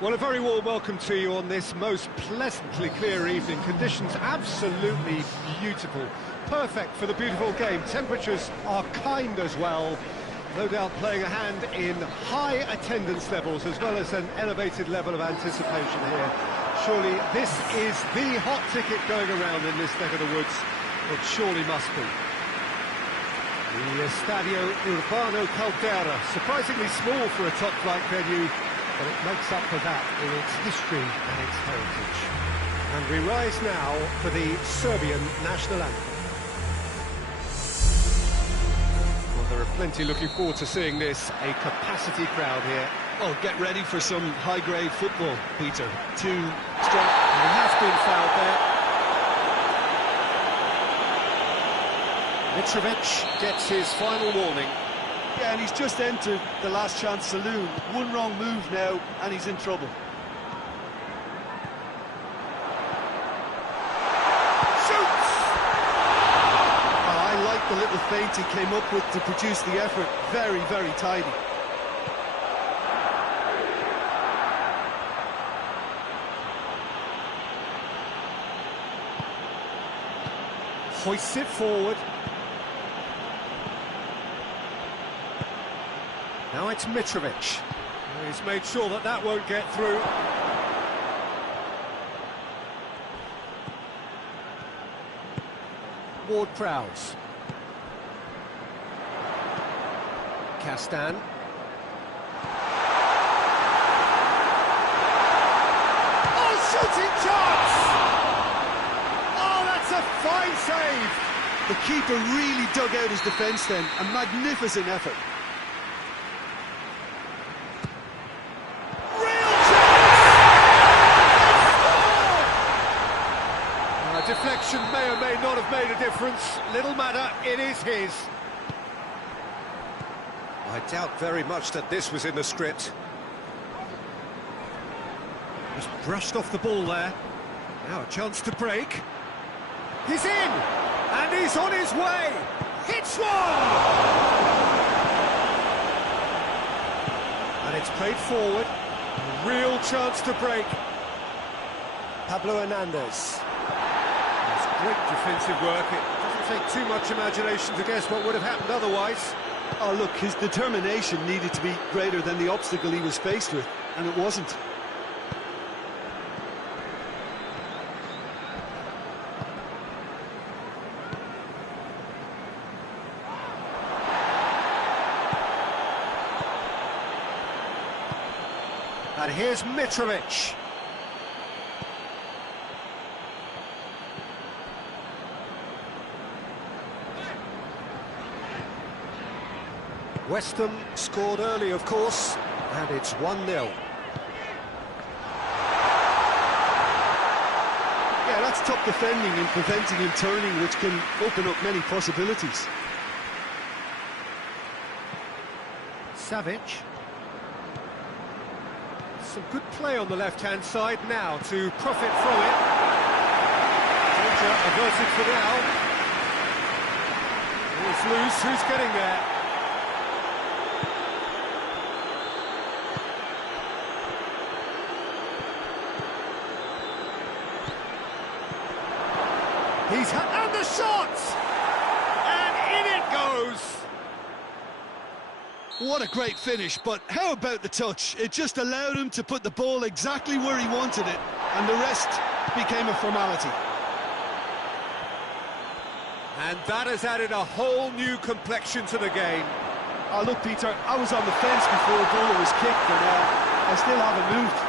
Well, a very warm welcome to you on this most pleasantly clear evening. Conditions absolutely beautiful. Perfect for the beautiful game. Temperatures are kind as well. No doubt playing a hand in high attendance levels as well as an elevated level of anticipation here. Surely this is the hot ticket going around in this neck of the woods. It surely must be. The Estadio Urbano Caldera, surprisingly small for a top-flight venue, but it makes up for that in its history and its heritage. And we rise now for the Serbian national anthem. Well, there are plenty looking forward to seeing this, a capacity crowd here. Oh, get ready for some high-grade football, Peter. Too strong. He has been fouled there. Mitrovic gets his final warning. Yeah, and he's just entered the last chance saloon. One wrong move now, and he's in trouble. Shoots! Oh, I like the little feint he came up with to produce the effort. Very, very tidy. Hoists it forward. Now it's Mitrovic. He's made sure that that won't get through. Ward-Prowse. Q.Tan. Oh, shooting chance! Oh, that's a fine save! The keeper really dug out his defence then. A magnificent effort. Deflection may or may not have made a difference. Little matter, it is his. I doubt very much that this was in the script. Just brushed off the ball there. Now a chance to break. He's in! And he's on his way! Hits one! And it's played forward. A real chance to break. Pablo Hernandez. Great defensive work. It doesn't take too much imagination to guess what would have happened otherwise. Oh, look, his determination needed to be greater than the obstacle he was faced with, and it wasn't. And here's Mitrovic. West Ham scored early, of course, and it's 1-0. Yeah, that's top defending and preventing him turning, which can open up many possibilities. Savic. Some good play on the left-hand side now to profit from it. Danger averted for now. It's loose, who's getting there? And the shot! And in it goes! What a great finish, but how about the touch? It just allowed him to put the ball exactly where he wanted it, and the rest became a formality. And that has added a whole new complexion to the game. Oh, look, Peter, I was on the fence before the ball was kicked, and I still haven't moved.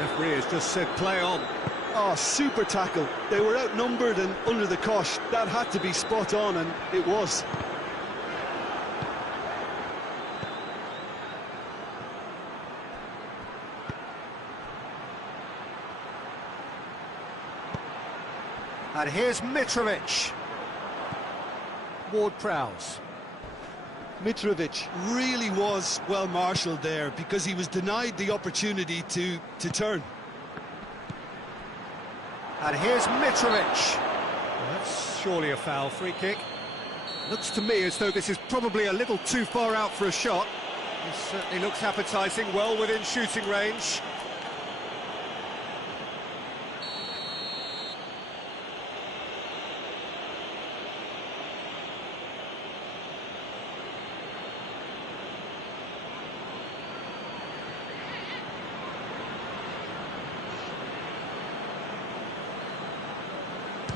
Referee has just said play on. Oh, super tackle. They were outnumbered and under the cosh. That had to be spot on, and it was. And here's Mitrovic. Ward-Prowse. Mitrovic really was well marshalled there because he was denied the opportunity to turn. And here's Mitrovic. Well, that's surely a foul. Free kick. Looks to me as though this is probably a little too far out for a shot. He certainly looks appetising, well within shooting range.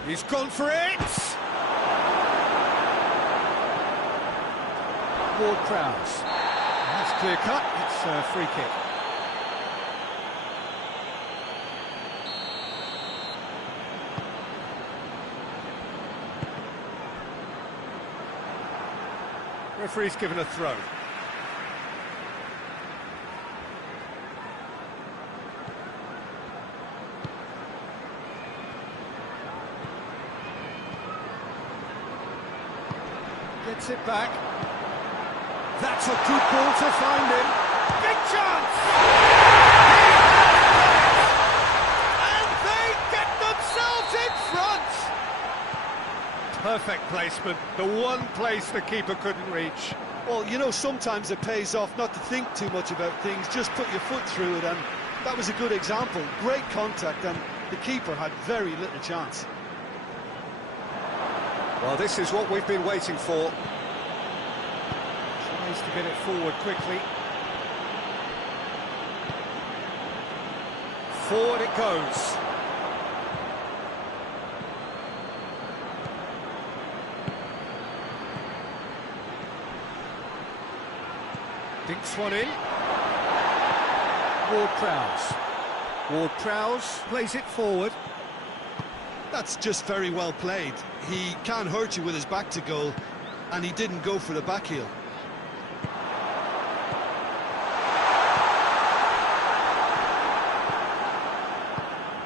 He's gone for it! Ward-Prowse. That's clear cut, it's a free kick. Referee's given a throw. Gets it back. That's a good ball to find him. Big chance! And they get themselves in front! Perfect placement, the one place the keeper couldn't reach. Well, you know, sometimes it pays off not to think too much about things, just put your foot through it, and that was a good example. Great contact, and the keeper had very little chance. Well, this is what we've been waiting for. Tries to get it forward quickly. Forward it goes. Dinks one in. Ward-Prowse. Ward-Prowse plays it forward. That's just very well played. He can't hurt you with his back to goal, and he didn't go for the back heel.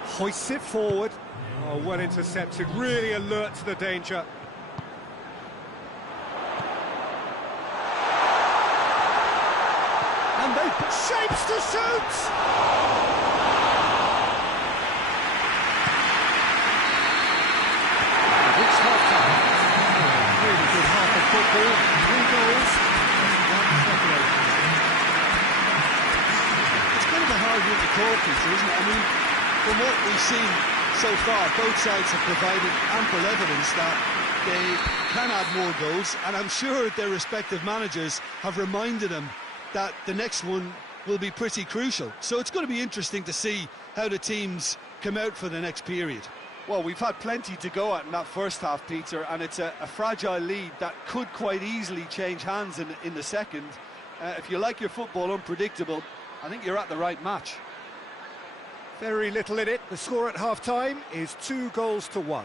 Hoists it forward. Oh, well intercepted, really alert to the danger. And they put shapes to shoot! Football, 3 goals, one separation. It's kind of a hard one to call, Peter, isn't it? I mean, from what we've seen so far, both sides have provided ample evidence that they can add more goals, and I'm sure their respective managers have reminded them that the next one will be pretty crucial. So it's going to be interesting to see how the teams come out for the next period. Well, we've had plenty to go at in that first half, Peter, and it's a fragile lead that could quite easily change hands in the second. If you like your football unpredictable, I think you're at the right match. Very little in it. The score at half-time is 2-1.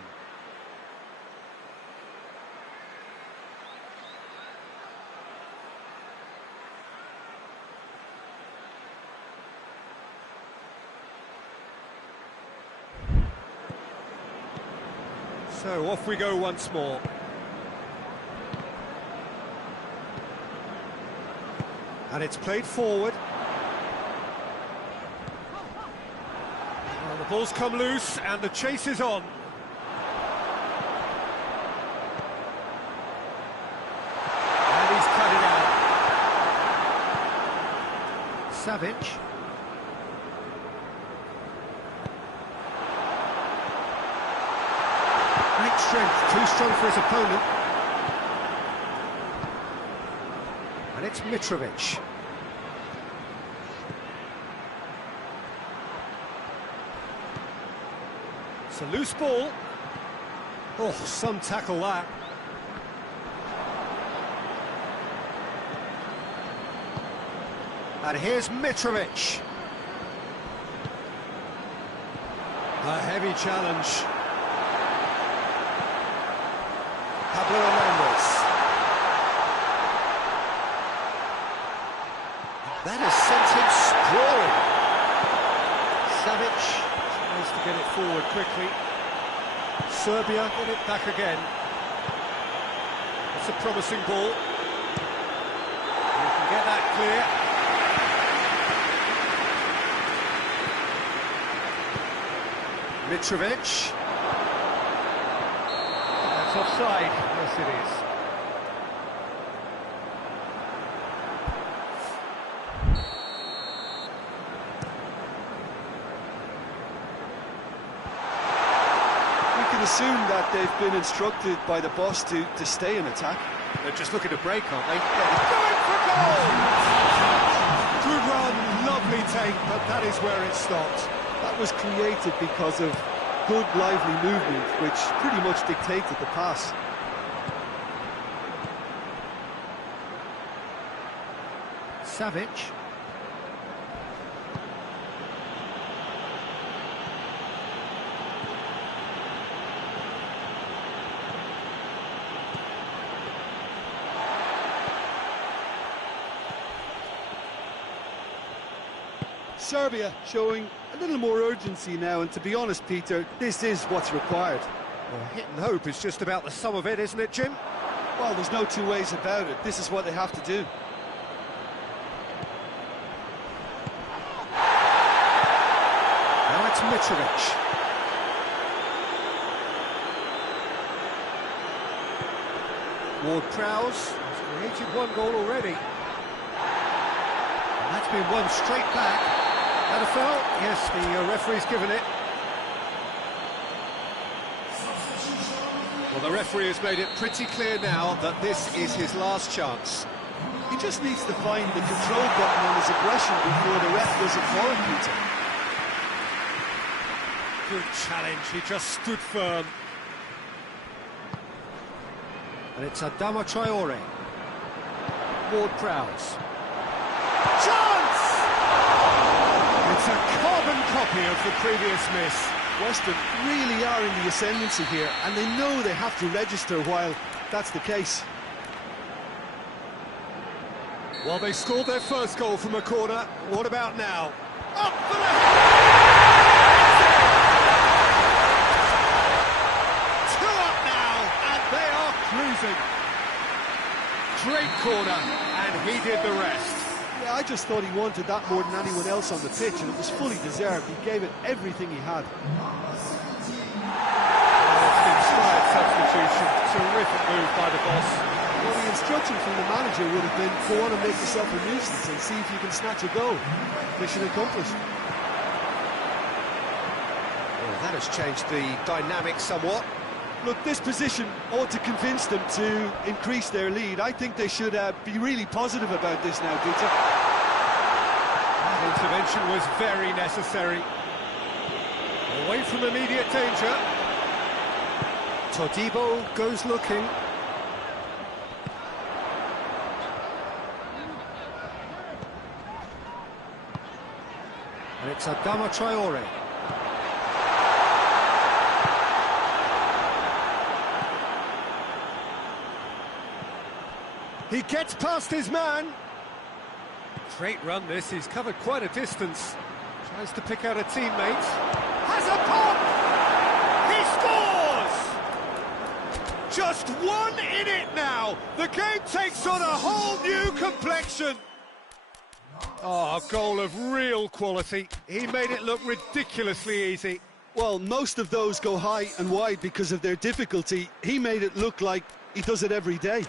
So off we go once more. And it's played forward. Well, the ball's come loose and the chase is on. And he's cut it out. Savage. Great strength, too strong for his opponent. And it's Mitrovic. It's a loose ball. Oh, some tackle that. And here's Mitrovic. A heavy challenge. Pablo Hernandez. That has sent him sprawling. Savic tries to get it forward quickly. Serbia get it back again. It's a promising ball. You can get that clear. Mitrovic. That's offside. Yes, it is. assume that they've been instructed by the boss to stay in attack. They're just looking to break, aren't they? Yeah, going for goal! Good run, lovely take, but that is where it stopped. That was created because of good, lively movement, which pretty much dictated the pass. Savic. Serbia showing a little more urgency now, and to be honest, Peter, this is what's required. Well, hit and hope is just about the sum of it, isn't it, Jim? Well, there's no two ways about it. This is what they have to do. Now it's Mitrovic. Ward-Prowse has created one goal already. And that's been won straight back. That a foul? Yes, the referee's given it. Well, the referee has made it pretty clear now that this is his last chance. He just needs to find the control button on his aggression before the ref does it for him, Peter. Good challenge, he just stood firm. And it's Adama Traore. Ward-Prowse. Chance! It's a carbon copy of the previous miss. Western really are in the ascendancy here, and they know they have to register while that's the case. Well, they scored their first goal from a corner. What about now? Up for the... Two up now, and they are cruising. Great corner, and he did the rest. Yeah, I just thought he wanted that more than anyone else on the pitch, and it was fully deserved. He gave it everything he had. Inspired substitution. Terrific move by the boss. Well, the instruction from the manager would have been, go on and make yourself a nuisance and see if you can snatch a goal. Mission accomplished. Well, that has changed the dynamic somewhat. Look, this position ought to convince them to increase their lead. I think they should be really positive about this now, Peter. That intervention was very necessary. Away from immediate danger. Todibo goes looking. And it's Adama Traore. He gets past his man. Great run this, he's covered quite a distance. Tries to pick out a teammate. Has a pop! He scores! Just one in it now. The game takes on a whole new complexion. Oh, a goal of real quality. He made it look ridiculously easy. Well, most of those go high and wide because of their difficulty. He made it look like he does it every day.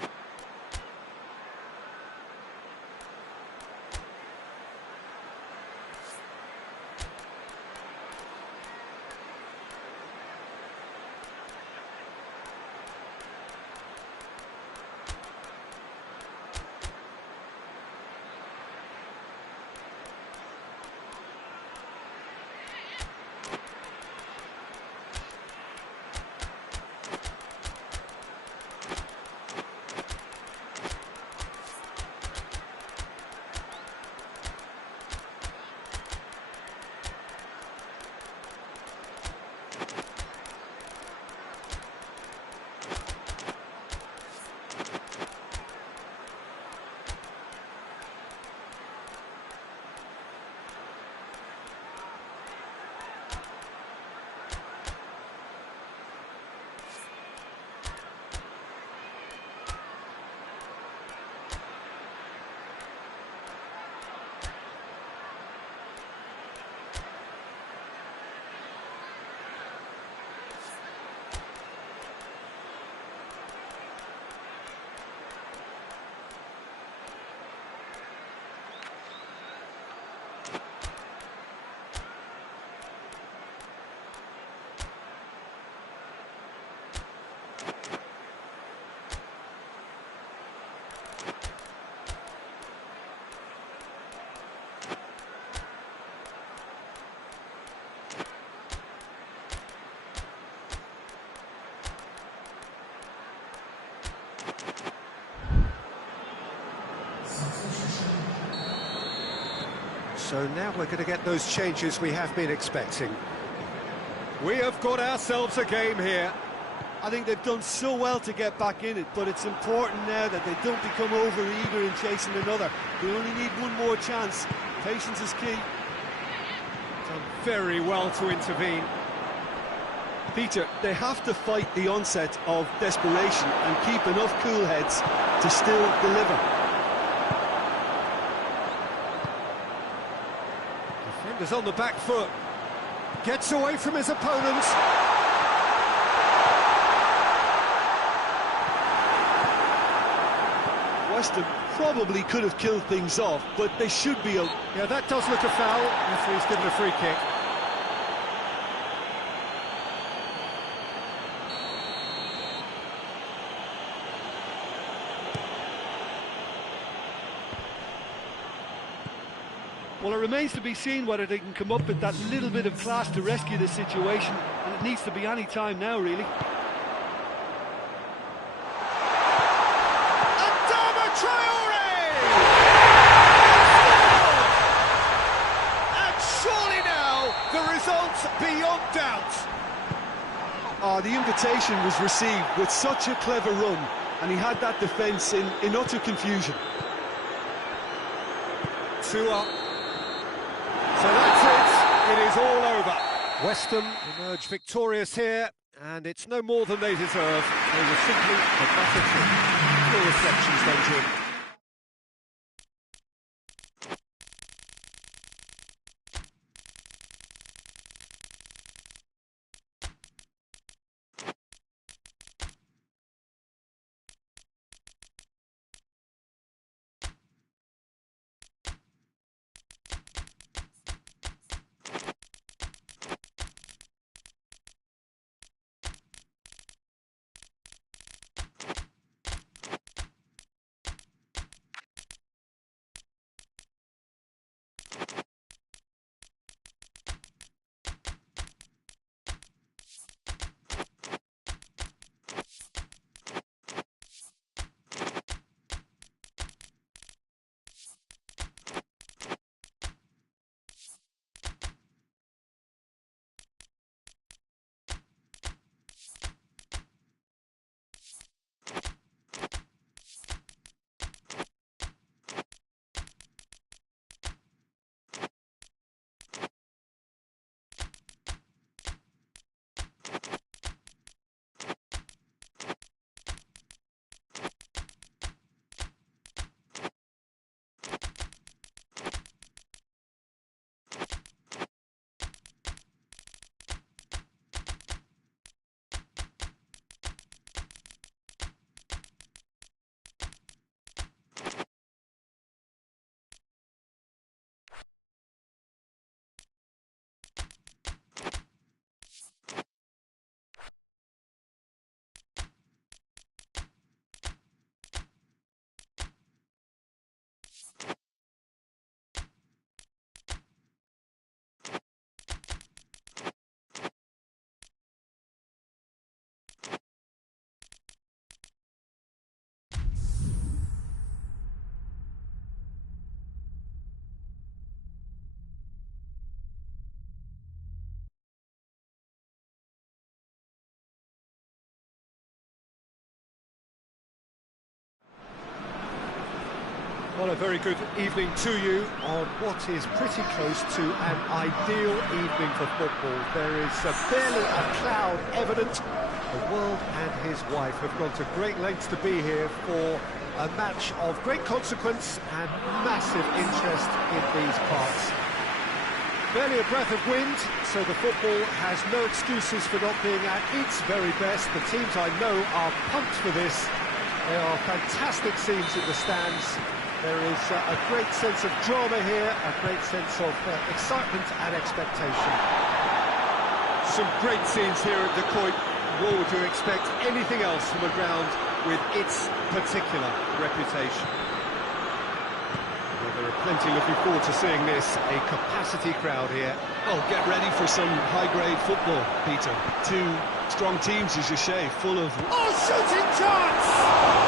So now we're going to get those changes we have been expecting. We have got ourselves a game here. I think they've done so well to get back in it, but it's important now that they don't become over-eager in chasing another. They only need one more chance. Patience is key. Done very well to intervene. Peter, they have to fight the onset of desperation and keep enough cool heads to still deliver. Defender's on the back foot. Gets away from his opponents. Weston probably could have killed things off, but they should be... Yeah, that does look a foul. Referee's given a free kick. Well, it remains to be seen whether they can come up with that little bit of class to rescue the situation, and it needs to be any time now, really. Beyond doubt. Oh, the invitation was received with such a clever run, and he had that defence in utter confusion. 2 up. So that's it. It is all over. West Ham emerge victorious here, and it's no more than they deserve. They were simply the better team. Your reflections then, Jim. Well, a very good evening to you on what is pretty close to an ideal evening for football. There is barely a cloud evident. The world and his wife have gone to great lengths to be here for a match of great consequence and massive interest in these parts. Barely a breath of wind, so the football has no excuses for not being at its very best. The teams I know are pumped for this. There are fantastic scenes in the stands. There is a great sense of drama here, a great sense of excitement and expectation. Some great scenes here at DoanGioi. What would you expect anything else from a ground with its particular reputation? Well, there are plenty looking forward to seeing this. A capacity crowd here. Oh, get ready for some high-grade football, Peter. Two strong teams, as you say, full of... Oh, shooting chance!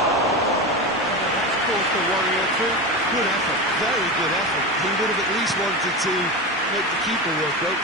That's caused a worry or two. Good effort, very good effort. He would have at least wanted to make the keeper work out.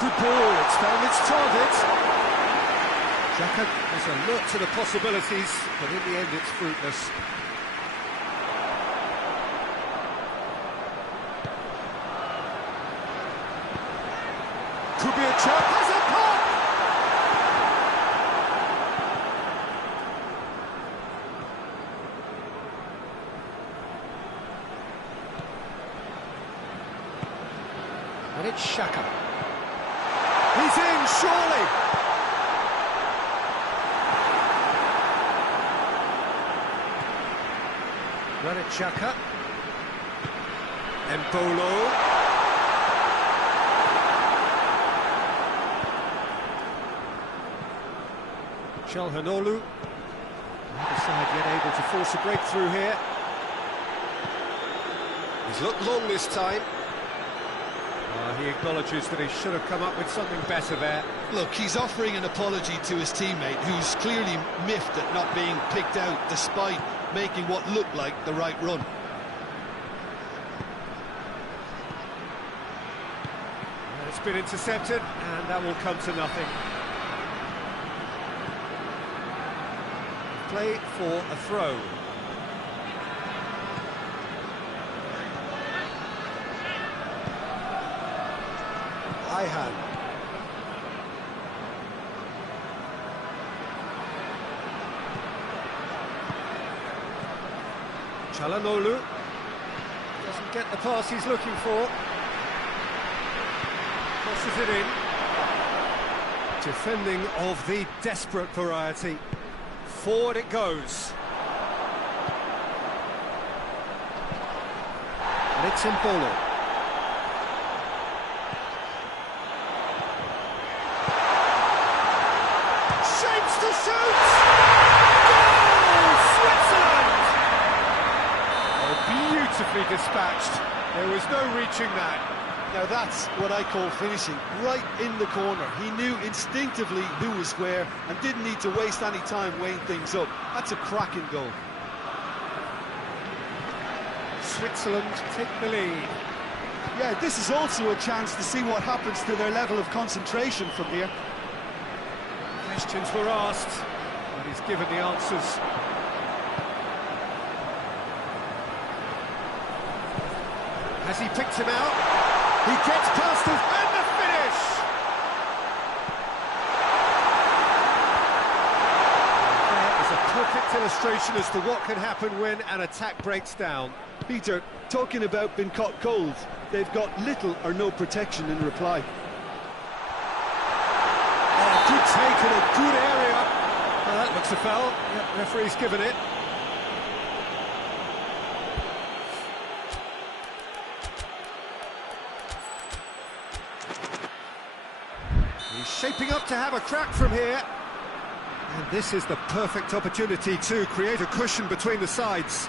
Good ball, it's found its target. Xhaka is alert to the possibilities, but in the end it's fruitless. Could be a chance, has a pop! And it's Xhaka. He's in, surely! Granit Xhaka. Embolo. Calhanoglu. Neither side yet able to force a breakthrough here. He's looked long this time. He acknowledges that he should have come up with something better there. Look, he's offering an apology to his teammate, who's clearly miffed at not being picked out despite making what looked like the right run. It's been intercepted, and that will come to nothing. Play for a throw. Ihan. Calhanoglu doesn't get the pass he's looking for. Crosses it in. Defending of the desperate variety. Forward it goes. And it's Embolo. Shapes to shoot! Goal! Switzerland! Oh, beautifully dispatched. There was no reaching that. Now that's what I call finishing, right in the corner. He knew instinctively who was square and didn't need to waste any time weighing things up. That's a cracking goal. Switzerland take the lead. Yeah, this is also a chance to see what happens to their level of concentration from here. Questions were asked, but he's given the answers. Has he picked him out? He gets past us, and the finish! There is a perfect illustration as to what can happen when an attack breaks down. Peter, talking about being caught cold, they've got little or no protection in reply. Oh, good take in a good area. Oh, that looks a foul. Yep, referee's given it. He's shaping up to have a crack from here. And this is the perfect opportunity to create a cushion between the sides.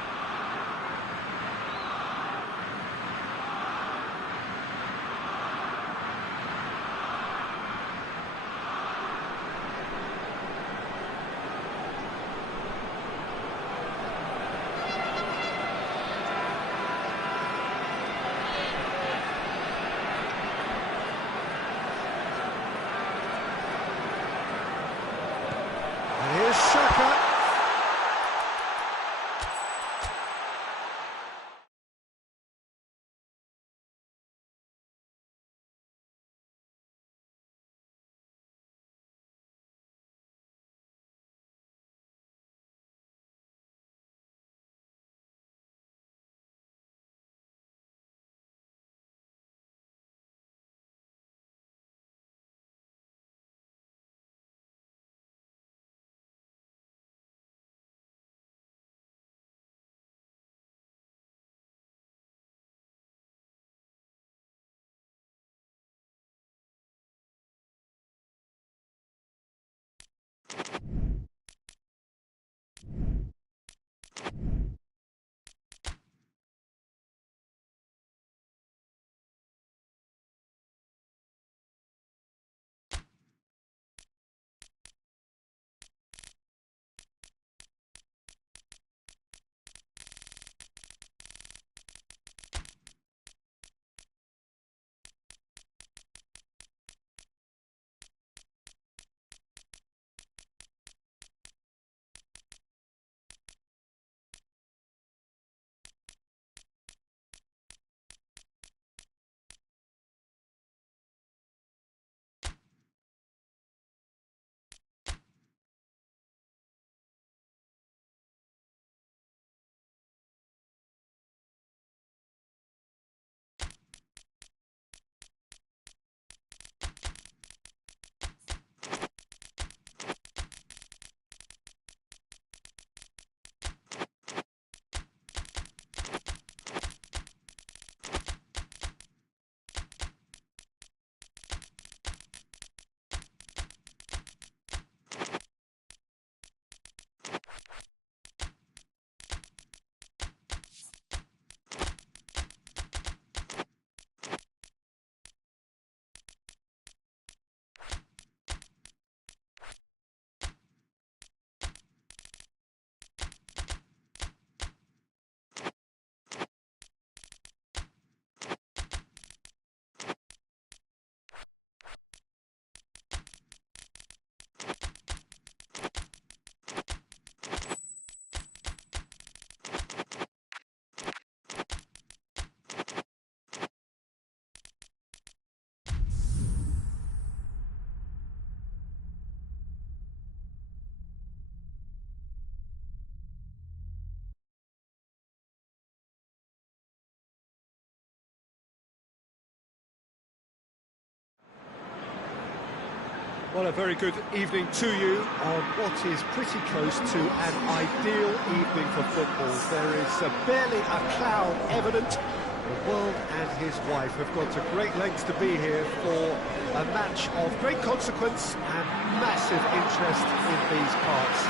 Well, a very good evening to you on what is pretty close to an ideal evening for football. There is barely a cloud evident. The world and his wife have gone to great lengths to be here for a match of great consequence and massive interest in these parts.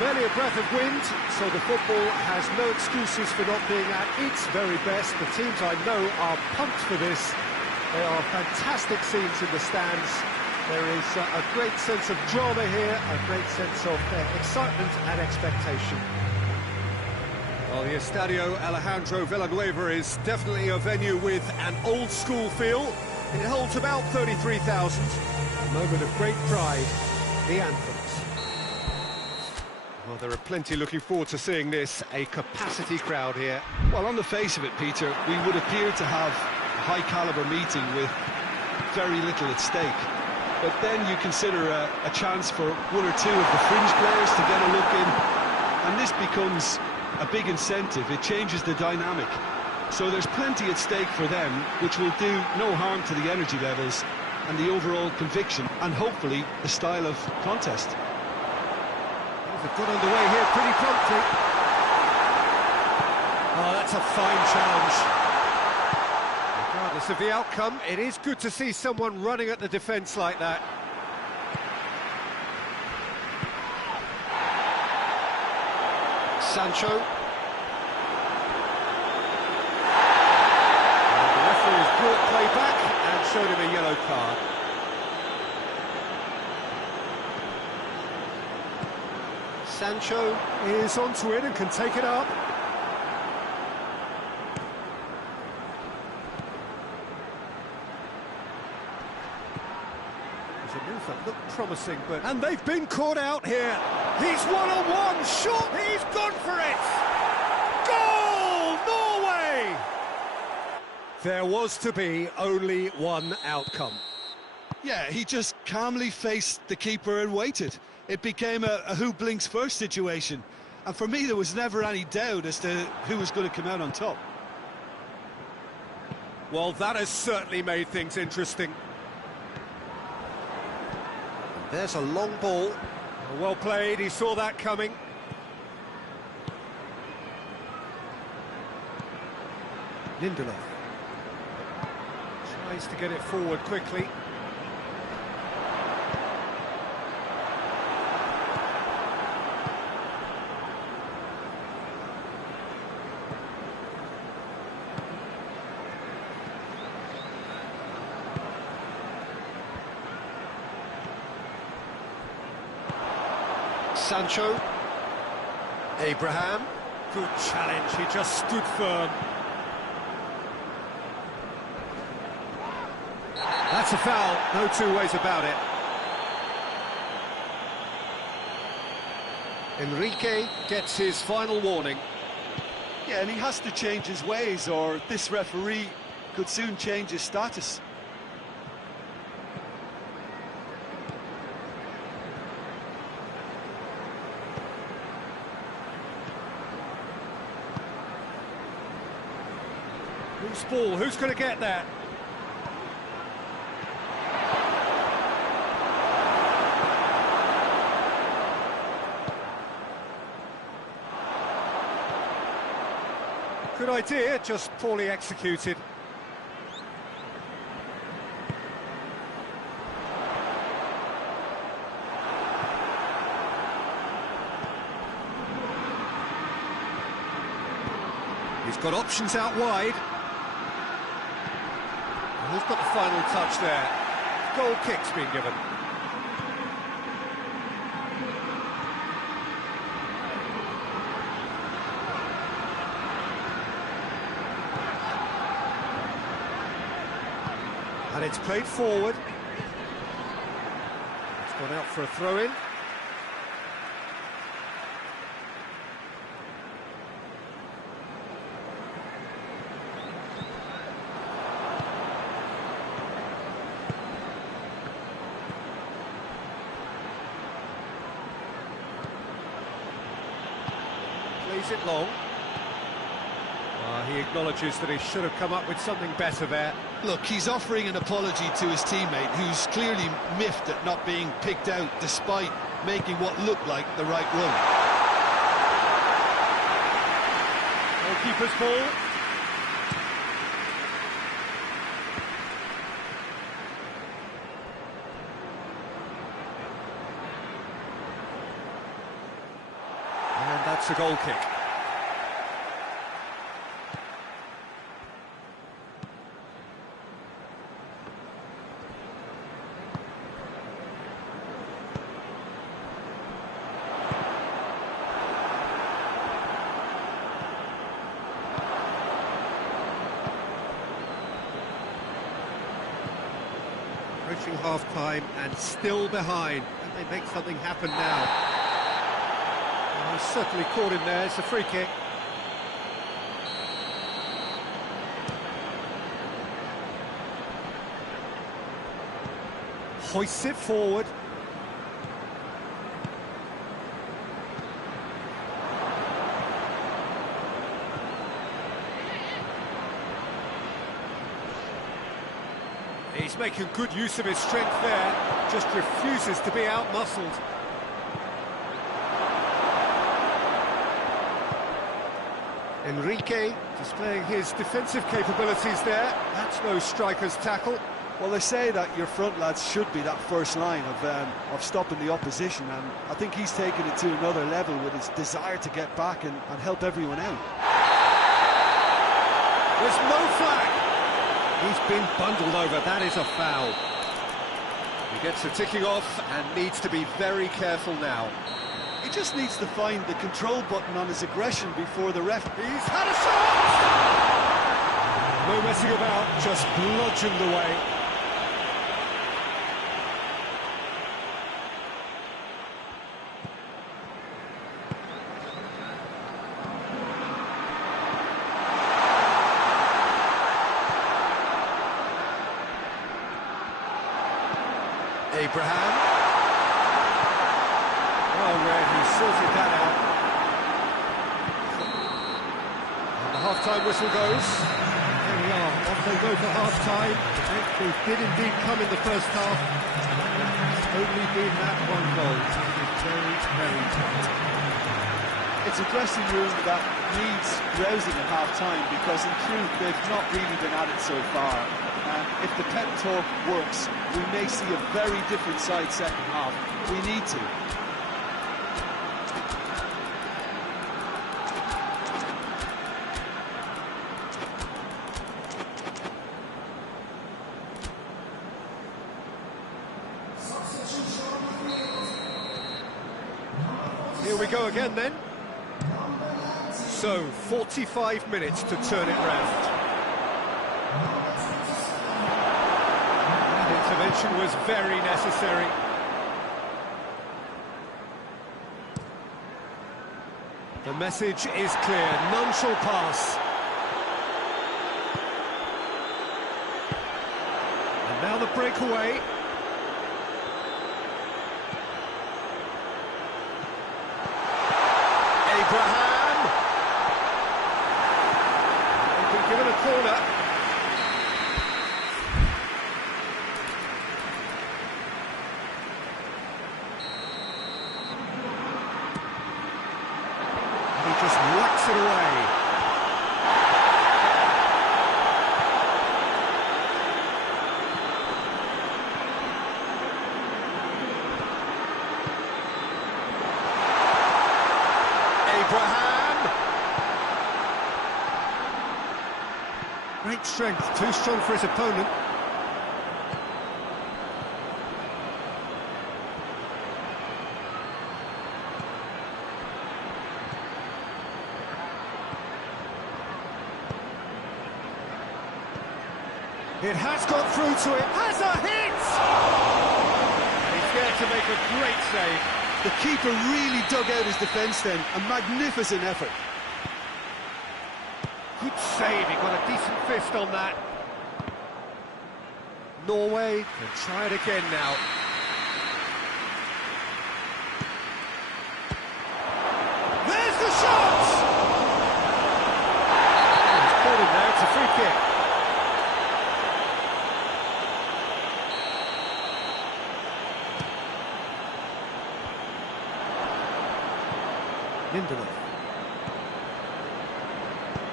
Barely a breath of wind, so the football has no excuses for not being at its very best. The teams I know are pumped for this. There are fantastic scenes in the stands. There is a great sense of drama here, a great sense of excitement and expectation. Well, the Estadio Alejandro Villanueva is definitely a venue with an old-school feel. It holds about 33,000. A moment of great pride, the anthems. Well, there are plenty looking forward to seeing this, a capacity crowd here. Well, on the face of it, Peter, we would appear to have a high-caliber meeting with very little at stake. But then you consider a chance for one or two of the fringe players to get a look in, and this becomes a big incentive. It changes the dynamic. So there's plenty at stake for them, which will do no harm to the energy levels and the overall conviction, and hopefully the style of contest. They've got underway here pretty promptly. Oh, that's a fine challenge. Regardless of the outcome, it is good to see someone running at the defence like that. Sancho. And the referee has brought play back and showed him a yellow card. Sancho is onto it and can take it up. There's a move that looked promising, but... And they've been caught out here. He's one-on-one, shot, he's gone for it! Goal, Norway! There was to be only one outcome. Yeah, he just calmly faced the keeper and waited. It became a who blinks first situation. And for me, there was never any doubt as to who was going to come out on top. Well, that has certainly made things interesting. There's a long ball. Well played, he saw that coming. Lindelof tries to get it forward quickly. Sancho. Abraham. Good challenge, he just stood firm. That's a foul, no two ways about it. Enrique gets his final warning. Yeah, and he has to change his ways, or this referee could soon change his status. Loose ball, who's going to get that? Good idea, just poorly executed. He's got options out wide. Who's got the final touch there? Goal kick's been given. And it's played forward. It's gone out for a throw-in. Plays it long. He acknowledges that he should have come up with something better there. Look, he's offering an apology to his teammate, who's clearly miffed at not being picked out despite making what looked like the right run. Goalkeeper's ball. And that's a goal kick. Approaching half-time and still behind. Can they make something happen now? Well, he's certainly caught him there. It's a free kick. Hoists it forward. He's making good use of his strength there, just refuses to be out-muscled. Enrique displaying his defensive capabilities there. That's no striker's tackle. Well, they say that your front lads should be that first line of stopping the opposition, and I think he's taken it to another level with his desire to get back and help everyone out. There's no flag. He's been bundled over. That is a foul. He gets the ticking off and needs to be very careful now. He just needs to find the control button on his aggression before the ref. He's had a shot! No messing about, just bludgeoned away. Abraham. Well read, he sorted that out. And the half-time whistle goes. There we are, off they go for half-time. They did indeed come in the first half. It's only been that one goal. It's very, very tight. It's a dressing room that needs rousing at half-time, because in truth they've not really been at it so far. And if the pep talk works, we may see a very different side second half. We need to. Here we go again then. So, 45 minutes to turn it round. That intervention was very necessary. The message is clear, none shall pass. And now the breakaway. Abraham! They've been given a corner. He just whacks it away. Abraham! Great strength, too strong for his opponent. It has got through to it, has a hit! And he's there to make a great save. The keeper really dug out his defence then, a magnificent effort. Good save, he got a decent fist on that. Norway can try it again now. There's the shot! Lindelof.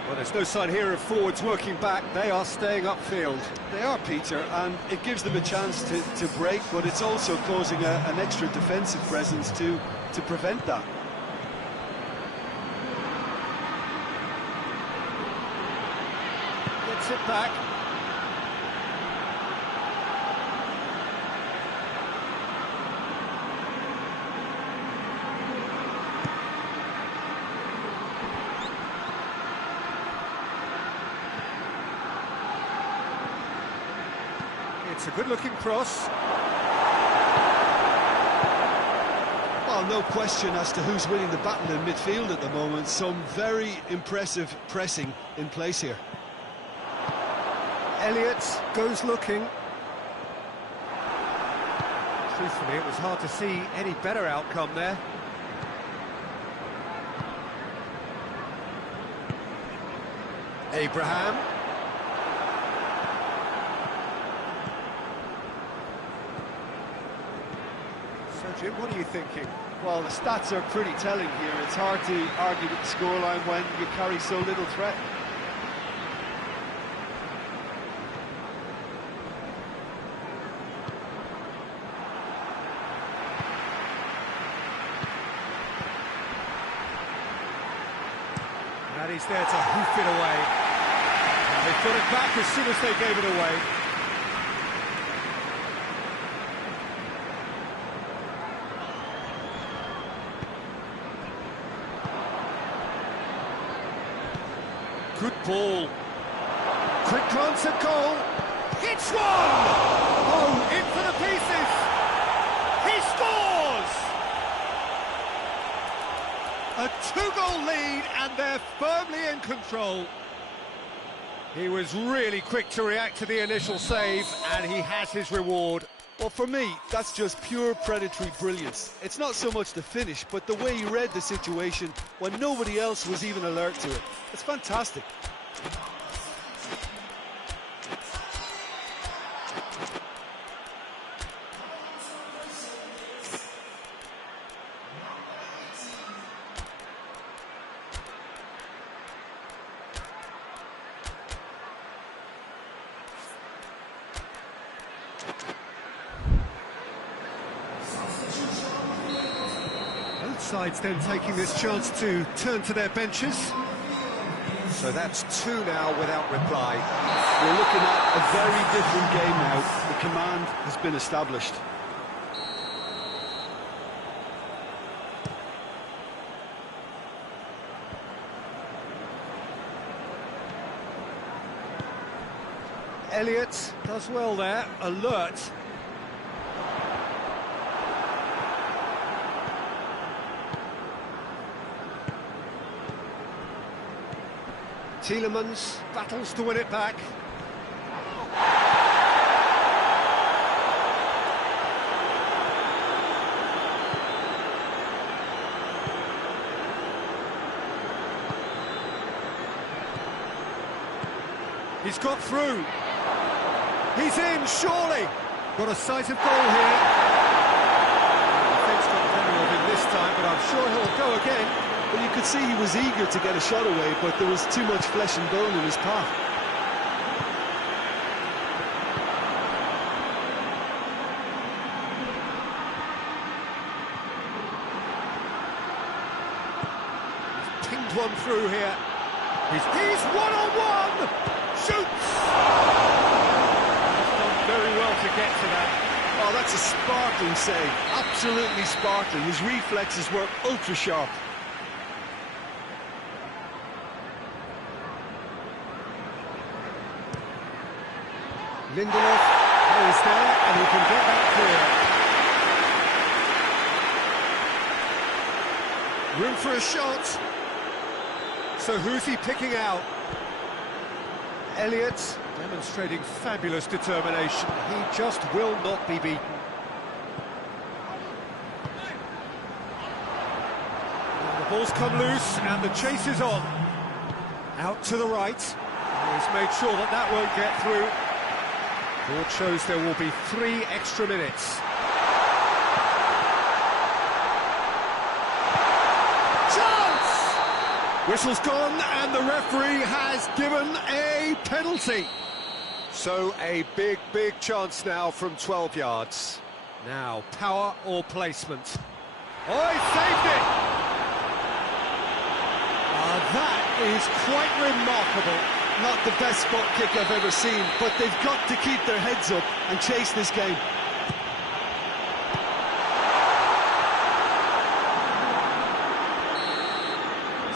Well, there's no sign here of forwards working back. They are staying upfield. They are, Peter, and it gives them a chance to break, but it's also causing an extra defensive presence to prevent that. Gets it back. It's a good-looking cross. Well, no question as to who's winning the battle in midfield at the moment. Some very impressive pressing in place here. Elliott goes looking. Truthfully, it was hard to see any better outcome there. Abraham. So, Jim, what are you thinking? Well, the stats are pretty telling here. It's hard to argue with the scoreline when you carry so little threat. And he's there to hoof it away. And they got it back as soon as they gave it away. Good ball. Quick glance at goal. Hits one! Oh, in for the pieces! He scores! A two-goal lead, and they're firmly in control. He was really quick to react to the initial save, and he has his reward. Well, for me, that's just pure predatory brilliance. It's not so much the finish, but the way he read the situation when nobody else was even alert to it. It's fantastic. Sides then taking this chance to turn to their benches. So that's two now without reply. We're looking at a very different game now. The command has been established. Elliott does well there, alert. Tielemans battles to win it back. He's got through. He's in, surely. Got a sight of goal here. The defence got the better of him this time, but I'm sure he'll go again. Well, you could see he was eager to get a shot away, but there was too much flesh and bone in his path. He's pinged one through here. He's one-on-one! Shoots! He's done very well to get to that. Oh, that's a sparkling save. Absolutely sparkling. His reflexes were ultra-sharp. Lindelof is there, and he can get that clear. Room for a shot. So who's he picking out? Elliott demonstrating fabulous determination. He just will not be beaten. And the ball's come loose, and the chase is on. Out to the right. He's made sure that that won't get through. Board shows there will be 3 extra minutes. Chance! Whistle's gone, and the referee has given a penalty. So a big, big chance now from 12 yards. Now, power or placement? Oh, he saved it! That is quite remarkable. Not the best spot kick I've ever seen, but they've got to keep their heads up and chase this game.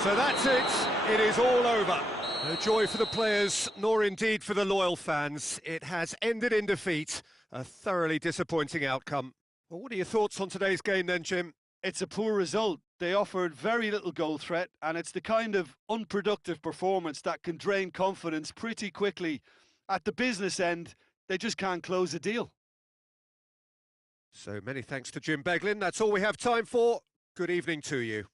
So that's it. It is all over. No joy for the players, nor indeed for the loyal fans. It has ended in defeat. A thoroughly disappointing outcome. Well, what are your thoughts on today's game then, Jim? It's a poor result. They offered very little goal threat, and it's the kind of unproductive performance that can drain confidence pretty quickly. At the business end, they just can't close a deal. So many thanks to Jim Beglin. That's all we have time for. Good evening to you.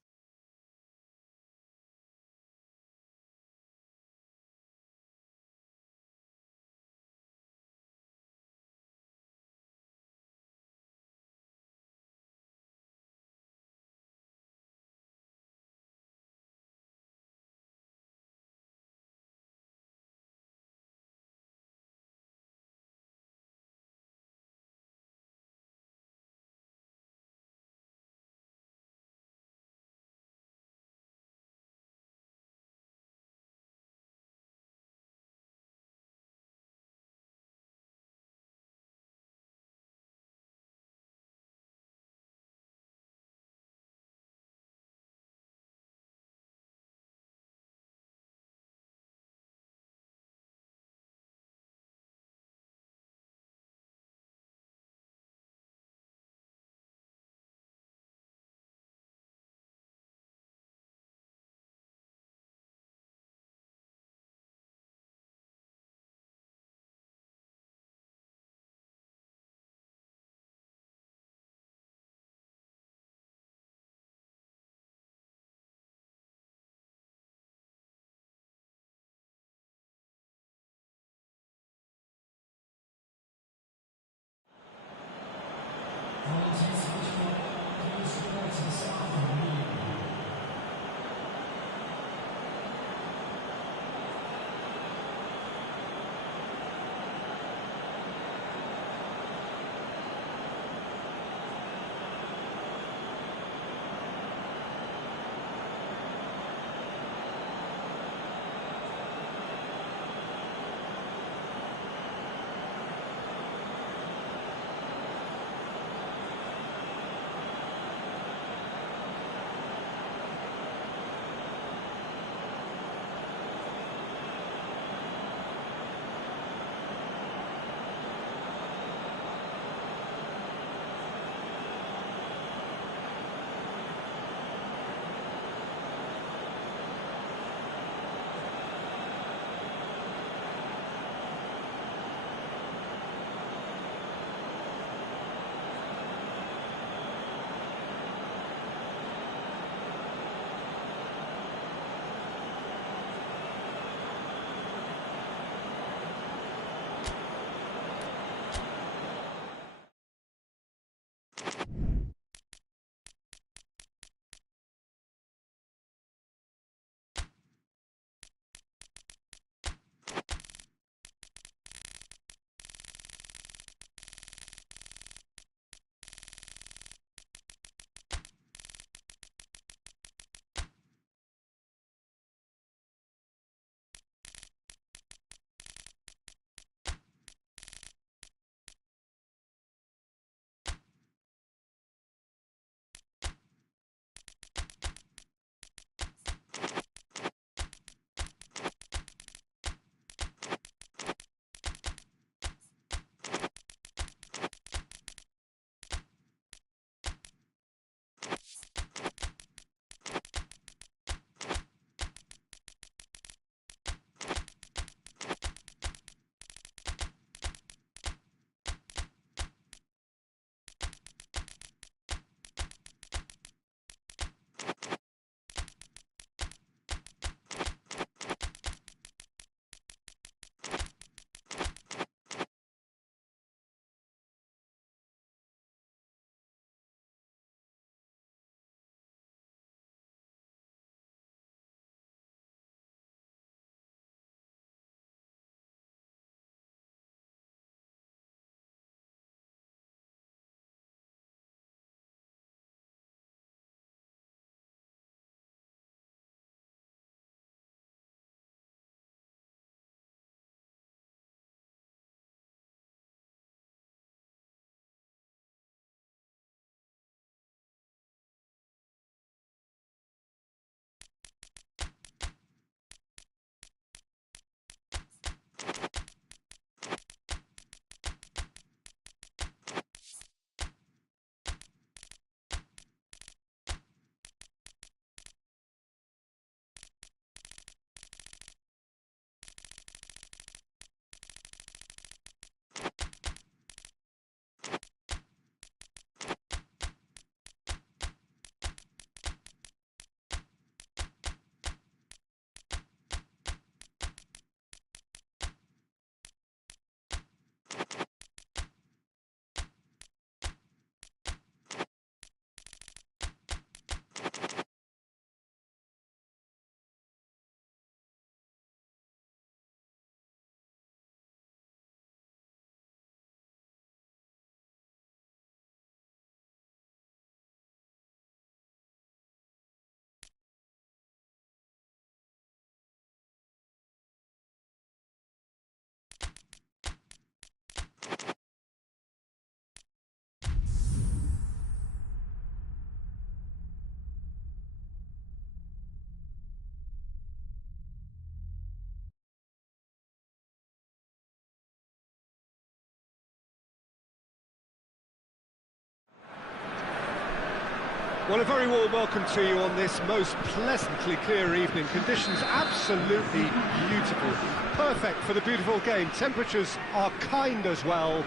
Well, a very warm welcome to you on this most pleasantly clear evening. Conditions absolutely beautiful. Perfect for the beautiful game. Temperatures are kind as well.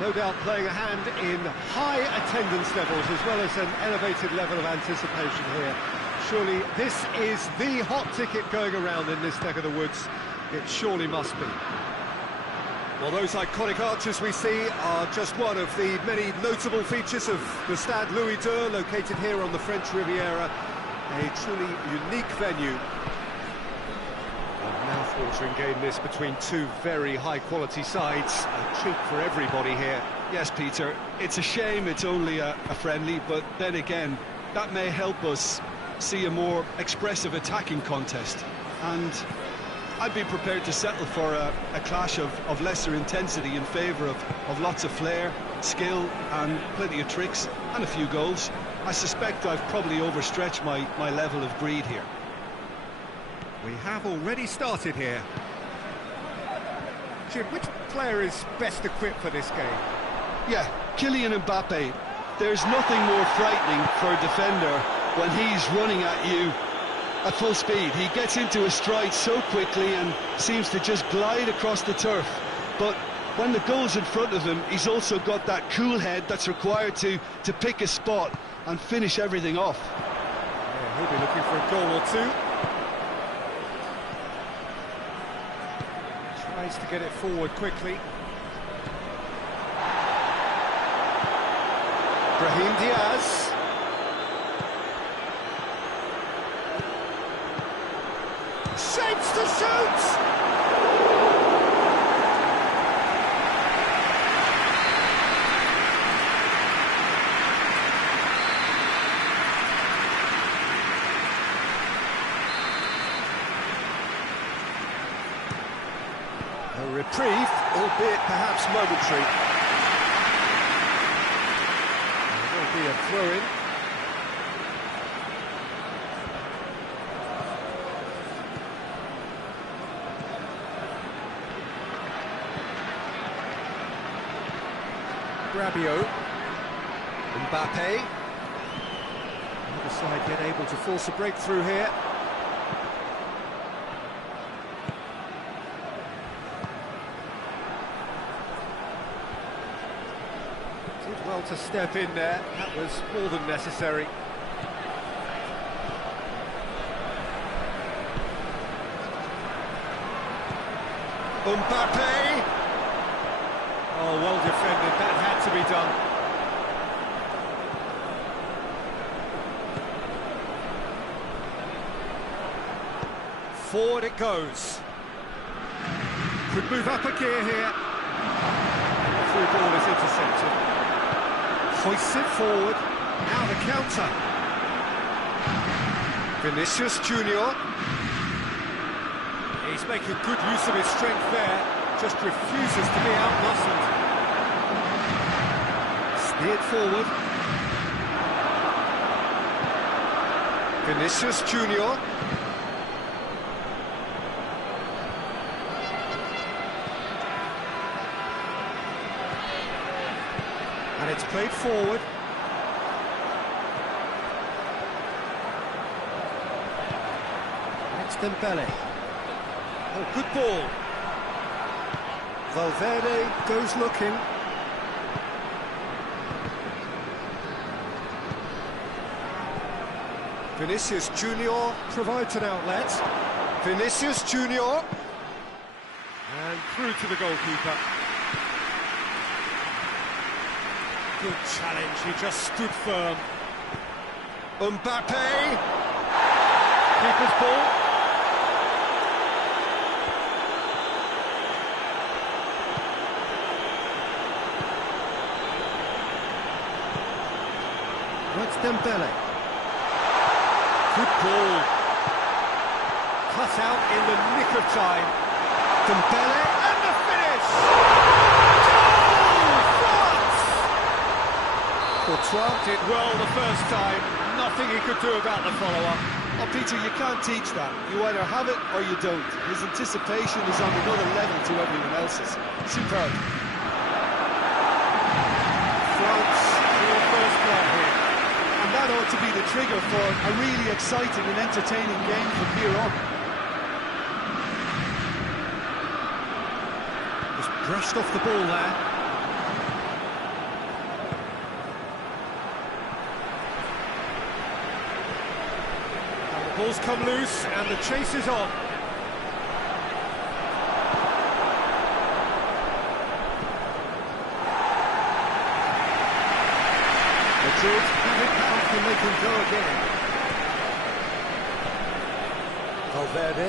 No doubt playing a hand in high attendance levels as well as an elevated level of anticipation here. Surely this is the hot ticket going around in this neck of the woods. It surely must be. Well, those iconic arches we see are just one of the many notable features of the Stade Louis II, located here on the French Riviera. A truly unique venue. A mouth-watering game this between two very high-quality sides. A treat for everybody here. Yes, Peter, it's a shame it's only a friendly, but then again, that may help us see a more expressive attacking contest. And I'd be prepared to settle for a clash of lesser intensity in favour of lots of flair, skill and plenty of tricks and a few goals. I suspect I've probably overstretched my level of greed here. We have already started here. Jim, which player is best equipped for this game? Yeah, Kylian Mbappe. There's nothing more frightening for a defender when he's running at you at full speed. He gets into a stride so quickly and seems to just glide across the turf. But when the goal's in front of him, he's also got that cool head that's required to pick a spot and finish everything off. Yeah, he'll be looking for a goal or two. Tries to get it forward quickly. Brahim Diaz. Shapes to shoot! A reprieve, albeit perhaps momentary. There will be a throw-in. Rabiot, Mbappe. The other side get able to force a breakthrough here. Did well to step in there. That was more than necessary. Mbappe. Oh, well defended, that had to be done. Forward it goes. Could move up a gear here. The through ball is intercepted. Hoists it forward. Now the counter. Vinicius Junior. He's making good use of his strength there. Just refuses to be out-muscled. Steered forward. Vinicius Junior. And it's played forward. It's Dembele. Oh, good ball. Valverde goes looking. Vinicius Junior provides an outlet. Vinicius Junior. And through to the goalkeeper. Good challenge, he just stood firm. Mbappe. Keeper's ball. That's Dembele. Good ball. Cut out in the nick of time. Dembele and the finish! Goal! France! Courtois did well the first time. Nothing he could do about the follow-up. Oh, Peter, you can't teach that. You either have it or you don't. His anticipation is on another level to everyone else's. Superb. France, your first player here. And that that ought to be the trigger for a really exciting and entertaining game from here on. Just brushed off the ball there. And the ball's come loose and the chase is on. Madrid have it back and they can go again. Valverde.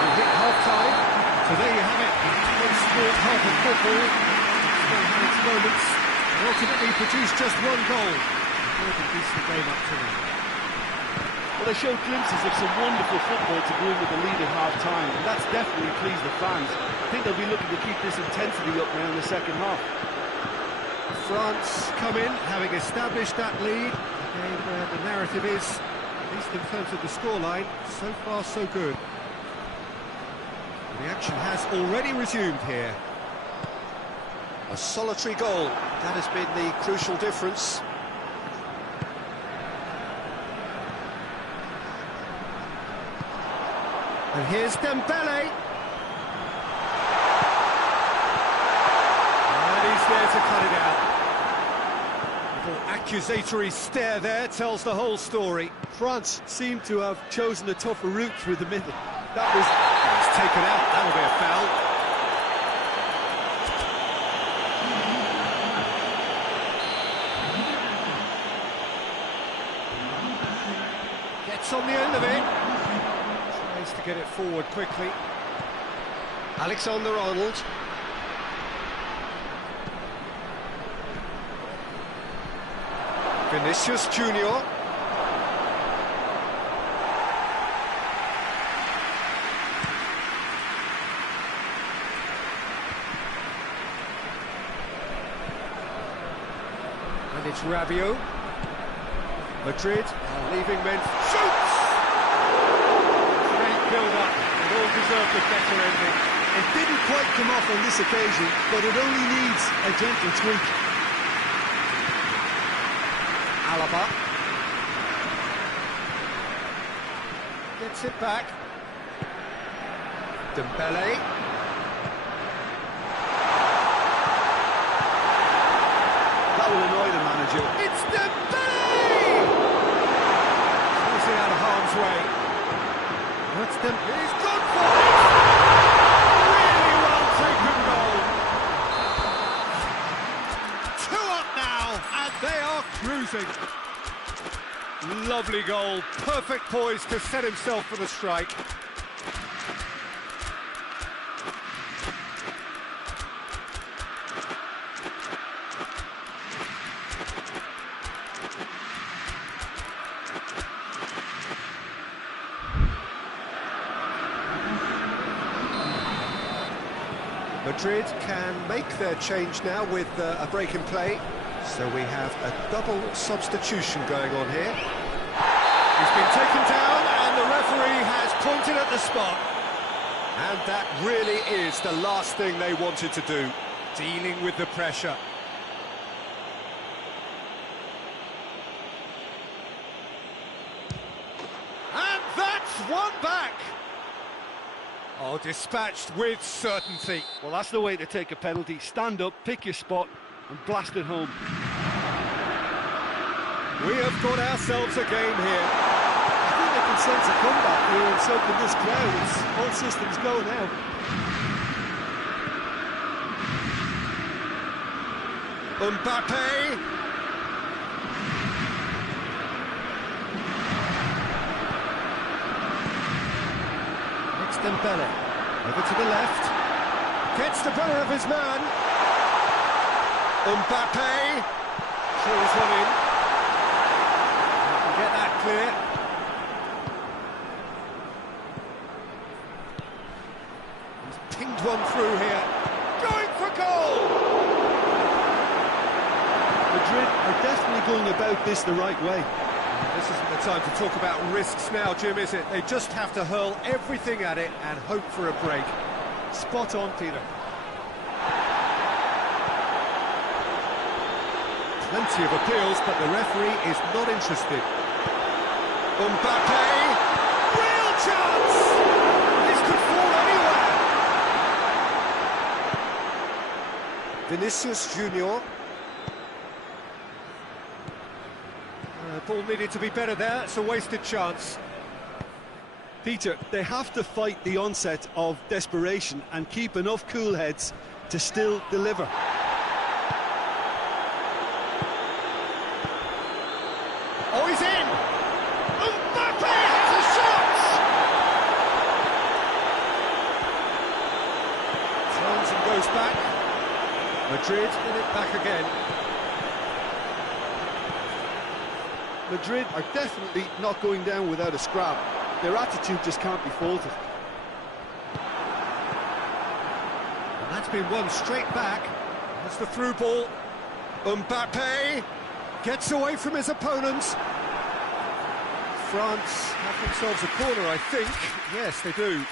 We hit half-time, so there you have it. One sport, half of football. It's still had its moments, and ultimately produced just one goal. A very decent game up to now. Well, they showed glimpses of some wonderful football to go in with the lead at half-time, and that's definitely pleased the fans. I think they'll be looking to keep this intensity up now in the second half. France come in, having established that lead. Again, the narrative is, at least in terms of the scoreline, so far so good. The action has already resumed here. A solitary goal, that has been the crucial difference. And here's Dembele. And he's there to cut it out. Little accusatory stare there tells the whole story. France seem to have chosen a tougher route through the middle. That was... It's taken out, that'll be a foul. Gets on the end of it. Tries to get it forward quickly. Alexander-Arnold. Vinicius Junior. And it's Rabiot. Madrid leaving men. Shoots! Great build-up. It all deserved a better ending. It didn't quite come off on this occasion, but it only needs a gentle tweak. Alaba. Gets it back. Dembele. That will annoy the manager. It's Dembele! Forcing it out of harm's way. That's Dembele. He's gone for it! Really well taken goal. 2 up now, and they are cruising. Lovely goal, perfect poise to set himself for the strike. Madrid can make their change now with a break in play. So we have a double substitution going on here. He's been taken down and the referee has pointed at the spot. And that really is the last thing they wanted to do, dealing with the pressure. And that's one back. Oh, dispatched with certainty. Well, that's the way to take a penalty. Stand up, pick your spot, and blast it home. We have got ourselves a game here. I think they can sense a comeback here, and so can this crowd. It's all systems go now. Mbappe. Next Dembele. Over to the left. Gets the better of his man. Mbappe. Throws one in. Get that clear. He's pinged one through here. Going for goal! Madrid are definitely going about this the right way. This isn't the time to talk about risks now, Jim, is it? They just have to hurl everything at it and hope for a break. Spot on, Peter. Plenty of appeals, but the referee is not interested. Mbappe! Real chance! This could fall anywhere! Vinicius Junior. Ball needed to be better there, it's a wasted chance. Peter, they have to fight the onset of desperation and keep enough cool heads to still deliver. Oh, he's in! Mbappe has a shot! Turns and goes back. Madrid in it back again. Madrid are definitely not going down without a scrap. Their attitude just can't be faulted. And that's been won straight back. That's the through ball. Mbappe gets away from his opponents. France have themselves a corner, I think. Yes, they do.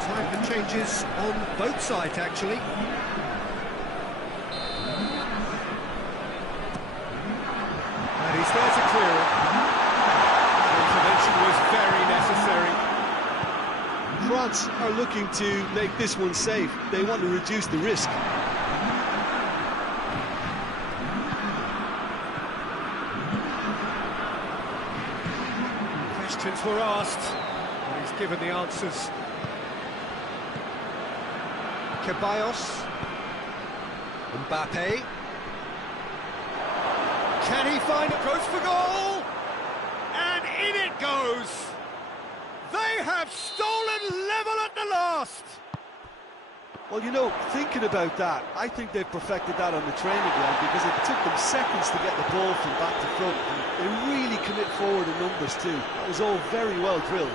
Time for changes on both sides, actually. And he's there to clear it. The intervention was very necessary. France are looking to make this one safe. They want to reduce the risk. Questions were asked, and he's given the answers. Ceballos, Mbappe, can he find it? Goes for goal, and in it goes. They have stolen level at the last. Well, you know, thinking about that, I think they've perfected that on the training ground because it took them seconds to get the ball from back to front, and they really commit forward in numbers too. That was all very well drilled.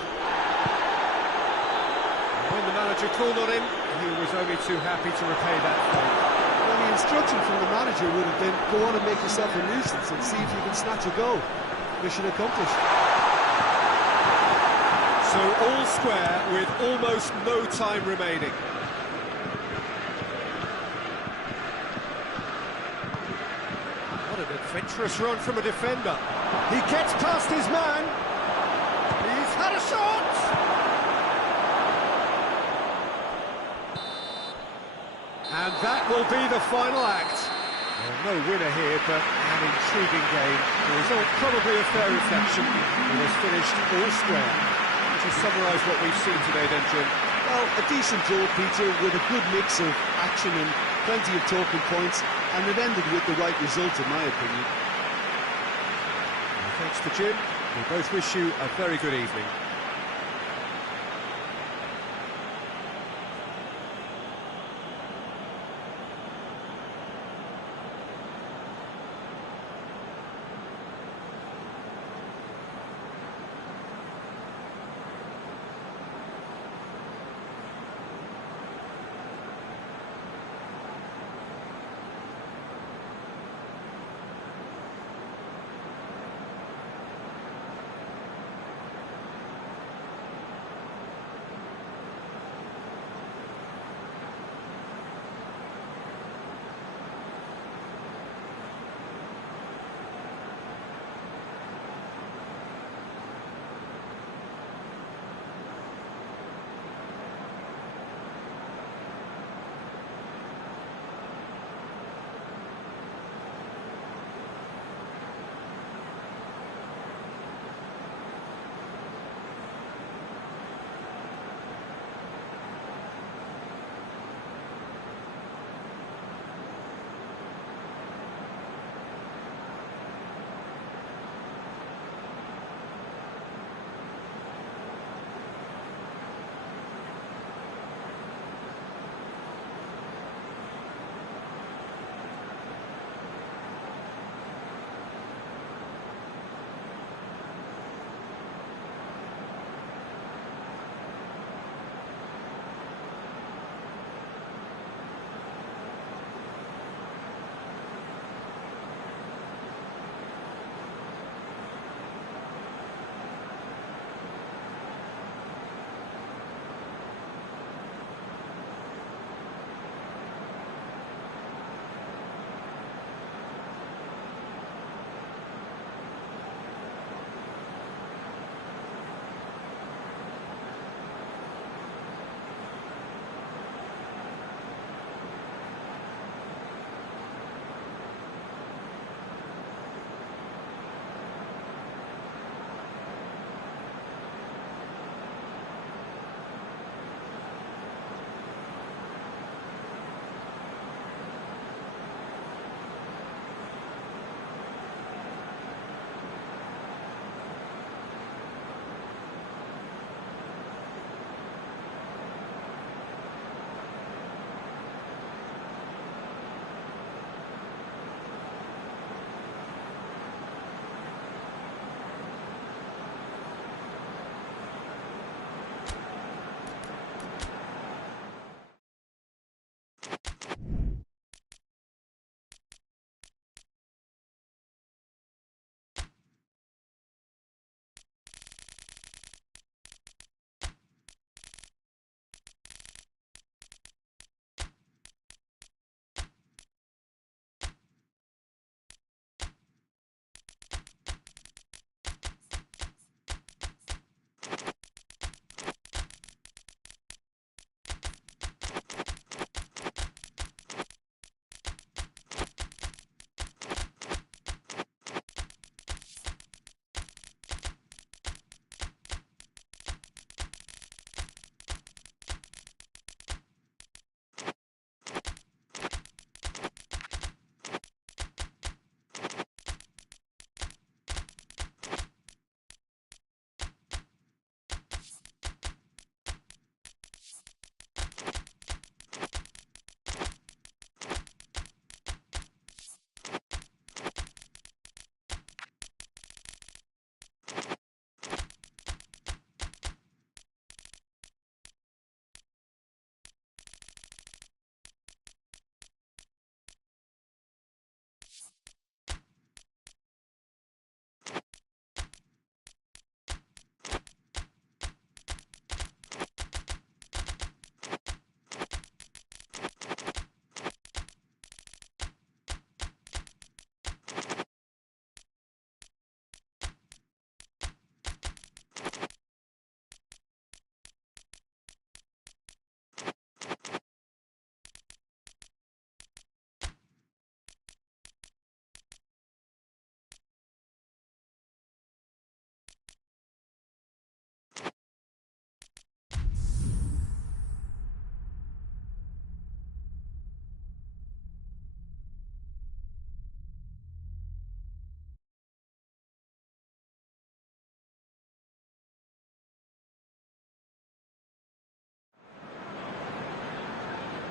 When the manager called on him, he was only too happy to repay that favour. Well, the instruction from the manager would have been, go on and make yourself a nuisance and see if you can snatch a goal. Mission accomplished. So all square with almost no time remaining. What an adventurous run from a defender. He gets past his man. He's had a shot! And that will be the final act. Well, no winner here, but an intriguing game. The result probably a fair reflection. It has finished all square. To summarise what we've seen today then, Jim. Well, a decent draw, Peter, with a good mix of action and plenty of talking points, and it ended with the right result, in my opinion. Well, thanks to Jim. We both wish you a very good evening.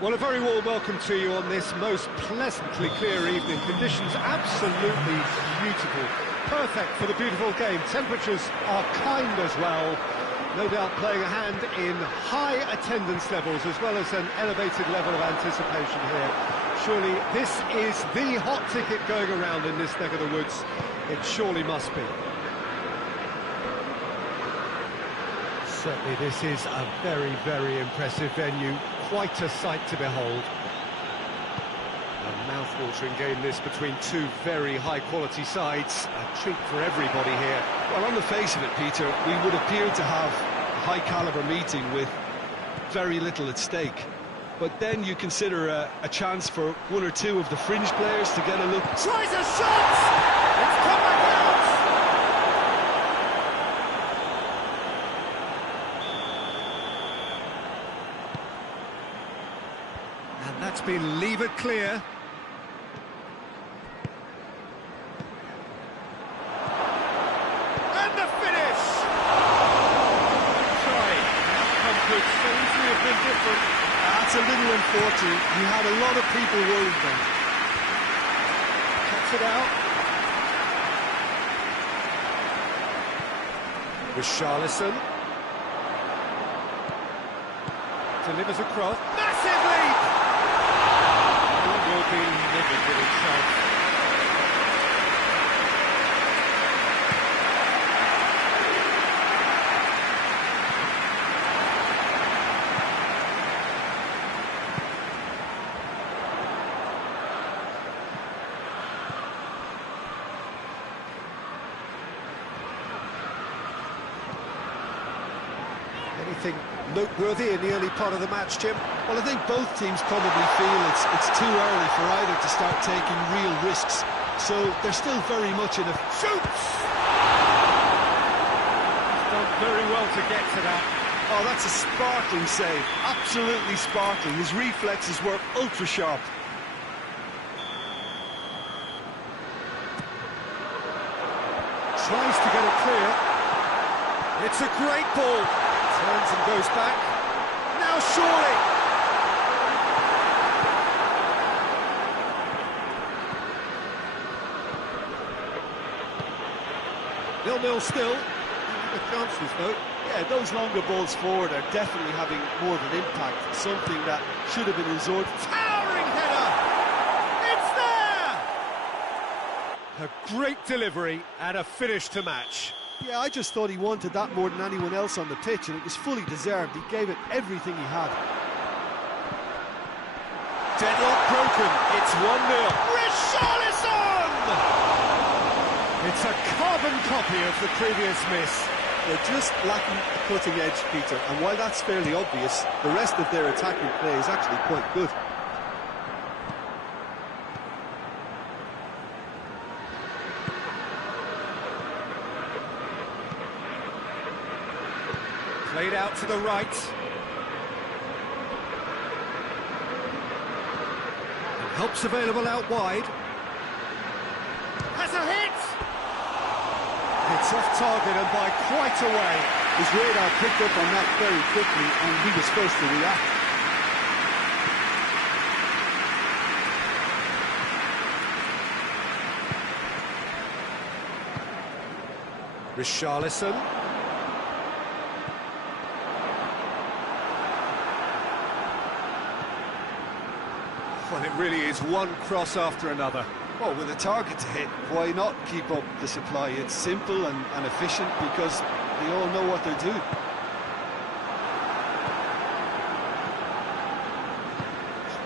Well, a very warm welcome to you on this most pleasantly clear evening. Conditions absolutely beautiful. Perfect for the beautiful game. Temperatures are kind as well. No doubt playing a hand in high attendance levels as well as an elevated level of anticipation here. Surely this is the hot ticket going around in this neck of the woods. It surely must be. Certainly this is a very, very impressive venue. Quite a sight to behold. A mouth-watering game this between two very high-quality sides. A treat for everybody here. Well, on the face of it, Peter, we would appear to have a high-caliber meeting with very little at stake. But then you consider a chance for one or two of the fringe players to get a look. Tries a shot! It's come back out! And that's been levered clear. And the finish! Sorry, the outcome could seriously have been different. That's a little unfortunate. You had a lot of people worried then. Cuts it out. Richarlison. Delivers across. Massive lead! He will be livid with himself. Anything noteworthy in the early part of the match, Jim? Well, I think both teams probably feel it's too early for either to start taking real risks. So they're still very much in a... Shoots! He's done very well to get to that. Oh, that's a sparkling save. Absolutely sparkling. His reflexes were ultra-sharp. Tries to get it clear. It's a great ball. Turns and goes back. Now surely! 0-0 still. The chances though. Yeah, those longer balls forward are definitely having more of an impact. Something that should have been resorted to. Towering header! It's there! A great delivery and a finish to match. Yeah, I just thought he wanted that more than anyone else on the pitch, and it was fully deserved. He gave it everything he had. Deadlock broken. It's 1-0. Richarlison! It's a carbon copy of the previous miss. They're just lacking a cutting edge, Peter, and while that's fairly obvious, the rest of their attacking play is actually quite good. Played out to the right. And help's available out wide. Has a hit! It's off target and by quite a way. His radar picked up on that very quickly, and he was first to react. Richarlison. Well, it really is one cross after another. Well, with a target to hit, why not keep up the supply? It's simple and efficient because they all know what they're doing.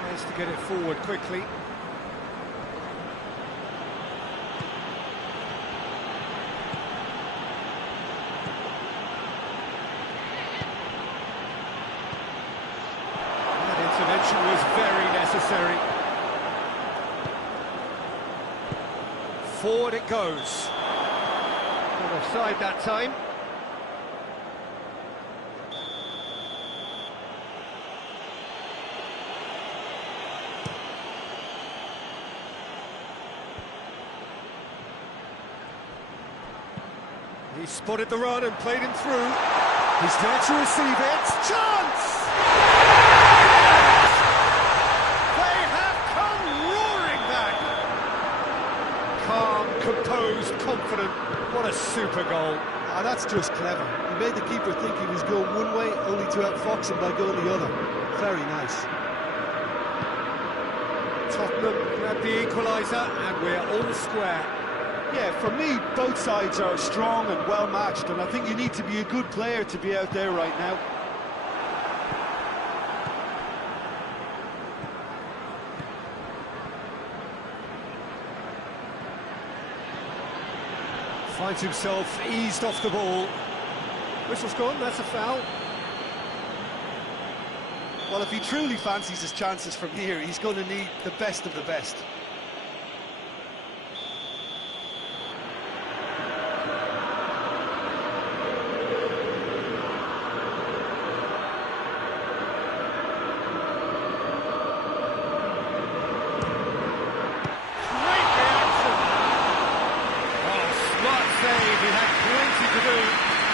Tries to get it forward quickly. Intervention was very necessary. Forward it goes. Not offside that time. He spotted the run and played him through. He's there to receive it. Chance! confident. What a super goal. Ah, that's just clever. He made the keeper think he was going one way, only to outfox him by going the other. Very nice. Tottenham grab the equaliser, and we're all square. Yeah, for me, both sides are strong and well matched, and I think you need to be a good player to be out there right now. Finds himself eased off the ball. Whistle's gone, that's a foul. Well, if he truly fancies his chances from here, he's going to need the best of the best. He had plenty to do.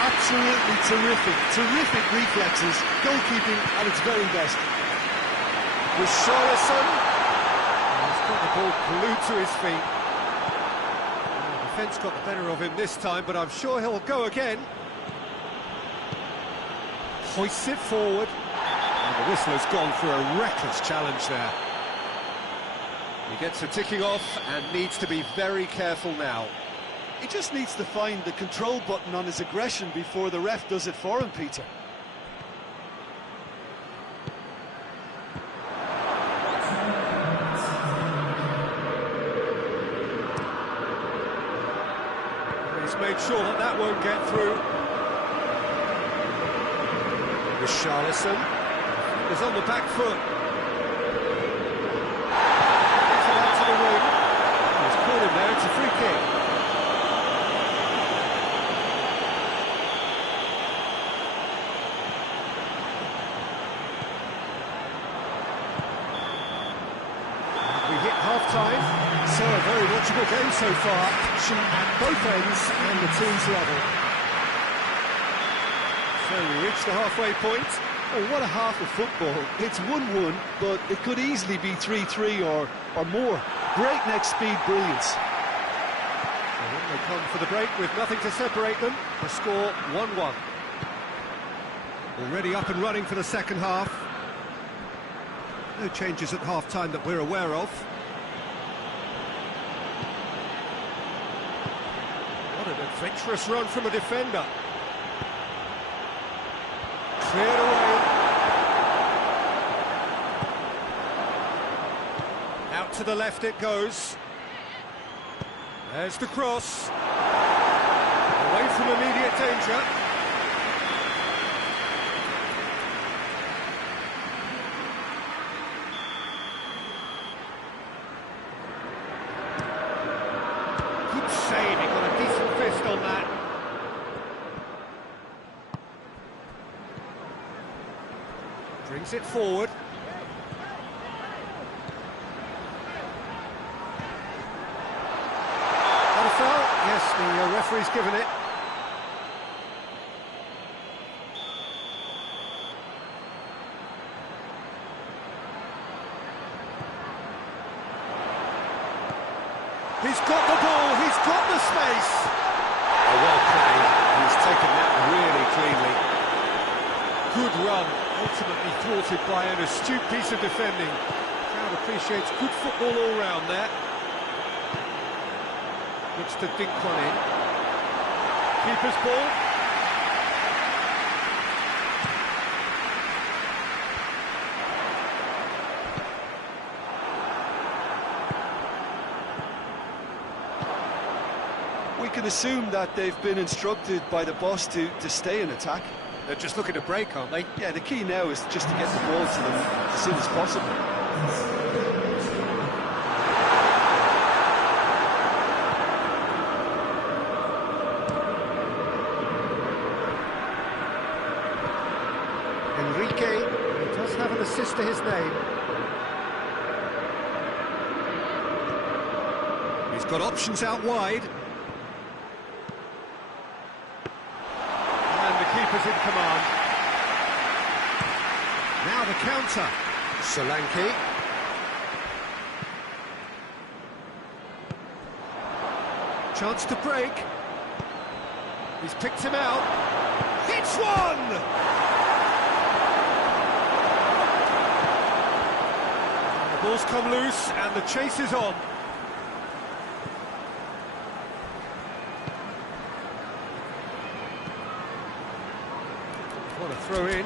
Absolutely terrific reflexes, goalkeeping at its very best. Richarlison. He's got the ball glued to his feet. The defence got the better of him this time, but I'm sure he'll go again. Hoists it forward. And the whistle has gone for a reckless challenge there. He gets a ticking off and needs to be very careful now. He just needs to find the control button on his aggression before the ref does it for him, Peter. He's made sure that that won't get through. Richarlison is on the back foot. Gets it out to the wing. He's caught him there, it's a free kick. Half-time, so a very watchable game so far. Action at both ends and the team's level. So we reach the halfway point. Oh, what a half of football. It's 1-1, but it could easily be 3-3 or more. Breakneck speed brilliance. So when they come for the break with nothing to separate them, the score 1-1. Already up and running for the second half. No changes at half-time that we're aware of. What an adventurous run from a defender. Cleared away. Out to the left it goes. There's the cross. Away from immediate danger. Save, he got a decent fist on that. Brings it forward. Got a foul? Yes, the referee's given it. He's got the ball, he's got the space. Oh, well played. He's taken that really cleanly. Good run, ultimately thwarted by an astute piece of defending. Crowd appreciates good football all round there. Looks to dink one in. Keeper's ball. We can assume that they've been instructed by the boss to stay in attack. They're just looking to break, aren't they? Yeah, the key now is just to get the ball to them as soon as possible. Enrique, he does have an assist to his name. He's got options out wide. Keeper's in command. Now the counter. Solanke. Chance to break. He's picked him out. Hits one! The ball's come loose and the chase is on. What a throw in.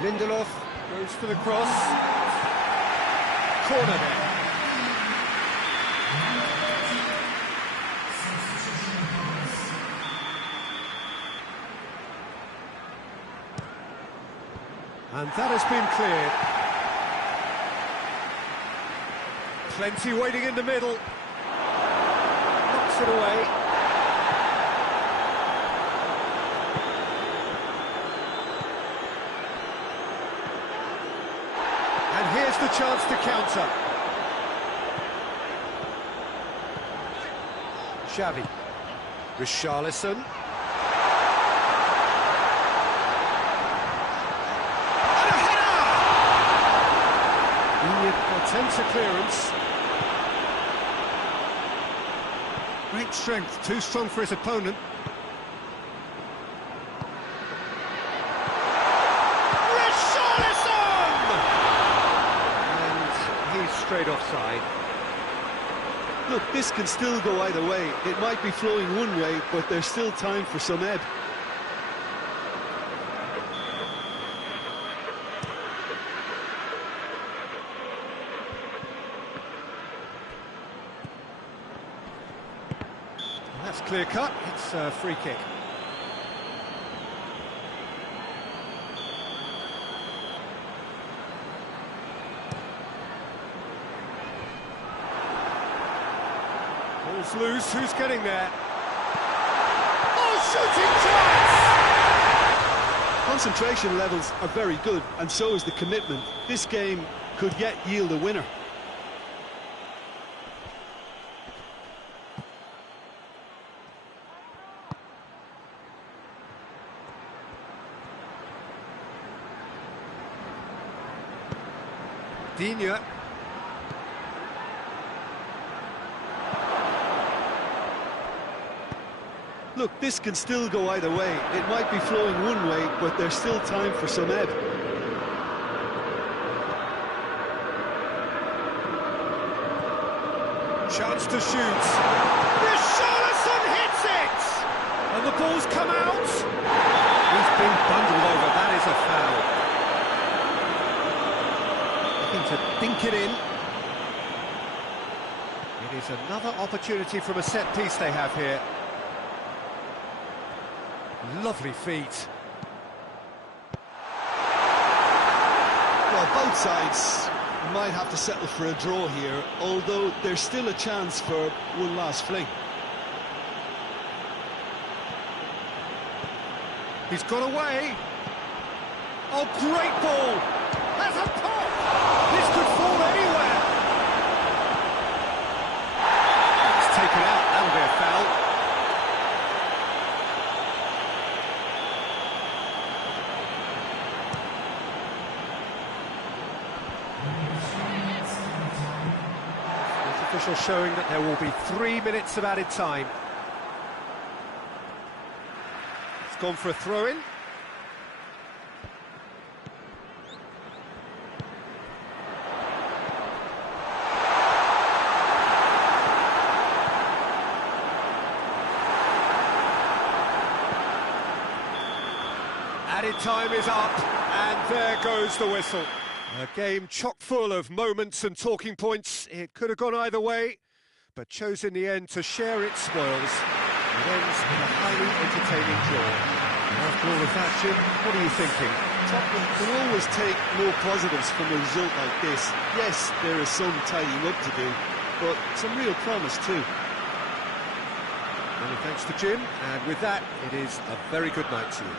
Lindelof goes for the cross. Corner there. And that has been cleared. Plenty waiting in the middle. Knocks it away. And here's the chance to counter. Xavi. Richarlison. Attempts a clearance. Great strength, too strong for his opponent. Richarlison! And he's straight offside. Look, this can still go either way. It might be flowing one way, but there's still time for some ebb. That's clear cut, it's a free kick. Ball's loose, who's getting there? Oh, shooting chance! Concentration levels are very good, and so is the commitment. This game could yet yield a winner. Diachi. Look, this can still go either way. It might be flowing one way, but there's still time for some ebb. Chance to shoot. Richarlison hits it! And the ball's come out. He's been bundled over, that is a foul. To dink it in. It is another opportunity from a set piece they have here. Lovely feet. Well, both sides might have to settle for a draw here, although there's still a chance for one last fling. He's got away. Oh, great ball! Has a pop! This could fall anywhere. It's taken out, that'll be a foul. The official showing that there will be 3 minutes of added time. It's gone for a throw-in. Added time is up, and there goes the whistle. A game chock full of moments and talking points. It could have gone either way, but chose in the end to share its spoils. It ends in a highly entertaining draw. After all of that, Jim, what are you thinking? Tottenham can always take more positives from a result like this. Yes, there is some tidying up to do, but some real promise too. Many thanks to Jim, and with that, it is a very good night to you.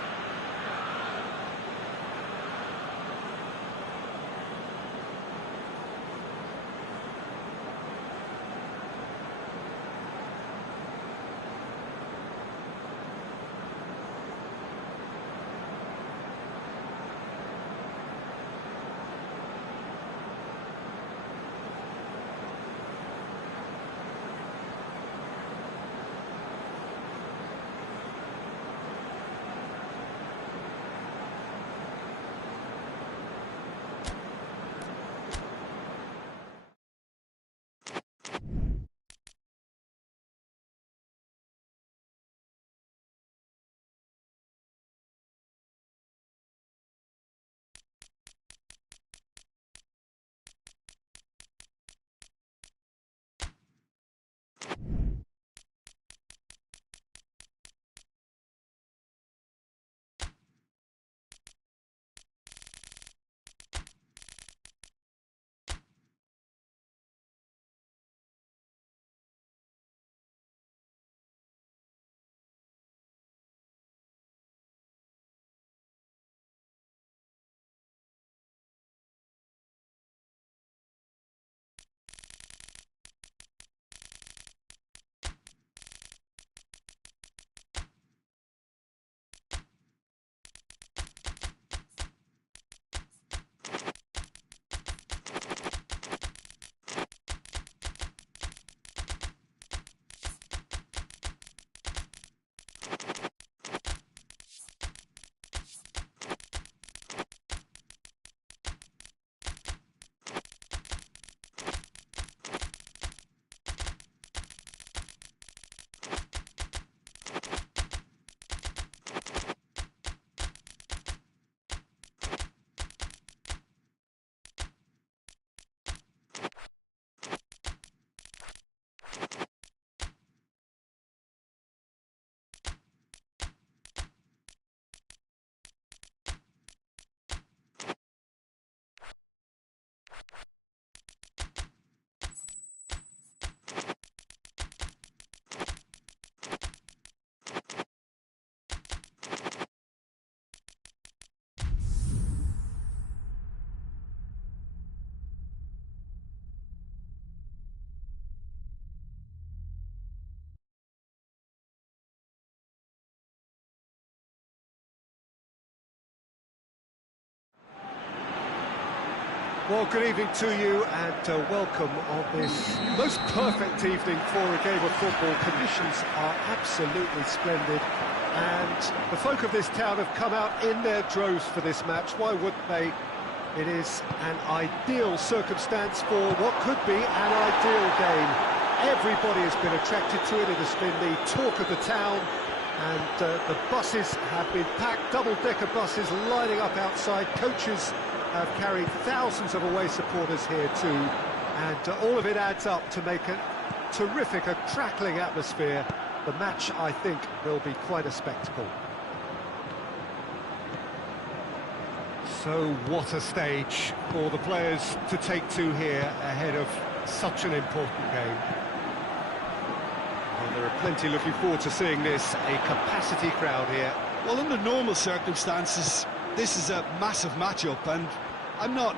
Well, good evening to you and welcome on this most perfect evening for a game of football. Conditions are absolutely splendid and the folk of this town have come out in their droves for this match. Why wouldn't they? It is an ideal circumstance for what could be an ideal game. Everybody has been attracted to it. It has been the talk of the town and the buses have been packed, double-decker buses lining up outside. Coaches have carried thousands of away supporters here too, and all of it adds up to make a terrific, a crackling atmosphere. The match, I think, will be quite a spectacle. So what a stage for the players to take to here ahead of such an important game. Well, there are plenty looking forward to seeing this, a capacity crowd here. Well, under normal circumstances, this is a massive matchup, and I'm not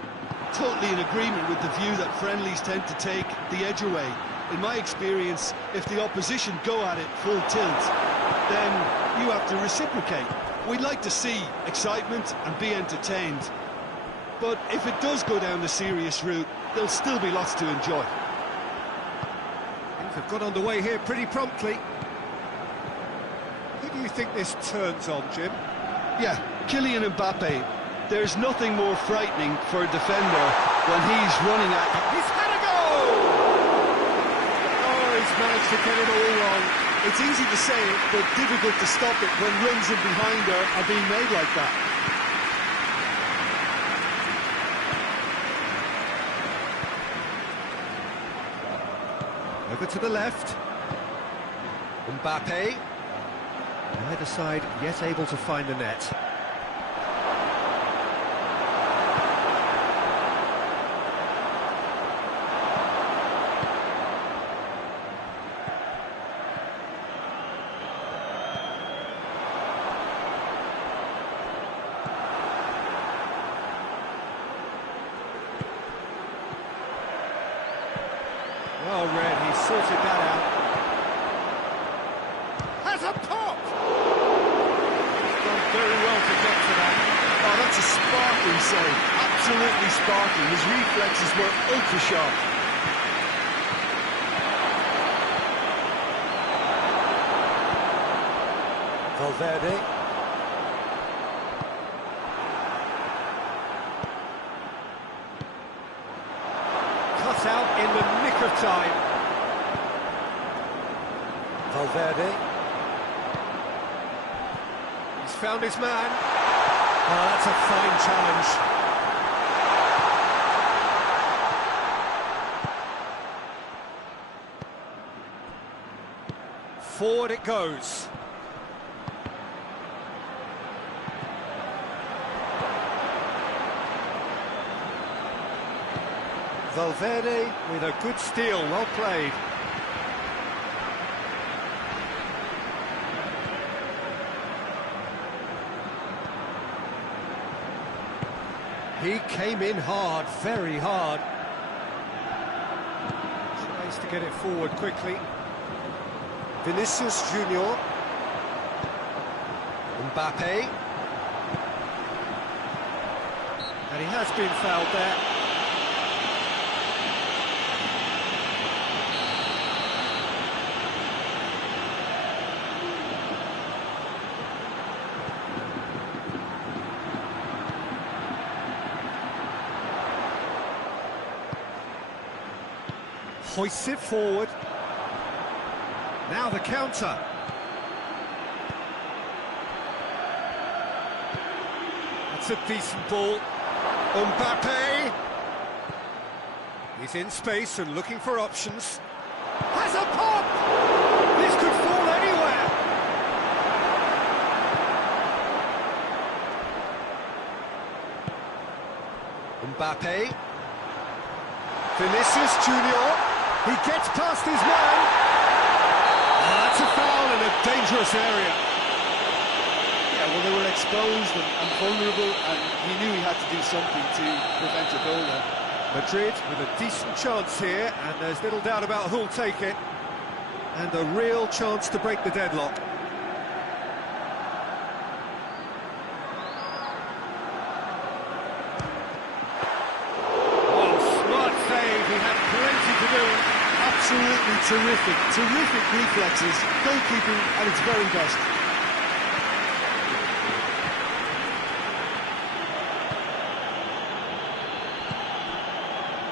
totally in agreement with the view that friendlies tend to take the edge away. In my experience, if the opposition go at it full tilt, then you have to reciprocate. We'd like to see excitement and be entertained, but if it does go down the serious route, there'll still be lots to enjoy. Things have got underway here pretty promptly. Who do you think this turns on, Jim? Yeah, Kylian Mbappe. There's nothing more frightening for a defender when he's running at... He's had a goal! Oh, he's managed to get it all wrong. It's easy to say it, but difficult to stop it when runs in behind are being made like that. Over to the left. Mbappe. Neither side yet able to find the net. Well read, he sorted that out. Has a pop! He's done very well to get to that. Oh, that's a sparkling save. Absolutely sparkling. His reflexes were ultra sharp. Valverde. Cut out in the nick of time. Valverde. He's found his man. Oh, that's a fine challenge. Forward it goes. Valverde with a good steal, well played. He came in hard, very hard. Tries to get it forward quickly. Vinicius Junior. Mbappe. And he has been fouled there. Hoists it forward. Now the counter. That's a decent ball. Mbappe. He's in space and looking for options. Has a pop! This could fall anywhere. Mbappe. Vinicius Junior. He gets past his man. That's a foul in a dangerous area. Yeah, well, they were exposed and vulnerable, and he knew he had to do something to prevent a goal there. Madrid with a decent chance here, and there's little doubt about who'll take it. And a real chance to break the deadlock. Oh, smart save, he had plenty to do. Absolutely terrific reflexes, goalkeeping at its very best.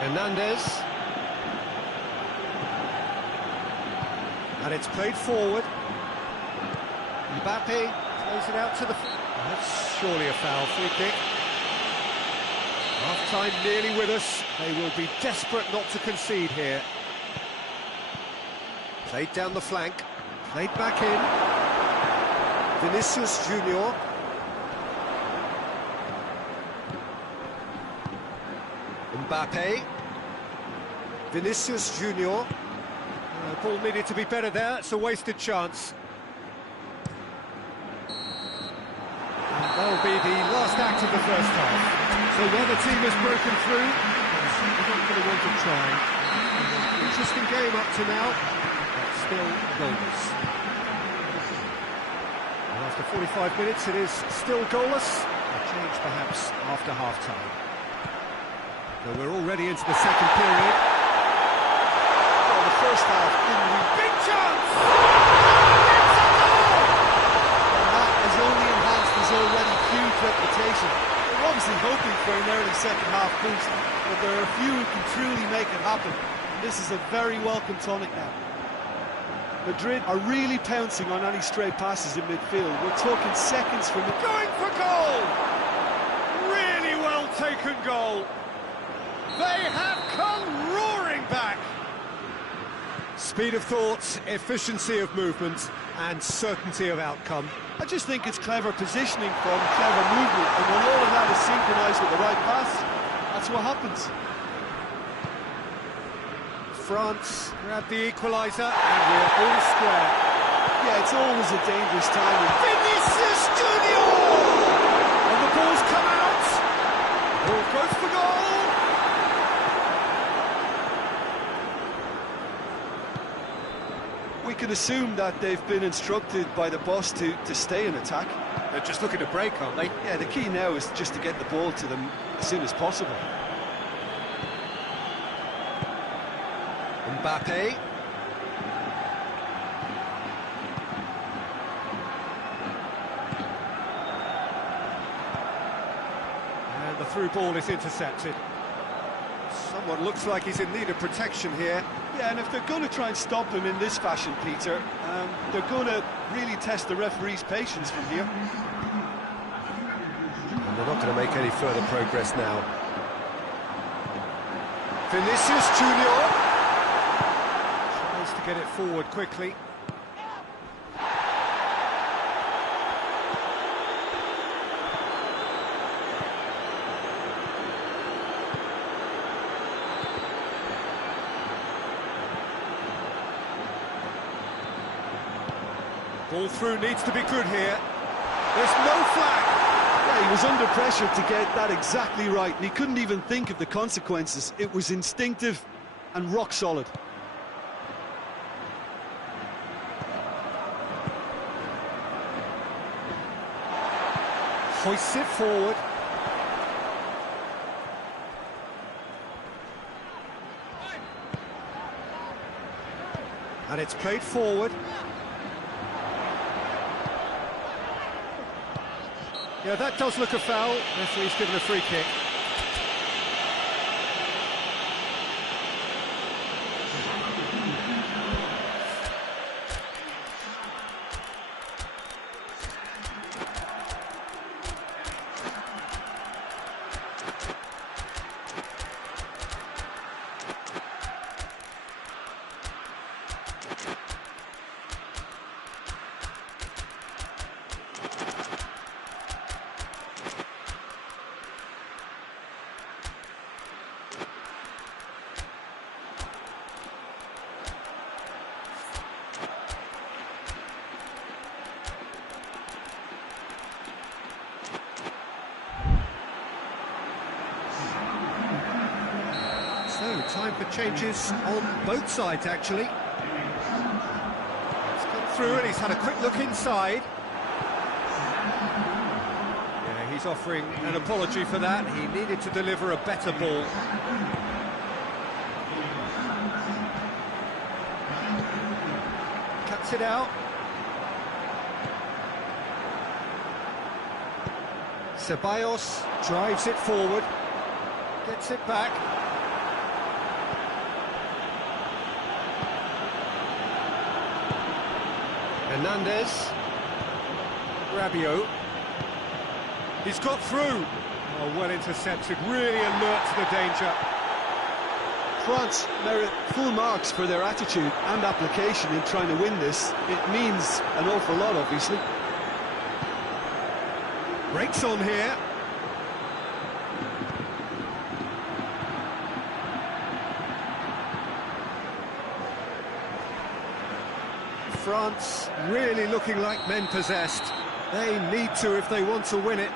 Hernandez. And it's played forward. Mbappe plays it out to the... That's surely a foul, free kick. Half-time nearly with us. They will be desperate not to concede here. Played down the flank, played back in. Vinicius Junior. Mbappe. Vinicius Junior. Ball needed to be better there, it's a wasted chance. And that'll be the last act of the first half. So where the team has broken through, they're not going to want to try. Interesting game up to now. Still goalless. And after 45 minutes it is still goalless. A change perhaps after half-time. So we're already into the second period. Well, the first half didn't we? Big chance! And that has only enhanced his already huge reputation. We're obviously hoping for an early second half boost, but there are a few who can truly make it happen. And this is a very welcome tonic now. Madrid are really pouncing on any stray passes in midfield. We're talking seconds from it. Going for goal! Really well taken goal. They have come roaring back. Speed of thought, efficiency of movement, and certainty of outcome. I just think it's clever positioning from clever movement, and when all of that is synchronised with the right pass, that's what happens. France grab the equaliser, and we're all square. Yeah, it's always a dangerous time. Vinicius Junior! And the ball's come out. Ball goes for goal. We can assume that they've been instructed by the boss to stay in attack. They're just looking to break, aren't they? Yeah, the key now is just to get the ball to them as soon as possible. Mbappe. And the through ball is intercepted. Someone looks like he's in need of protection here. Yeah, and if they're going to try and stop him in this fashion, Peter, they're going to really test the referee's patience from here. And they're not going to make any further progress now. Vinicius Junior tries to get it forward quickly. Ball through needs to be good here. There's no flag. Yeah, he was under pressure to get that exactly right, and he couldn't even think of the consequences. It was instinctive and rock solid. Hoists it forward. And it's played forward. Yeah, that does look a foul. Referee's given a free kick. So, time for changes on both sides, actually. He's come through and he's had a quick look inside. Yeah, he's offering an apology for that. He needed to deliver a better ball. Cuts it out. Ceballos drives it forward. Gets it back. Hernandez, Rabiot, he's got through. Oh, well intercepted, really alert to the danger. France merit full marks for their attitude and application in trying to win this. It means an awful lot, obviously. Breaks on here. France really looking like men possessed. They need to if they want to win it.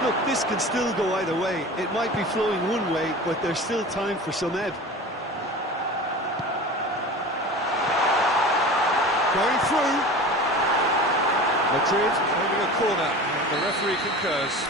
Look, this can still go either way. It might be flowing one way, but there's still time for some ebb. Going through. Madrid claiming a corner, and the referee concurs.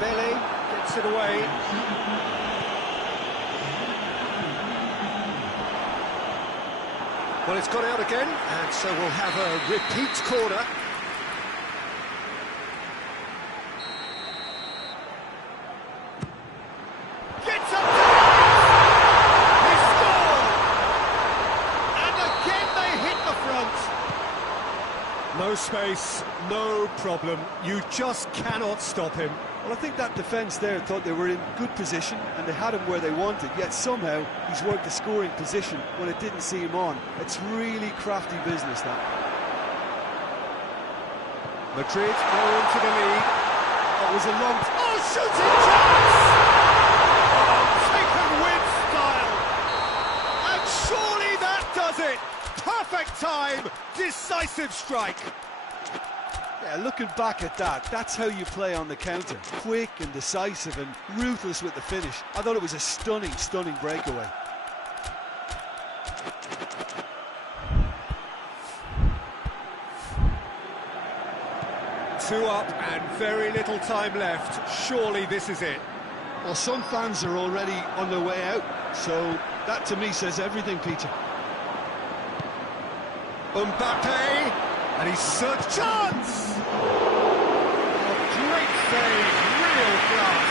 Dembele gets it away. Well, it's gone out again, and so we'll have a repeat corner. Gets up to it! He scored! And again they hit the front. No space, no problem. You just cannot stop him. Well, I think that defence there thought they were in good position and they had him where they wanted, yet somehow he's worked the scoring position when it didn't see him on. It's really crafty business, that. Madrid go into the lead. It was a long... Oh, shooting chance! Oh, taken with style! And surely that does it! Perfect time, decisive strike. Yeah, looking back at that, that's how you play on the counter. Quick and decisive and ruthless with the finish. I thought it was a stunning, stunning breakaway. Two up and very little time left. Surely this is it. Well, some fans are already on their way out, so that to me says everything, Peter. Mbappe, and he's searched chance! Oh, great save, real class.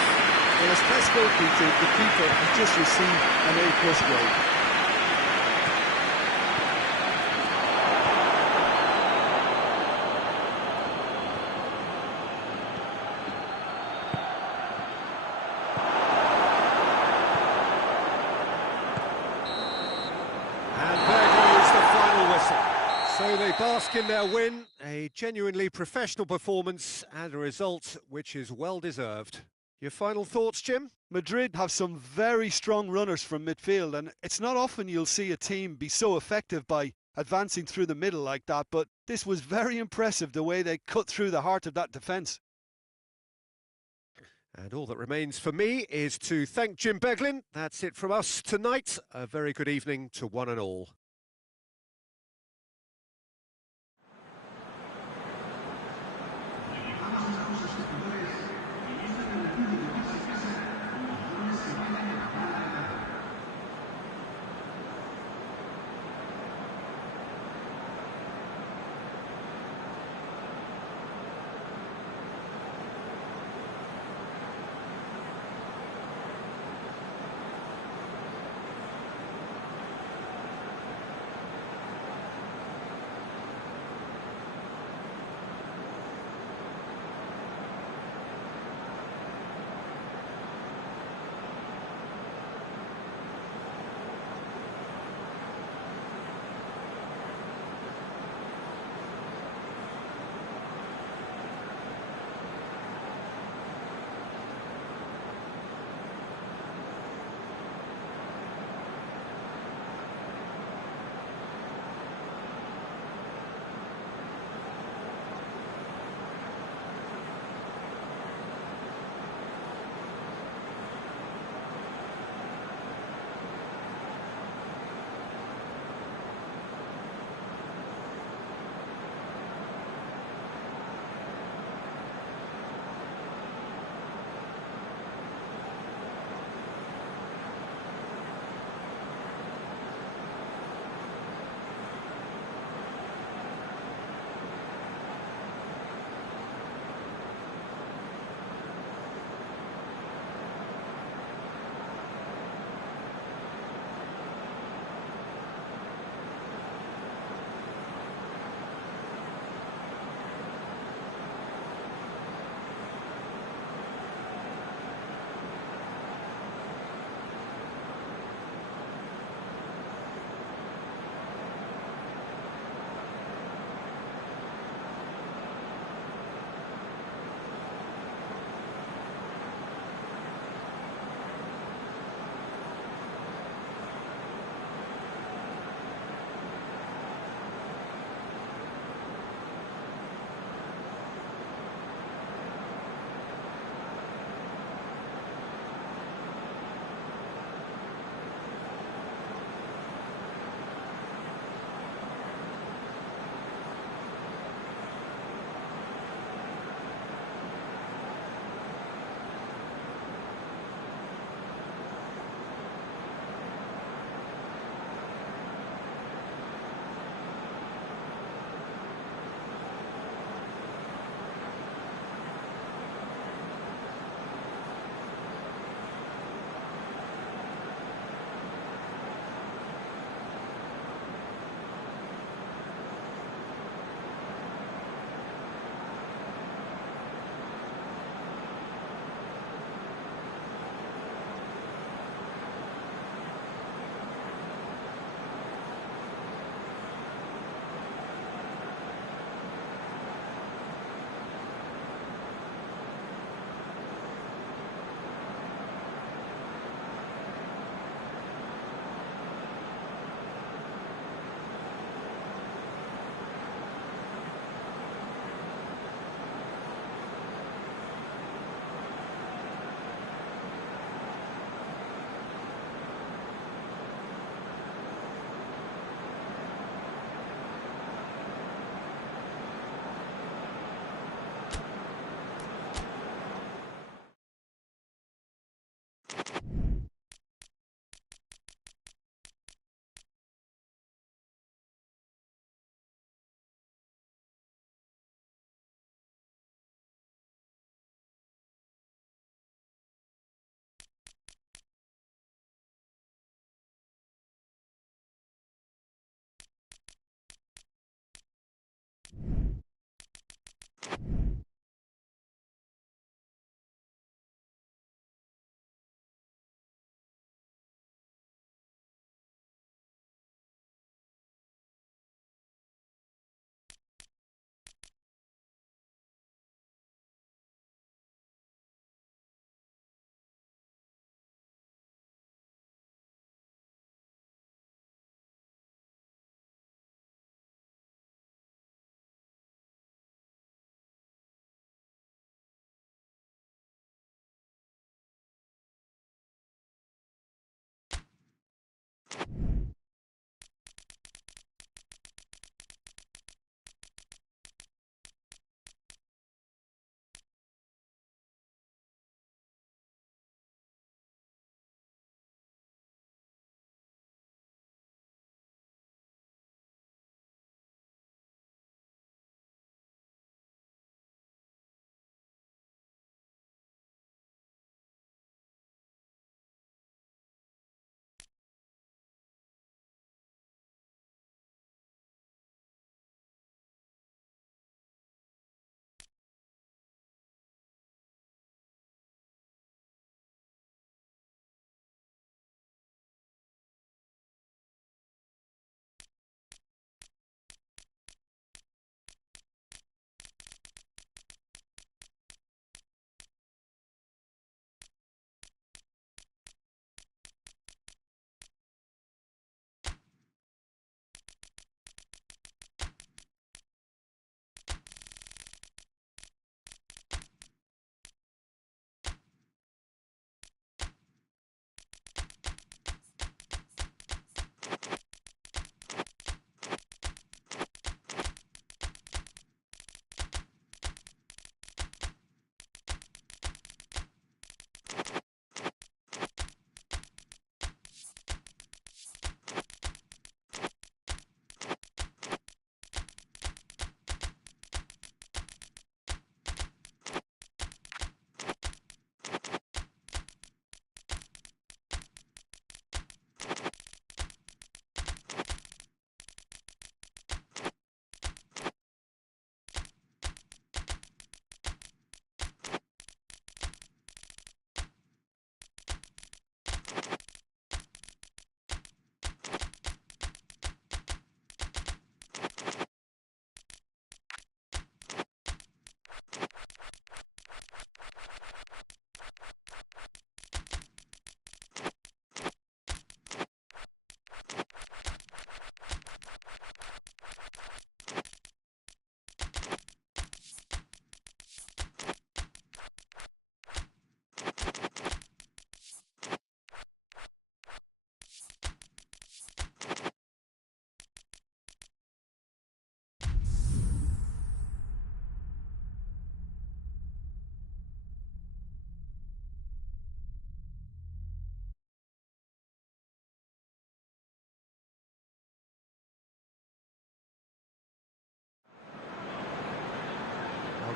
Well, as Pest goalkeeper, the keeper has just received an A+ grade. So they bask in their win, a genuinely professional performance and a result which is well deserved. Your final thoughts, Jim? Madrid have some very strong runners from midfield, and it's not often you'll see a team be so effective by advancing through the middle like that, but this was very impressive the way they cut through the heart of that defence. And all that remains for me is to thank Jim Beglin. That's it from us tonight. A very good evening to one and all.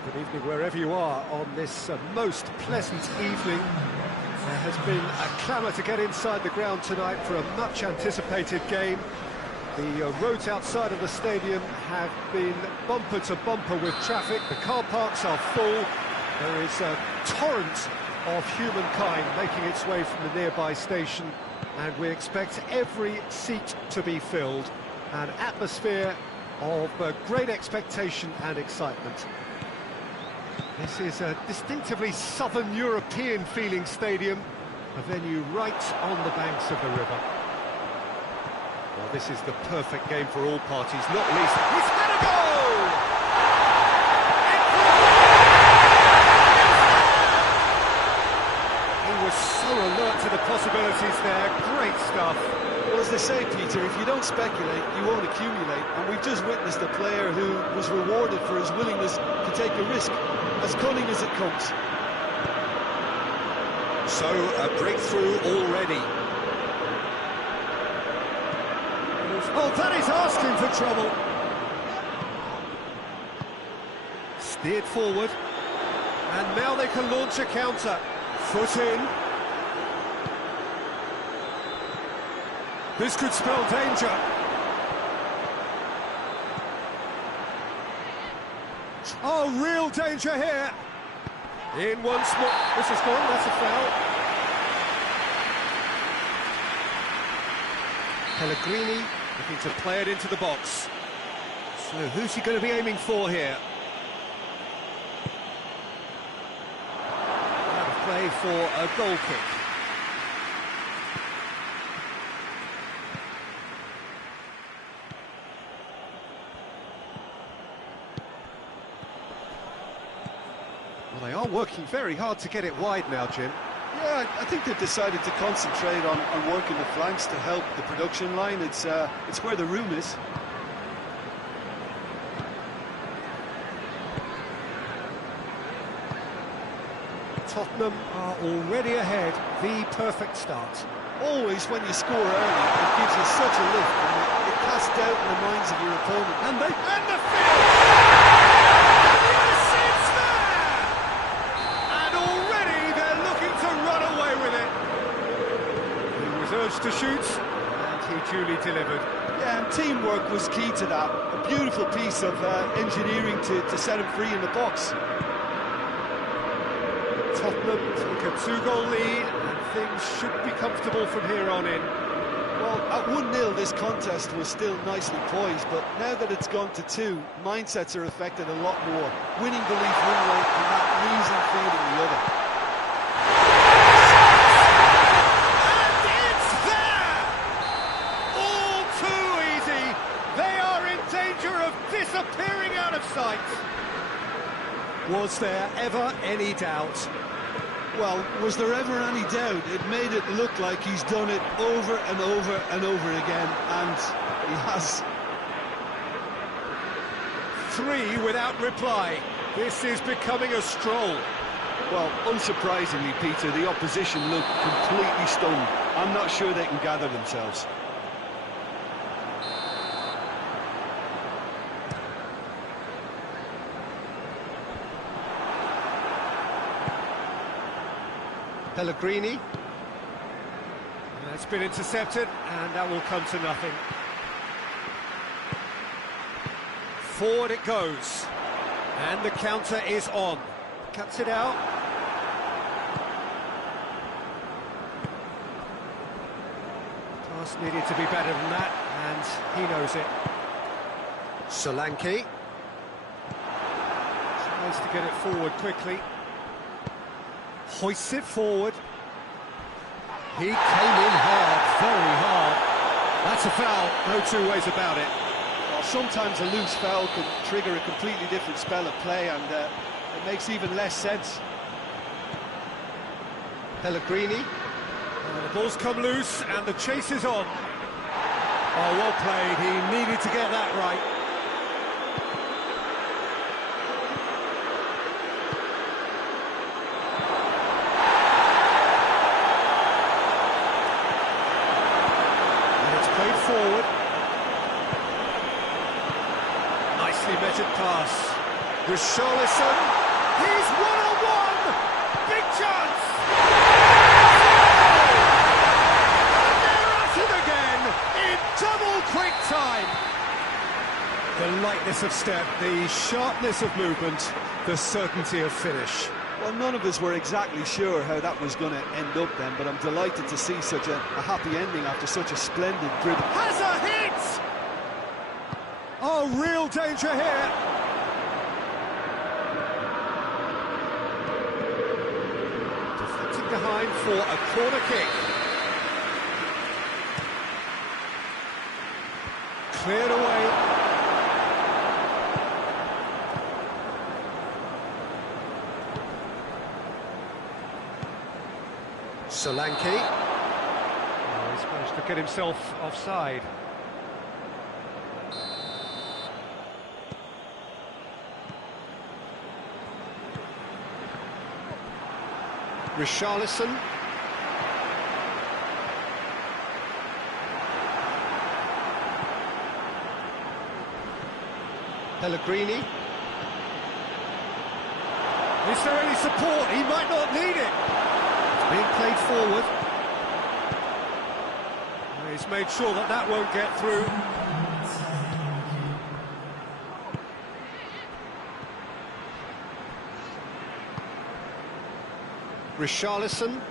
Good evening wherever you are on this most pleasant evening. There has been a clamour to get inside the ground tonight for a much-anticipated game. The roads outside of the stadium have been bumper to bumper with traffic. The car parks are full. There is a torrent of humankind making its way from the nearby station, and we expect every seat to be filled. An atmosphere of great expectation and excitement. This is a distinctively southern European feeling stadium, a venue right on the banks of the river. Well, this is the perfect game for all parties, not least. He's had a goal! He was so alert to the possibilities there. Great stuff. Well, as they say, Peter, if you don't speculate, you won't accumulate. And we've just witnessed a player who was rewarded for his willingness to take a risk, as cunning as it comes. So, a breakthrough already. Oh, that is asking for trouble. Steered forward. And now they can launch a counter. Foot in. This could spell danger. Oh, real danger here. In once more. This is gone, that's a foul. Pellegrini looking to play it into the box. So who's he going to be aiming for here? Out of play for a goal kick. Well, they are working very hard to get it wide now, Jim. Yeah, I think they've decided to concentrate on working the flanks to help the production line. It's where the room is. Tottenham are already ahead. The perfect start. Always, when you score early, it gives you such a lift, and it casts doubt in the minds of your opponent. And the finish! The assist there! And already they're looking to run away with it. He was urged to shoot, and he duly delivered. Yeah, and teamwork was key to that. A beautiful piece of engineering to set him free in the box. Tottenham take a 2-goal lead, and things should be comfortable from here on in. Well, at 1-0 this contest was still nicely poised, but now that it's gone to 2, mindsets are affected a lot more. Winning belief one way and that losing feeling the other. And it's there! All too easy. They are in danger of disappearing out of sight. Was there ever any doubt? Well, was there ever any doubt? It made it look like he's done it over and over and over again, and he has. 3 without reply. This is becoming a stroll. Well, unsurprisingly, Peter, the opposition look completely stunned. I'm not sure they can gather themselves. Pellegrini. That's been intercepted, and that will come to nothing. Forward it goes. And the counter is on. Cuts it out. Pass needed to be better than that, and he knows it. Solanke. Tries to get it forward quickly. Hoists it forward. He came in hard, very hard. That's a foul, no two ways about it. Well, sometimes a loose foul can trigger a completely different spell of play, and it makes even less sense. Pellegrini. The ball's come loose, and the chase is on. Oh, well played, he needed to get that right. Forward. Nicely measured pass. Richarlison, he's one-on-one! Big chance! And they're at it again in double quick time! The lightness of step, the sharpness of movement, the certainty of finish. Well, none of us were exactly sure how that was going to end up then, but I'm delighted to see such a happy ending after such a splendid dribble. Has a hit! Oh, real danger here! Deflecting behind for a corner kick. Cleared away. Solanke. Oh, he's managed to get himself offside. Richarlison. Pellegrini. Is there any support? He might not need it. Being played forward. He's made sure that that won't get through. Richarlison.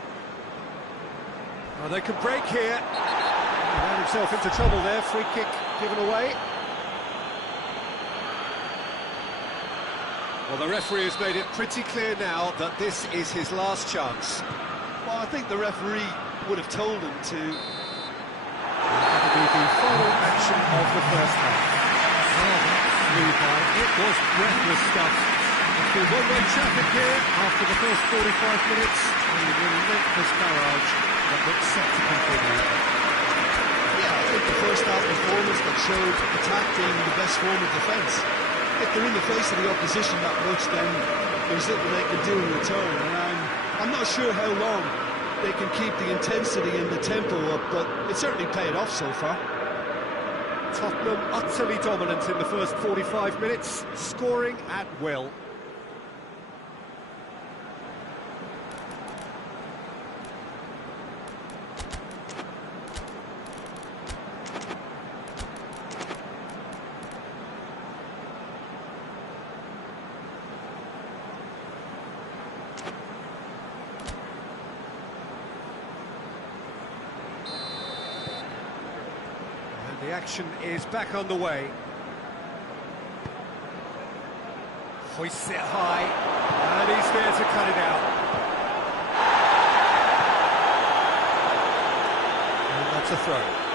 Oh, they could break here. He ran himself into trouble there. Free kick given away. Well, the referee has made it pretty clear now that this is his last chance. Well, I think the referee would have told him to. That'll be the final action of the first half. Oh, that flew by. It was breathless stuff. It's been one-way traffic here after the first 45 minutes. And a relentless barrage that looks set to continue. Yeah, I think the first half performance that showed attack being the best form of defence. If they're in the face of the opposition that much, then there's little they can do in return. And I'm not sure how long they can keep the intensity and the tempo up, but it certainly paid off so far. Tottenham utterly dominant in the first 45 minutes, scoring at will. The action is back on the way. Hoists it high, and he's there to cut it out. And that's a throw.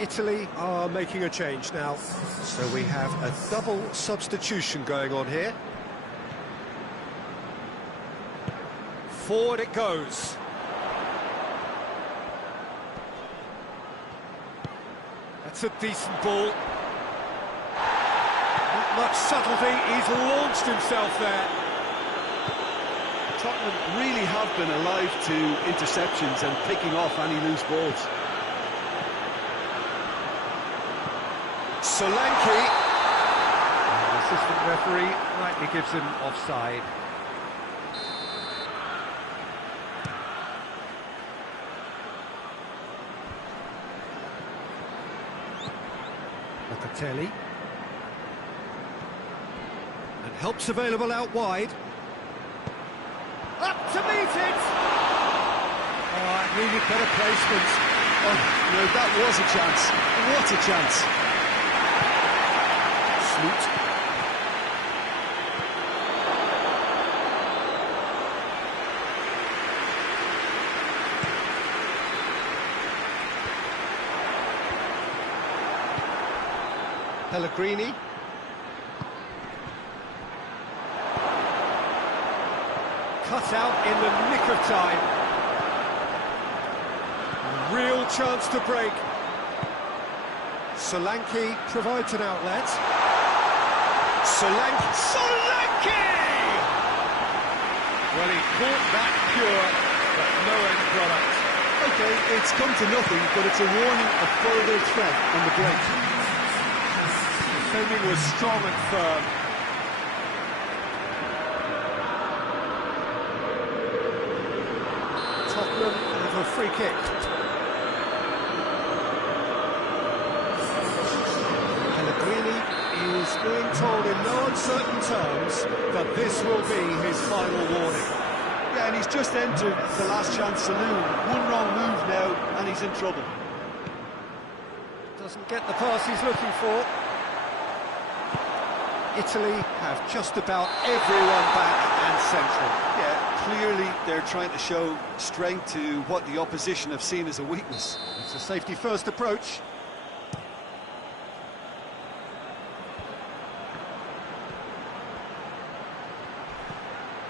Italy are making a change now, so we have a double substitution going on here. Forward it goes. That's a decent ball. much subtlety, he's launched himself there. Tottenham really have been alive to interceptions and picking off any loose balls. Solanke. And the assistant referee rightly gives him offside. Locatelli. And help's available out wide. Up to meet it! Oh, it needed better placement. Oh, no, that was a chance. What a chance. Snoot. Pellegrini. Cut out in the nick of time. A real chance to break. Solanke provides an outlet. Solanke! Well, he caught that pure, but no end product. Okay, it's come to nothing, but it's a warning of further threat on the break. Defending was strong and firm. Tottenham have a free kick. Pellegrini is being told in no uncertain terms that this will be his final warning. Yeah, and he's just entered the last chance saloon. One wrong move now, and he's in trouble. Doesn't get the pass he's looking for. Italy have just about everyone back and central. Yeah, clearly they're trying to show strength to what the opposition have seen as a weakness. It's a safety-first approach.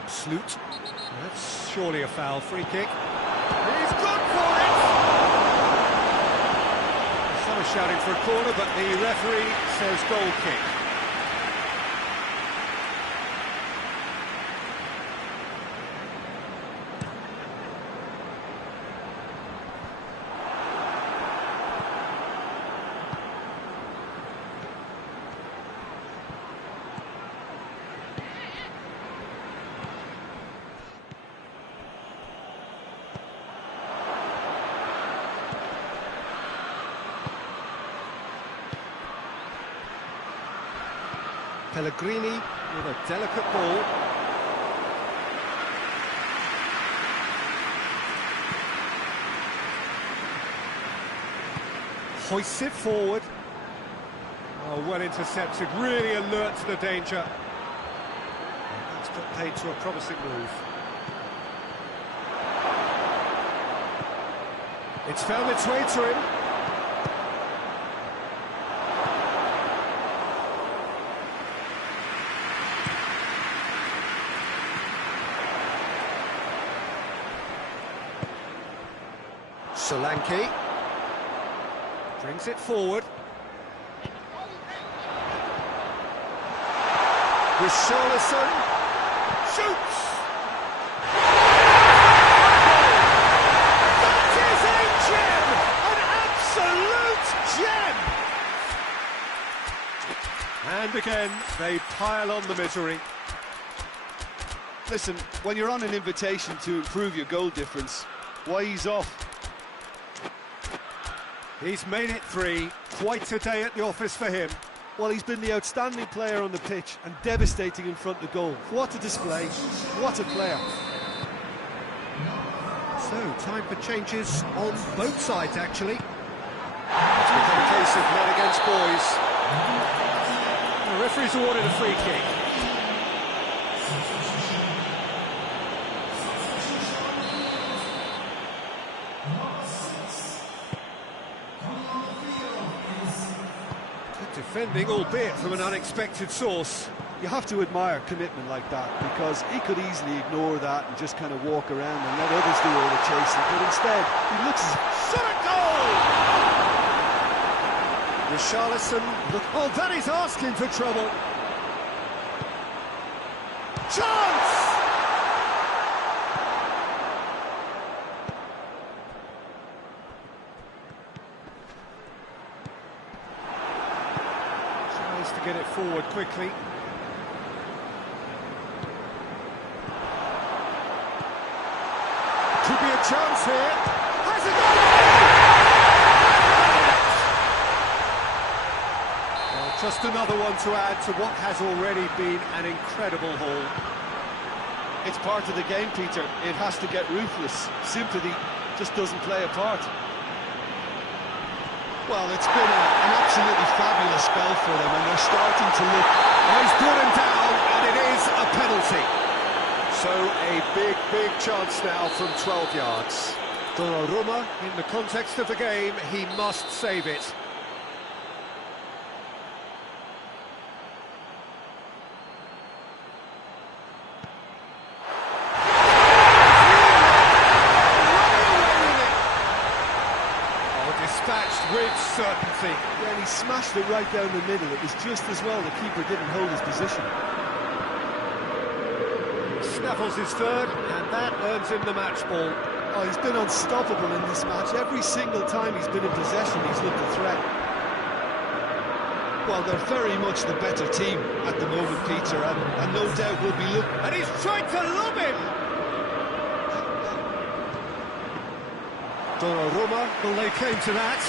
Sloot. That's surely a foul. Free kick. He's gone for it! Some are shouting for a corner, but the referee says goal kick. Pellegrini with a delicate ball. Hoists it forward. Oh, well intercepted, really alert to the danger. That's put paid to a promising move. It's found its way to him. Solanke brings it forward. Richarlison shoots! That is a gem! An absolute gem! And again, they pile on the misery. Listen, when you're on an invitation to improve your goal difference, why ease off? He's made it 3, quite a day at the office for him. Well, he's been the outstanding player on the pitch and devastating in front of the goal. What a display, what a player. So, time for changes on both sides, actually. It's become a case of men against boys. The referee's awarded a free kick. Defending, albeit from an unexpected source. You have to admire commitment like that, because he could easily ignore that and just kind of walk around and let others do all the chasing, but instead he looks as shot at goal! Richarlison, look, oh, that is asking for trouble. Chance! Tries to get it forward quickly. Could be a chance here. Has it? Well, just another one to add to what has already been an incredible haul. It's part of the game, Peter. It has to get ruthless. Sympathy just doesn't play a part. Well, it's been an absolutely fabulous spell for them, and they're starting to look... Oh, he's brought him down, and it is a penalty. So a big chance now from 12 yards. Donnarumma, in the context of the game, he must save it. Dispatched with certainty. Yeah, and he smashed it right down the middle. It was just as well the keeper didn't hold his position. Snaffles his third, and that earns him the match ball. Oh, he's been unstoppable in this match. Every single time he's been in possession, he's looked a threat. Well, they're very much the better team at the moment, Peter, and no doubt will be looking... And he's trying to lob him! Donnarumma will lay claim to that.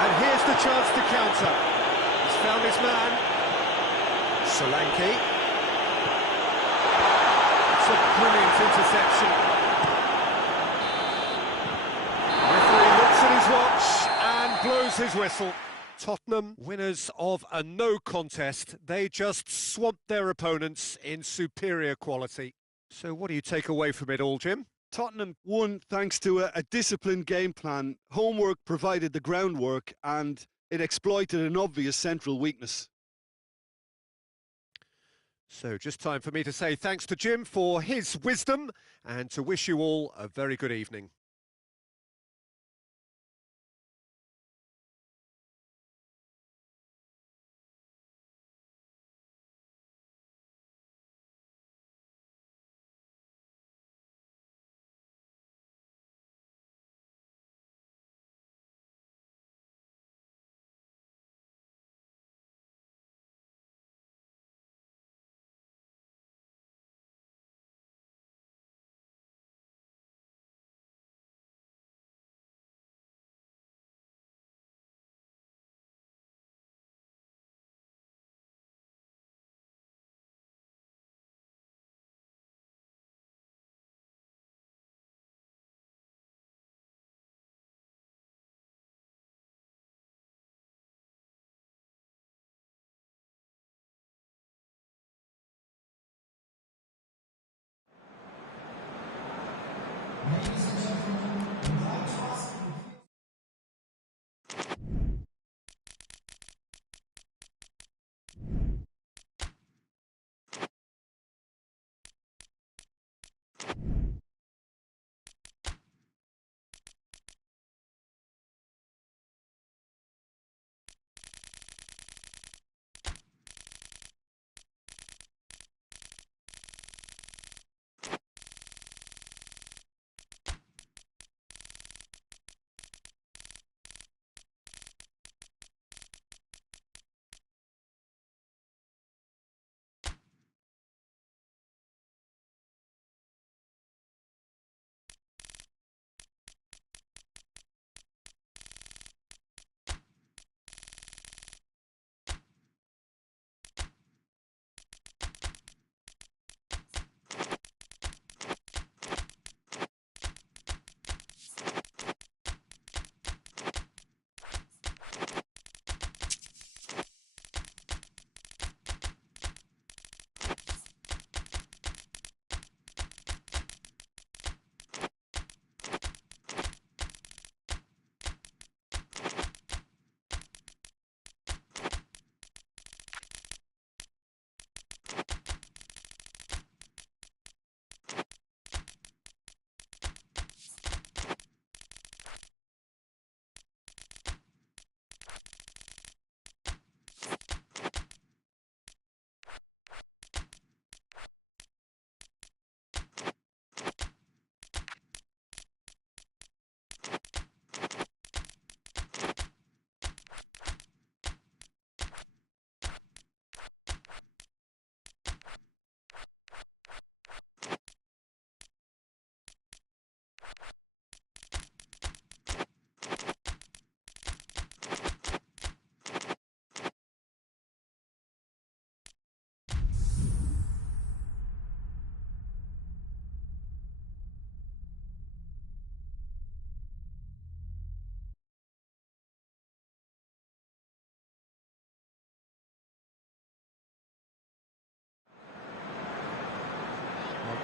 And here's the chance to counter. He's found his man. Solanke. It's a brilliant interception. Referee looks at his watch and blows his whistle. Tottenham, winners of a no contest. They just swamped their opponents in superior quality. So what do you take away from it all, Jim? Tottenham won thanks to a disciplined game plan. Homework provided the groundwork, and it exploited an obvious central weakness. So just time for me to say thanks to Jim for his wisdom and to wish you all a very good evening.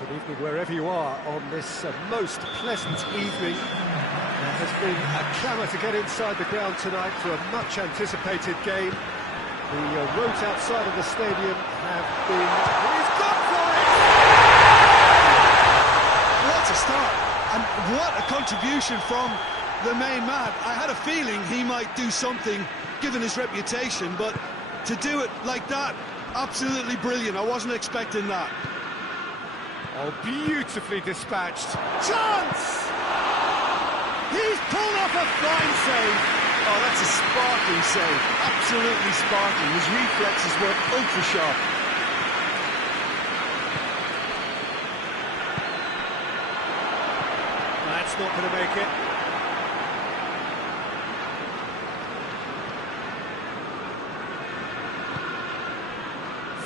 Good evening wherever you are on this most pleasant evening. There has been a clamour to get inside the ground tonight for a much anticipated game. The roads outside of the stadium have been... He's gone for it! What a start, and what a contribution from the main man. I had a feeling he might do something given his reputation, but to do it like that, absolutely brilliant. I wasn't expecting that. Oh, beautifully dispatched. Chance! He's pulled off a fine save. Oh, that's a sparkling save. Absolutely sparkling. His reflexes were ultra sharp. That's not going to make it.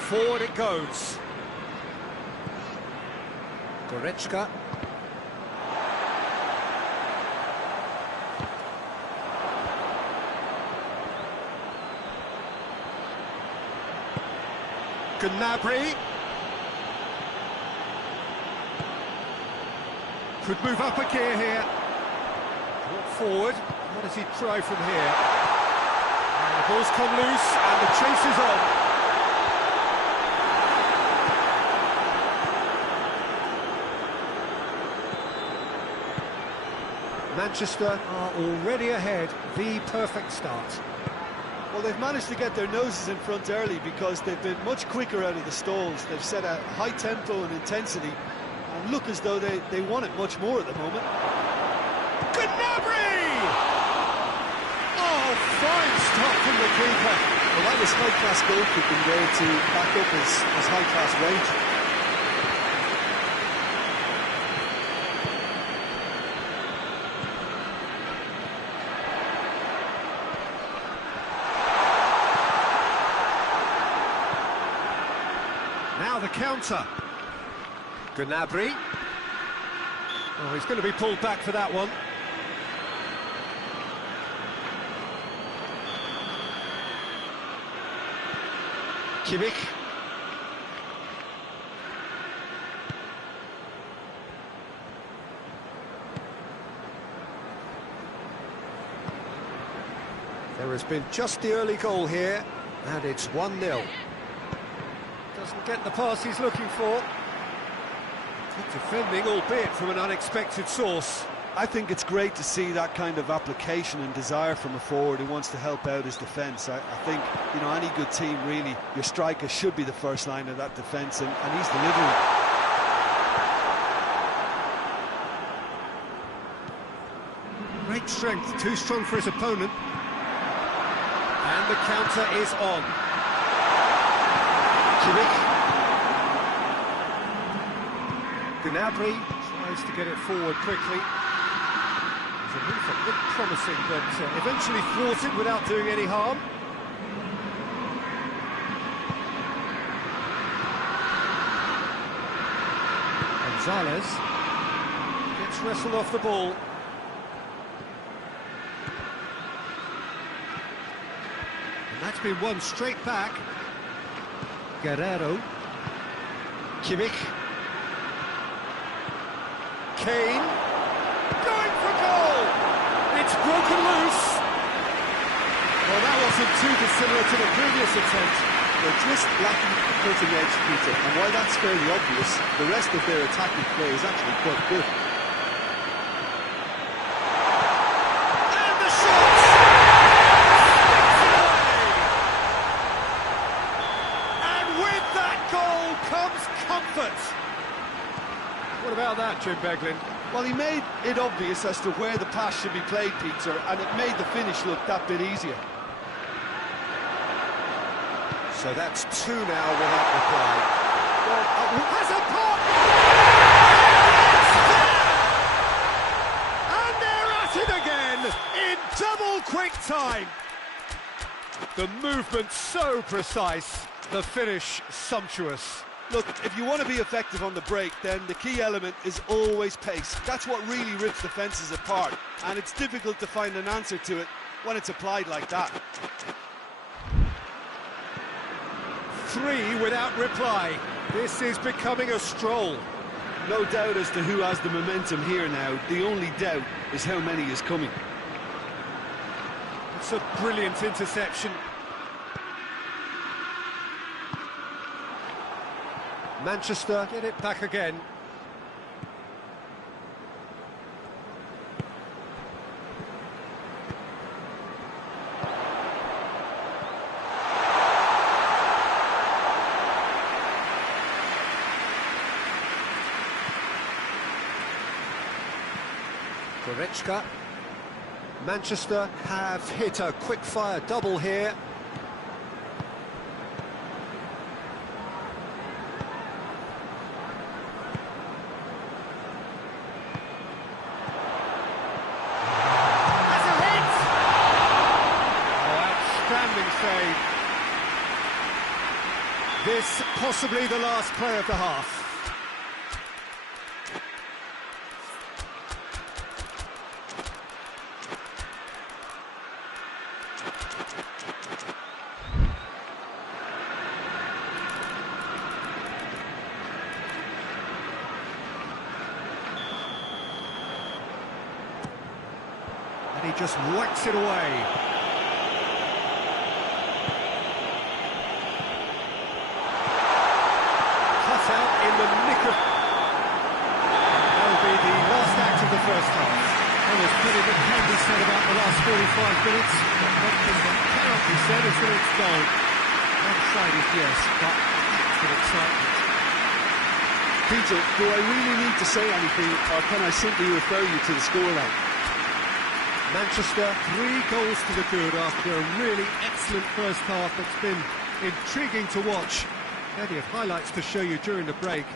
Forward it goes. Goretzka. Gnabry. Could move up a gear here. Walk forward. What does he try from here? And the ball's come loose and the chase is on. Manchester are already ahead, the perfect start. Well, they've managed to get their noses in front early because they've been much quicker out of the stalls. They've set a high tempo and intensity and look as though they want it much more at the moment. Gnabry! Oh, fine stop from the keeper. Well, that was high-class goalkeeping there to back up his high-class range. Now the counter. Gnabry. Oh, he's going to be pulled back for that one. Kimmich. There has been just the early goal here, and it's 1-0. Doesn't get the pass he's looking for. Good defending, albeit from an unexpected source. I think it's great to see that kind of application and desire from a forward who wants to help out his defence. I think, you know, any good team, really, your striker should be the first line of that defence, and he's delivering. Great strength, too strong for his opponent. And the counter is on. Kimmich. Gnabry tries to get it forward quickly. It's a move that looked promising, but eventually thwarted without doing any harm. Gonzalez gets wrestled off the ball. And that's been won straight back. Guerrero. Kimmich. Kane. Going for goal! It's broken loose. Well, that wasn't too dissimilar to the previous attempt. They're just lacking the cutting edge, Peter, and while that's fairly obvious, the rest of their attacking play is actually quite good. And the shot! And with that goal comes comfort. What about that, Jim Beglin? Well, he made it obvious as to where the pass should be played, Peter, and it made the finish look that bit easier. So that's 2 now without reply. Well, has a pop! And they're at it again in double quick time. The movement so precise, the finish sumptuous. Look, if you want to be effective on the break, then the key element is always pace. That's what really rips defences apart, and it's difficult to find an answer to it when it's applied like that. 3 without reply. This is becoming a stroll. No doubt as to who has the momentum here now. The only doubt is how many is coming. It's a brilliant interception. Manchester get it back again. Goretzka. Manchester have hit a quick-fire double here. That's a hit! Oh, outstanding save. This possibly the last play of the half. He just whacks it away. Cut out in the nick of... That will be the last act of the first half. Well, there's plenty that can be said about the last 45 minutes, but one thing that cannot be said is that it's dull. One-sided, yes, but packed with excitement. Peter, do I really need to say anything, or can I simply refer you to the scoreline? Manchester, 3 goals to the good after a really excellent first half that's been intriguing to watch. Plenty of highlights to show you during the break.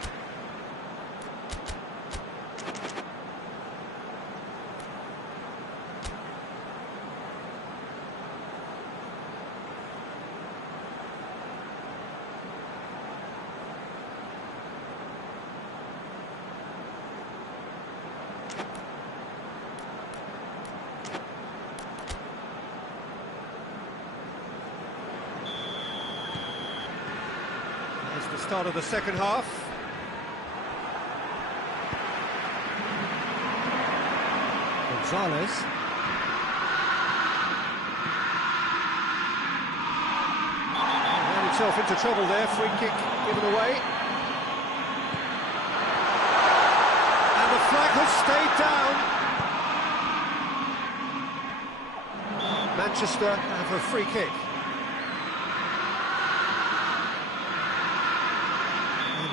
The start of the second half. Gonzalez. Ran himself into trouble there, free kick given away. And the flag has stayed down. Manchester have a free kick.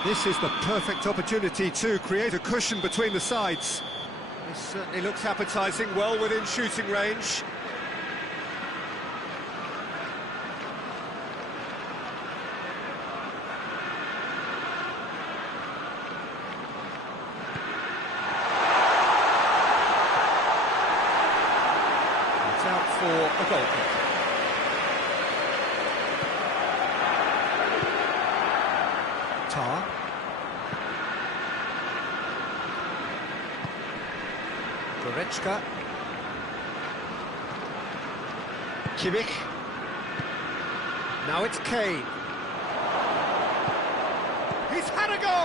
This is the perfect opportunity to create a cushion between the sides. This certainly looks appetising, well within shooting range. It's out for a goal kick. Tar. Goretzka. Kimmich. Now it's Kane. He's had a go!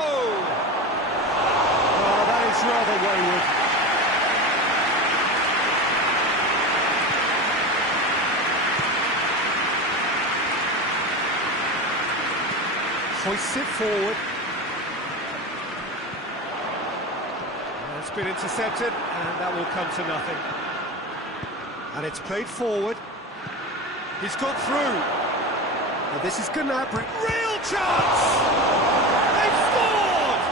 Oh, that is rather wayward. Hoists it forward. It's been intercepted, and that will come to nothing. And it's played forward. He's got through. And this is Gnabry. Real chance! They've scored!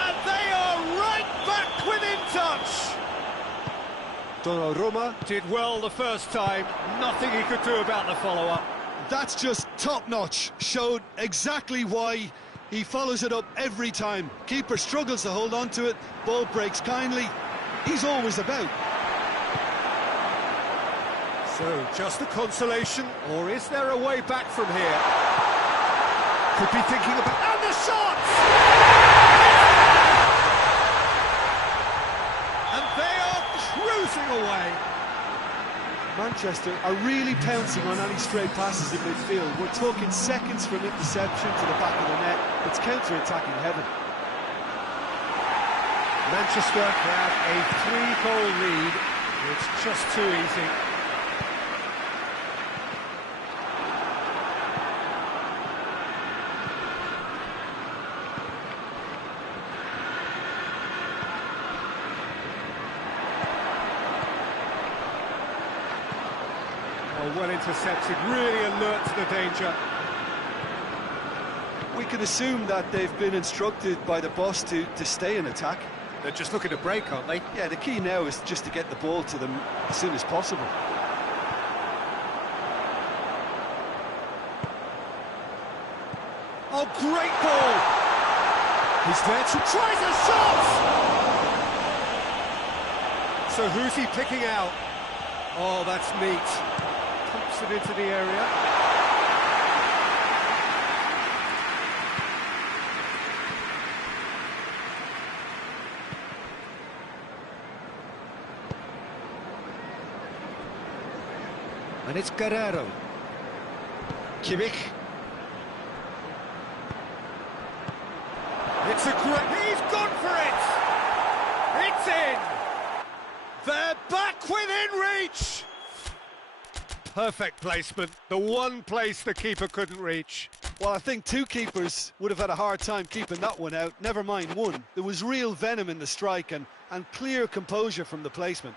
And they are right back within touch. Donnarumma did well the first time. Nothing he could do about the follow-up. That's just top-notch. Showed exactly why he follows it up every time. Keeper struggles to hold on to it. Ball breaks kindly. He's always about. So, just a consolation, or is there a way back from here? Could be thinking about... And the shot! And they are cruising away. Manchester are really pouncing on any stray passes in midfield. We're talking seconds from interception to the back of the net. It's counter-attacking heaven. Manchester grab a 3-goal lead. It's just too easy. Well intercepted, really alert to the danger. We can assume that they've been instructed by the boss to stay in attack. They're just looking to break, aren't they? Yeah, the key now is just to get the ball to them as soon as possible. Oh, great ball! He's there to tries a shot! So who's he picking out? Oh, that's neat. Pumps it into the area. And it's Guerrero. Kimmich. It's a great... He's gone for it! It's in! They're back within reach! Perfect placement. The one place the keeper couldn't reach. Well, I think two keepers would have had a hard time keeping that one out. Never mind one. There was real venom in the strike and clear composure from the placement.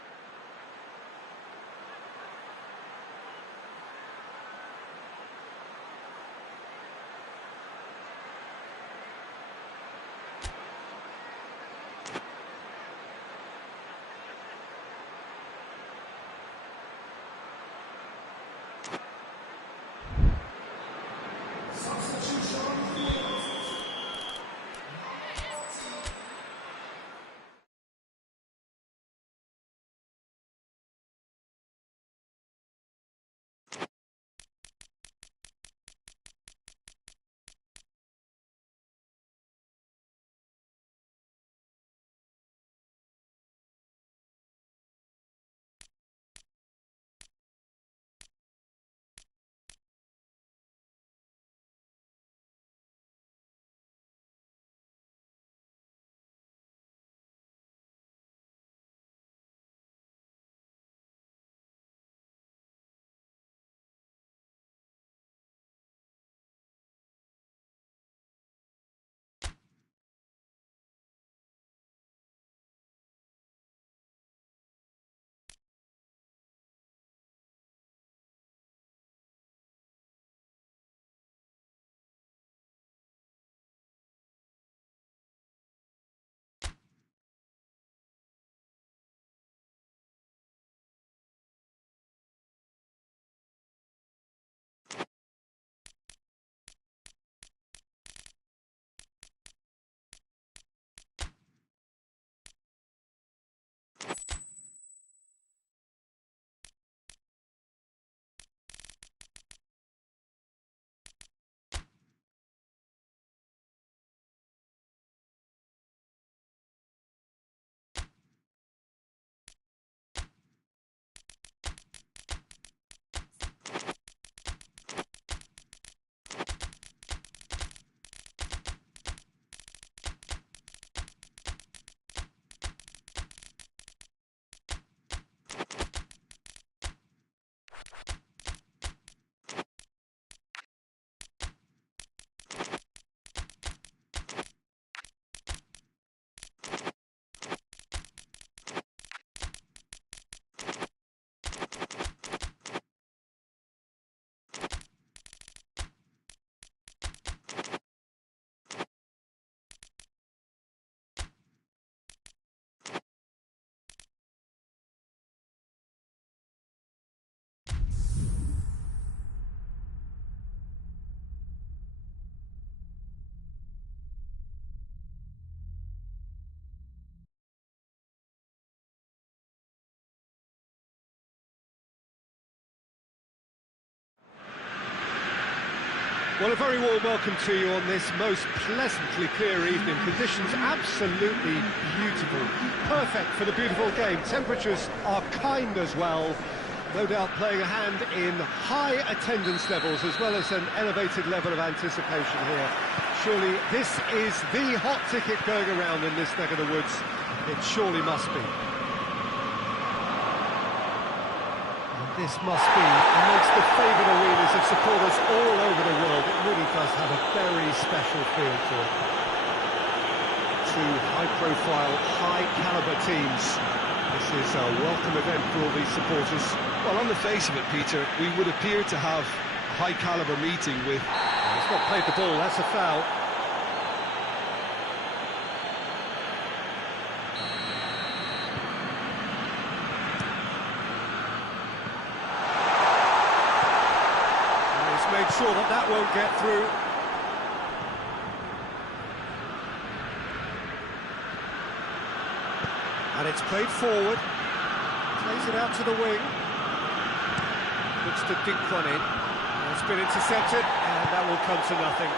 Well, a very warm welcome to you on this most pleasantly clear evening. Conditions absolutely beautiful. Perfect for the beautiful game. Temperatures are kind as well. No doubt playing a hand in high attendance levels as well as an elevated level of anticipation here. Surely this is the hot ticket going around in this neck of the woods. It surely must be. And this must be amongst the favoured arenas of supporters all over the world. It really does have a very special feel to it. Two high-profile, high-caliber teams. This is a welcome event for all these supporters. Well, on the face of it, Peter, we would appear to have a high-caliber meeting with... He's not played the ball, that's a foul. And he's made sure that that won't get through. And it's played forward, plays it out to the wing, looks to dink one in, and it's been intercepted, and that will come to nothing.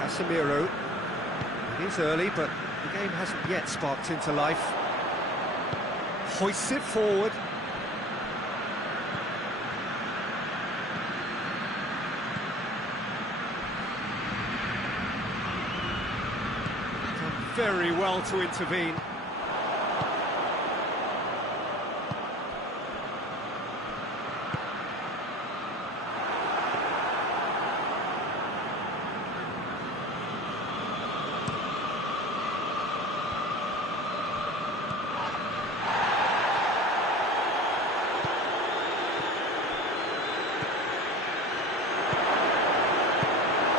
Casemiro, it is early, but the game hasn't yet sparked into life. Hoists it forward. Done very well to intervene.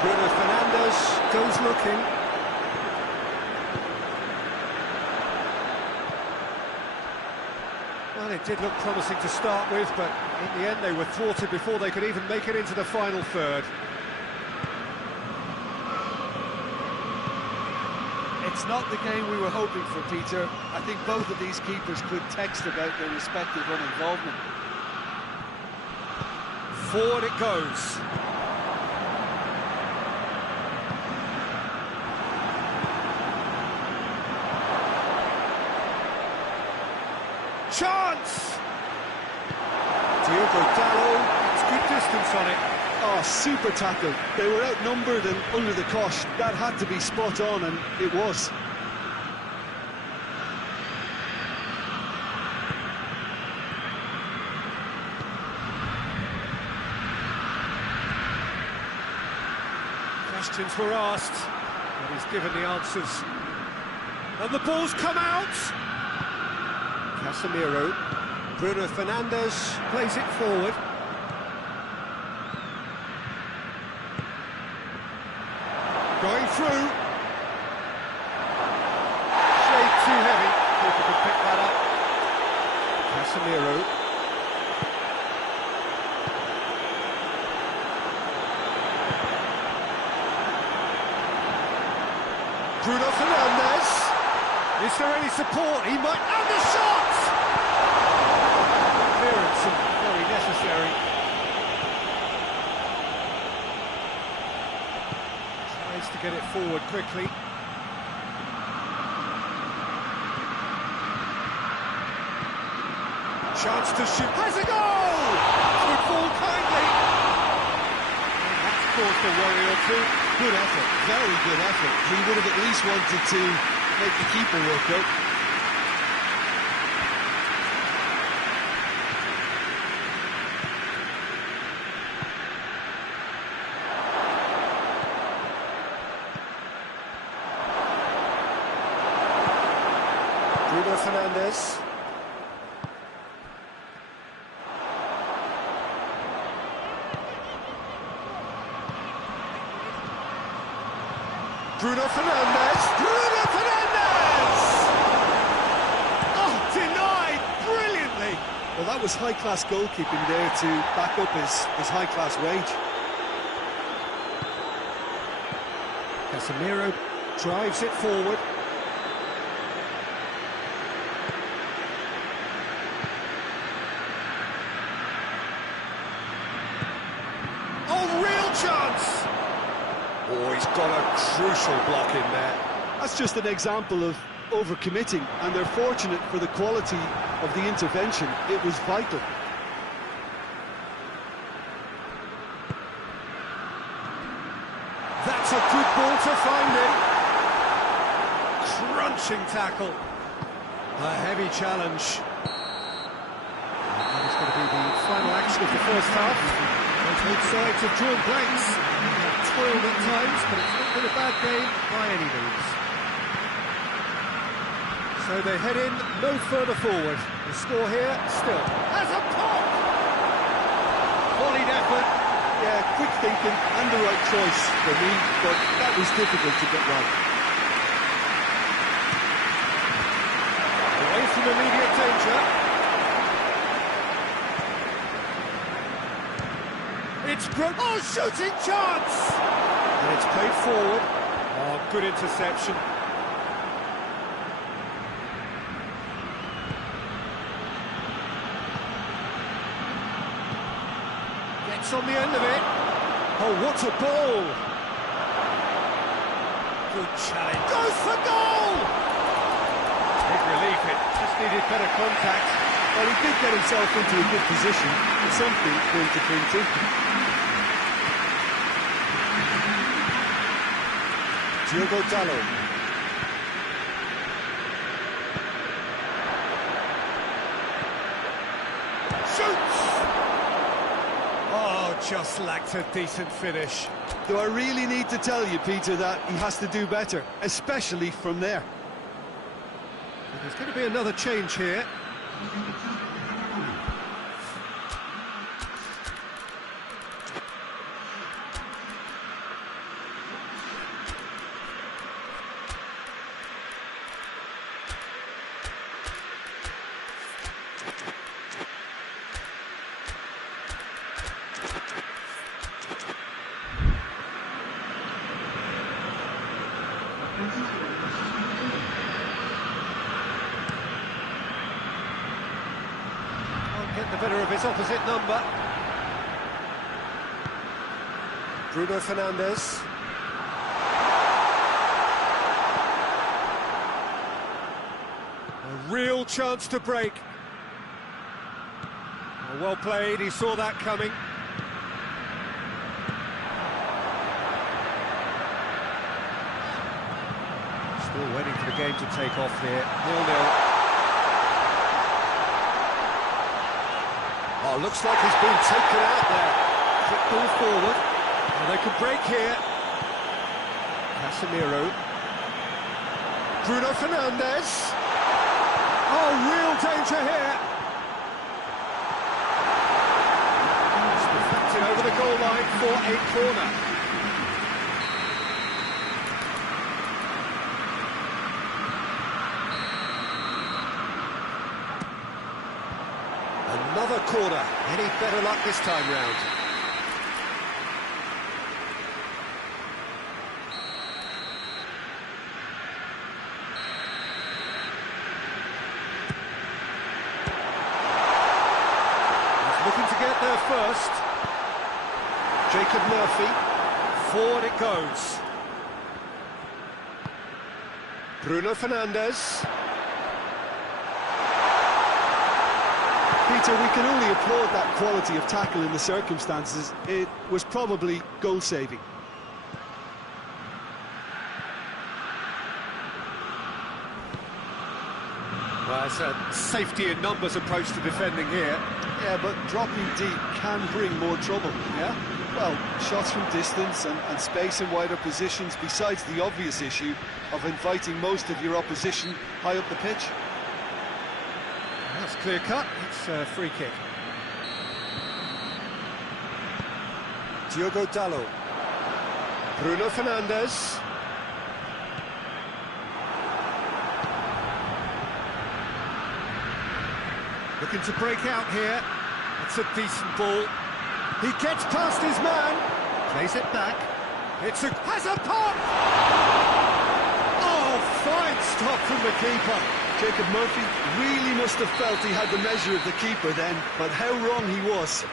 Bruno Fernandes goes looking. Well, it did look promising to start with, but in the end they were thwarted before they could even make it into the final third. It's not the game we were hoping for, Peter. I think both of these keepers could text about their respective uninvolvement. Forward it goes. Chance! Diogo Dalot, it's good distance on it. Oh, super tackle. They were outnumbered and under the cosh. That had to be spot on, and it was. Questions were asked, and he's given the answers. And the ball's come out! Casemiro, Bruno Fernandes plays it forward. Going through. Shade too heavy. Keeper could pick that up. Casemiro. Bruno Fernandes. Is there any support? He might... And the shot! Clearance and very necessary. Tries to get it forward quickly. Chance to shoot. Has a goal! Would fall kindly. And that's caused a worry or two. Good effort, very good effort. He would have at least wanted to make the keeper work out. Bruno Fernandes. Bruno Fernandes! Bruno Fernandes! Oh, denied brilliantly! Well, that was high-class goalkeeping there to back up his high-class wage. Casemiro drives it forward. Oh, real chance! crucial block in there. That's just an example of overcommitting, and they're fortunate for the quality of the intervention. It was vital. That's a good ball to find him. Crunching tackle. A heavy challenge. That is going to be the final action of the first half. Both sides have drawn blanks. They've toiled at times, but it's not been a bad game by any means. So they head in no further forward. The score here still has a pop! Volleyed effort. Yeah, quick thinking and the right choice for me, but that was difficult to get right. Away from immediate danger. It's broke. Oh, shooting chance! And it's played forward. Oh, good interception. Gets on the end of it. Oh, what a ball! Good challenge. Goes for goal! Big relief, it just needed better contact. Well, he did get himself into a good position. It's something for him to cling to. Diogo Dalot. Shoots! Oh, just lacked a decent finish. Do I really need to tell you, Peter, that he has to do better, especially from there? There's going to be another change here. Get the better of his opposite number. Bruno Fernandes. A real chance to break. Well played, he saw that coming. Still waiting for the game to take off here. 0-0. Oh, looks like he's been taken out there. Quick ball forward. And they could break here. Casemiro. Bruno Fernandes. Oh, real danger here. It's deflected over the goal line for a corner. Another corner. Any better luck this time round? He's looking to get there first. Jacob Murphy. Forward it goes. Bruno Fernandes. Peter, we can only applaud that quality of tackle in the circumstances. It was probably goal-saving. Well, it's a safety in numbers approach to defending here. Yeah, but dropping deep can bring more trouble, yeah? Well, shots from distance and space in wider positions, besides the obvious issue of inviting most of your opposition high up the pitch. That's clear cut. It's a free kick. Diogo Dalot. Bruno Fernandes. Looking to break out here. It's a decent ball. He gets past his man. Plays it back. Has a pop! Oh, fine stop from the keeper. Jacob Murphy really must have felt he had the measure of the keeper then, but how wrong he was.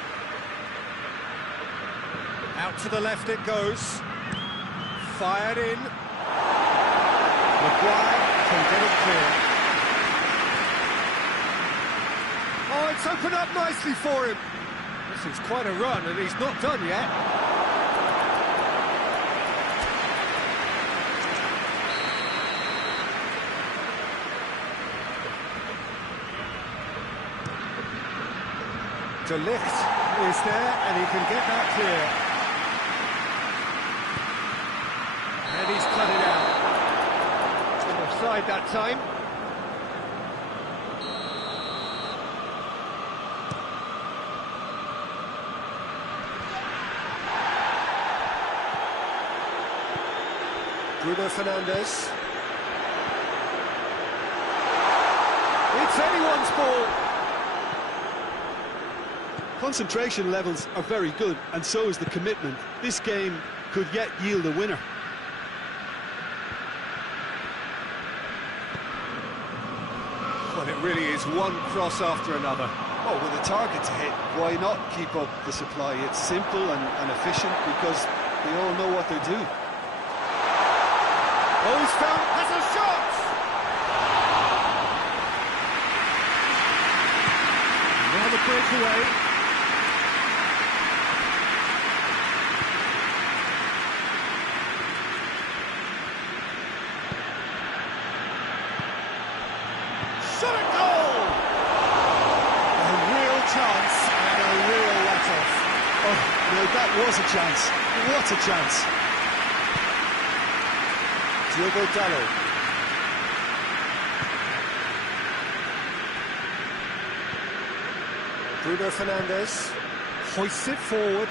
Out to the left it goes. Fired in. Maguire can get it clear. Oh, it's opened up nicely for him. This is quite a run, and he's not done yet. De Ligt is there, and he can get that clear. And he's cut it out. Offside that time. Bruno Fernandes. It's anyone's ball. Concentration levels are very good, and so is the commitment. This game could yet yield a winner. Well, it really is one cross after another. Oh, with a target to hit, why not keep up the supply? It's simple and efficient because they all know what they're doing. Oh, he's found, has a shot! Now the breakaway. Shot a goal! A real chance and a real let-off. Oh, no, that was a chance. What a chance. Diogo Dalot. Bruno Fernandes hoists it forward.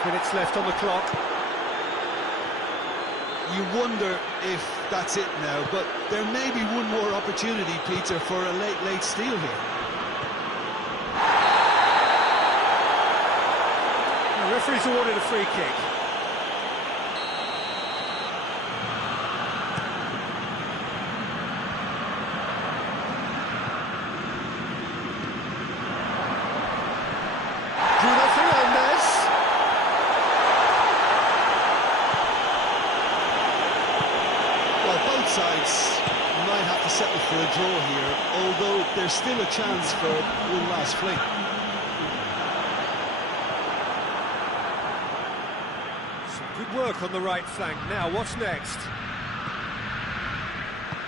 5 minutes left on the clock. You wonder if that's it now, but there may be one more opportunity, Peter, for a late steal here. The referee's awarded a free kick. Bruno Fernandes. Well, both sides might have to settle for a draw here, although there's still a chance for one last fling. Good work on the right flank. Now, what's next?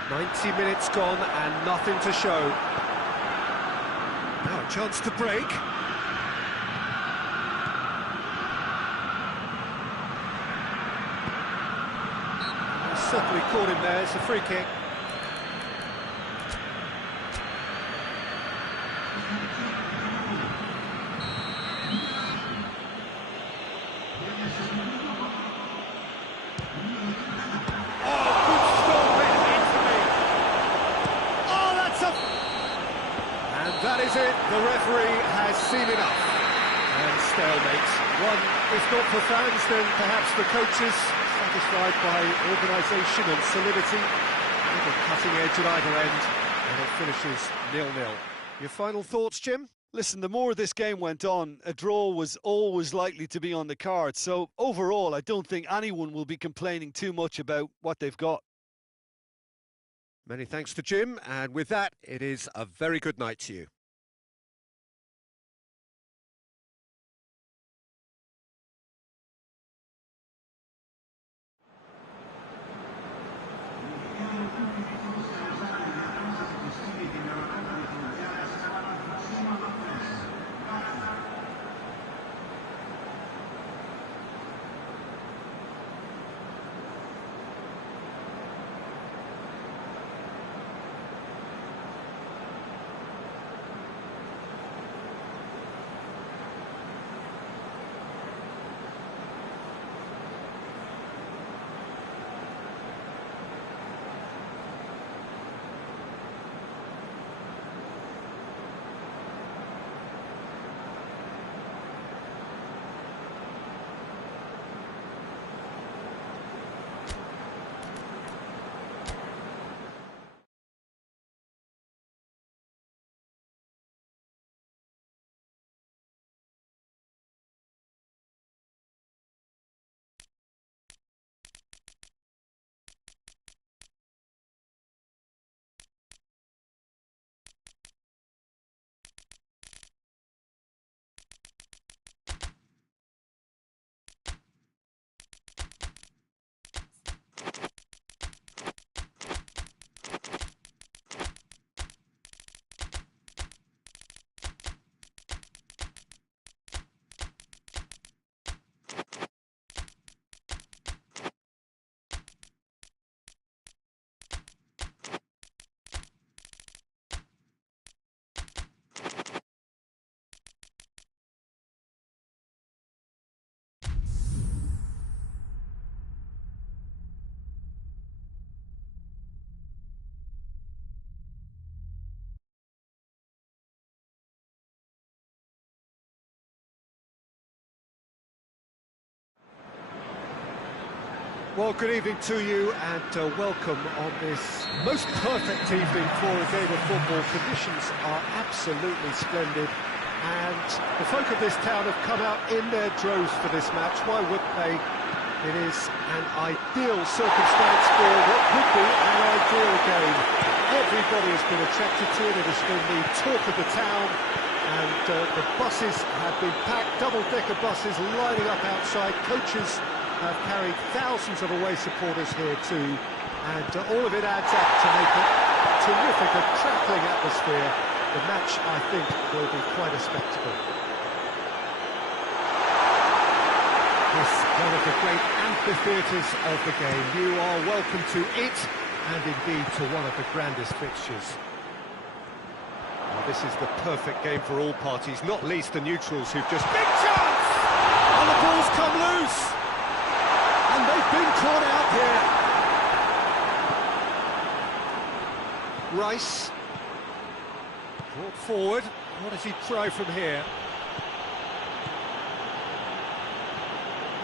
90 minutes gone and nothing to show. Now a chance to break. Certainly caught him there. It's a free kick. That is it, the referee has seen enough. And stalemate. One, if not for fans, then perhaps the coaches, satisfied by organisation and solidity. A little cutting edge at either end, and it finishes 0-0. Your final thoughts, Jim? Listen, the more this game went on, a draw was always likely to be on the cards. So overall, I don't think anyone will be complaining too much about what they've got. Many thanks to Jim, and with that, it is a very good night to you. Well, good evening to you and welcome on this most perfect evening for a game of football. Conditions are absolutely splendid and the folk of this town have come out in their droves for this match. Why wouldn't they? It is an ideal circumstance for what could be an ideal game. Everybody has been attracted to it. It has been the talk of the town and the buses have been packed, double-decker buses lining up outside. Coaches have carried thousands of away supporters here too, and all of it adds up to make it terrific, a crackling atmosphere. The match, I think, will be quite a spectacle. This is one of the great amphitheatres of the game. You are welcome to it, and indeed to one of the grandest fixtures. Well, this is the perfect game for all parties, not least the neutrals who've just... Big chance! And the ball's come loose! And they've been caught out here. Rice. Brought forward. What does he try from here?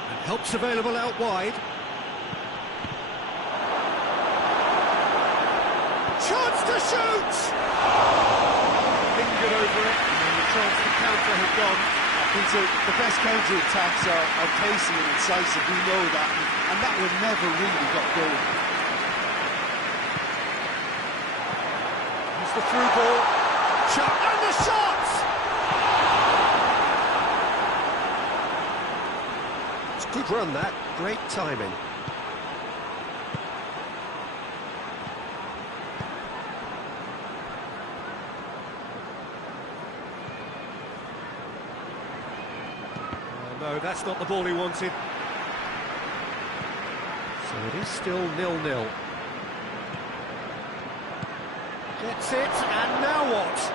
And help's available out wide. Chance to shoot! Lingered over it, and the chance to counter had gone. Peter, the best counter-attacks are pacey and incisive, we know that, and that one never really got going. Here's the through ball, shot, and the shot! It's a good run that, great timing. No, that's not the ball he wanted. So it is still 0-0. Gets it, and now what?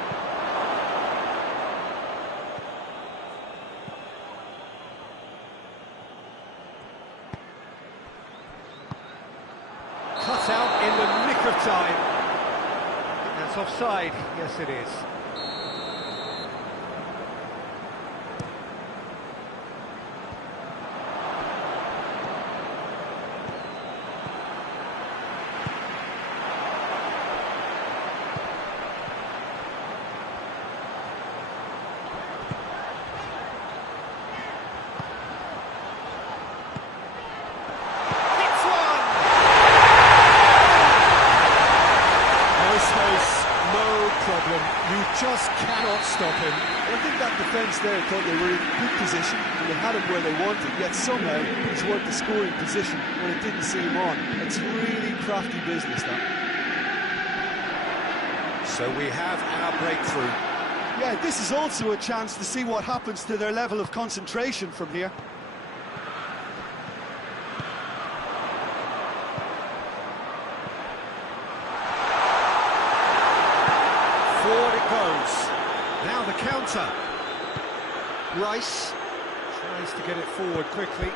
Cut out in the nick of time. I think that's offside. Yes, it is. Just cannot stop him. I think that defence there thought they were in good position and they had him where they wanted, yet somehow he's worked the scoring position when it didn't seem on. It's really crafty business, that. So we have our breakthrough. Yeah, this is also a chance to see what happens to their level of concentration from here. Forward it goes. Now the counter. Rice tries to get it forward quickly.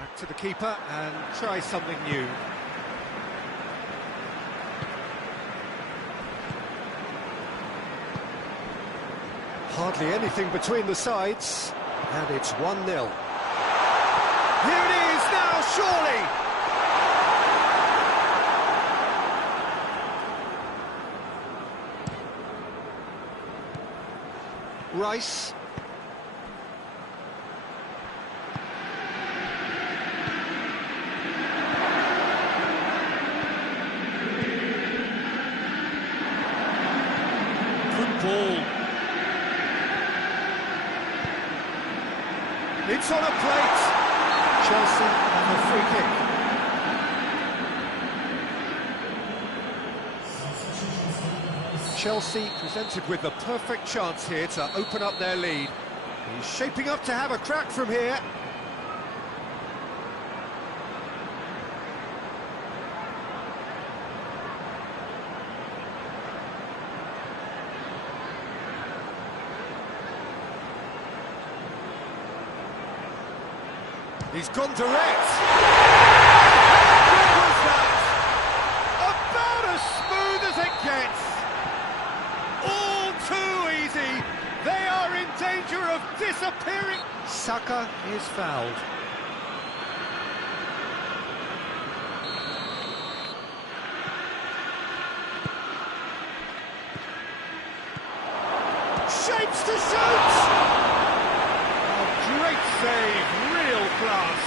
Back to the keeper and try something new. Hardly anything between the sides, and it's 1-0. Here it is now, surely! Rice. Good ball. It's on a plate. Chelsea have a free kick. Chelsea presented with the perfect chance here to open up their lead. He's shaping up to have a crack from here. He's gone direct. What was that? About as smooth as it gets. All too easy. They are in danger of disappearing. Saka is fouled. Shapes to shoot. Great save, real class.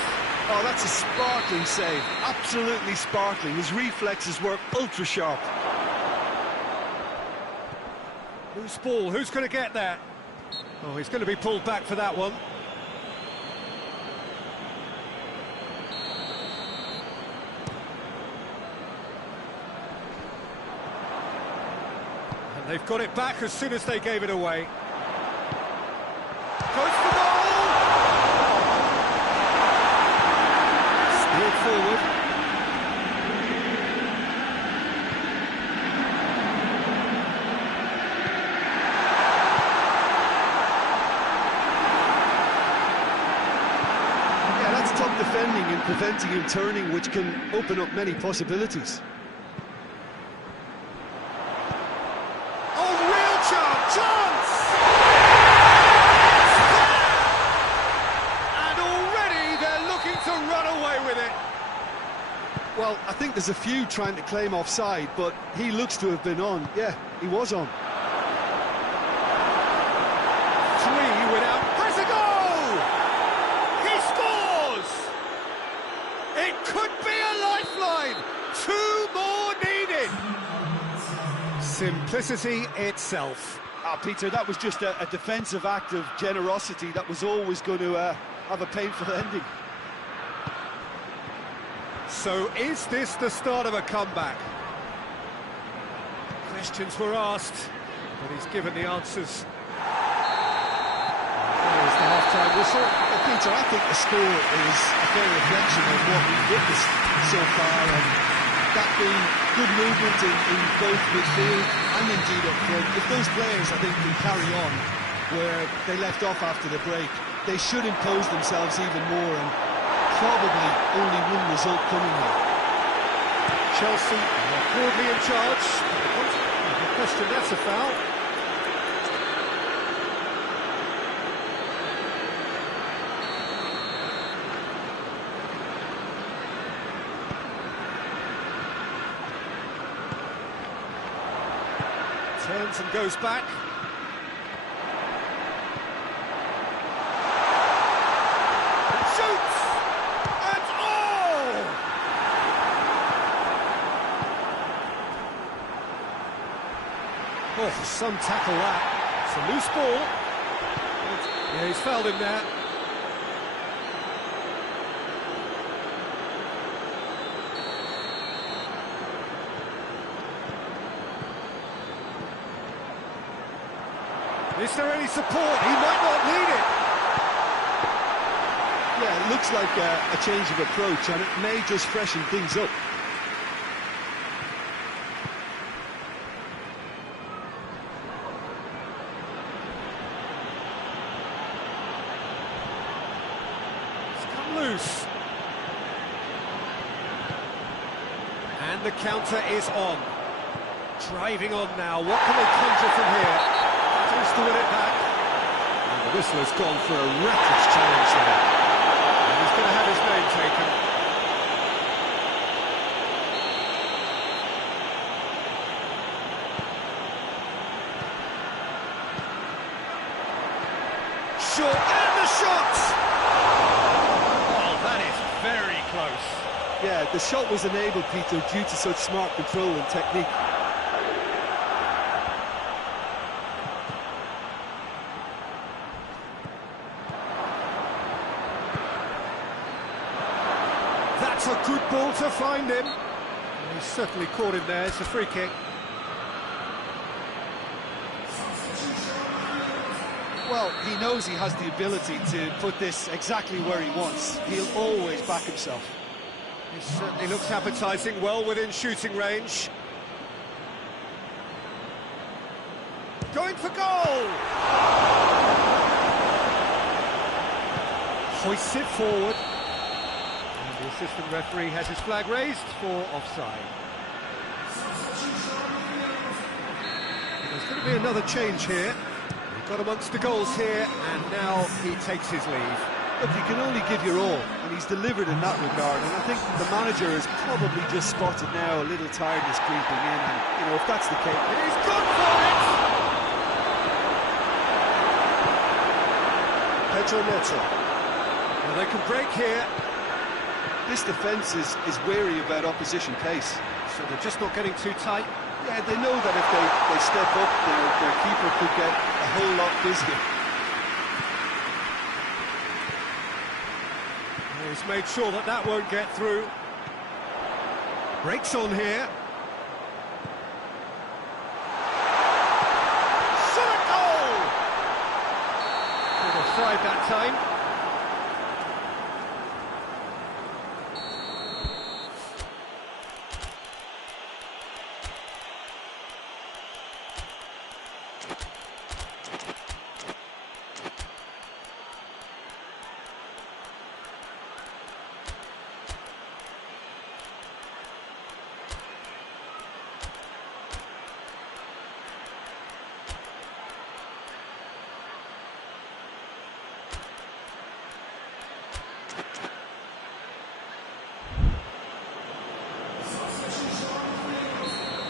Oh, that's a sparkling save, absolutely sparkling. His reflexes were ultra sharp. Loose ball, who's going to get there? Oh, he's going to be pulled back for that one. And they've got it back as soon as they gave it away. Goes for goal! Steered forward. Yeah, that's top defending and preventing him turning, which can open up many possibilities. Oh, real chance! To run away with it. Well, I think there's a few trying to claim offside, but he looks to have been on. Yeah, he was on. 3 without... Has a goal! He scores! It could be a lifeline! 2 more needed! Simplicity itself. Peter, that was just a defensive act of generosity that was always going to have a painful ending. So is this the start of a comeback? Questions were asked, but he's given the answers. There's the half-time whistle. Well, Peter, I think the score is a fair reflection of what we've witnessed so far, and that being good movement in both midfield and indeed up front. If those players, I think, can carry on where they left off after the break, they should impose themselves even more, and probably only one result coming here. Chelsea are broadly in charge. No question, that's a foul. Turns and goes back. Shoots! And oh! Oh, some tackle that. It's a loose ball. Yeah, he's fouled him there. Is there any support? He might not need it. Yeah, it looks like a change of approach, and it may just freshen things up. It's come loose. And the counter is on. Driving on now. What can they conjure from here? Battles to win it back. And the whistle has gone for a reckless challenge there. And he's going to have his name taken. Short, and the shot! Oh, that is very close. Yeah, the shot was enabled, Peter, due to such smart control and technique. That's a good ball to find him. He's certainly caught him there. It's a free kick. Well, he knows he has the ability to put this exactly where he wants. He'll always back himself. He certainly looks appetising, well within shooting range. Going for goal! Hoists it forward. And the assistant referee has his flag raised for offside. There's going to be another change here. Got amongst the goals here, and now he takes his leave. Look, you can only give your all, and he's delivered in that regard, and I think the manager has probably just spotted now a little tiredness creeping in, and, you know, if that's the case... He's gone for it! Well, they can break here. This defence is wary about opposition pace. So they're just not getting too tight. Yeah, they know that if they step up, their keeper could get a whole lot busier. He's made sure that that won't get through. Breaks on here. Shot a goal! Good offside that time.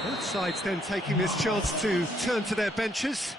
Both sides then taking this chance to turn to their benches.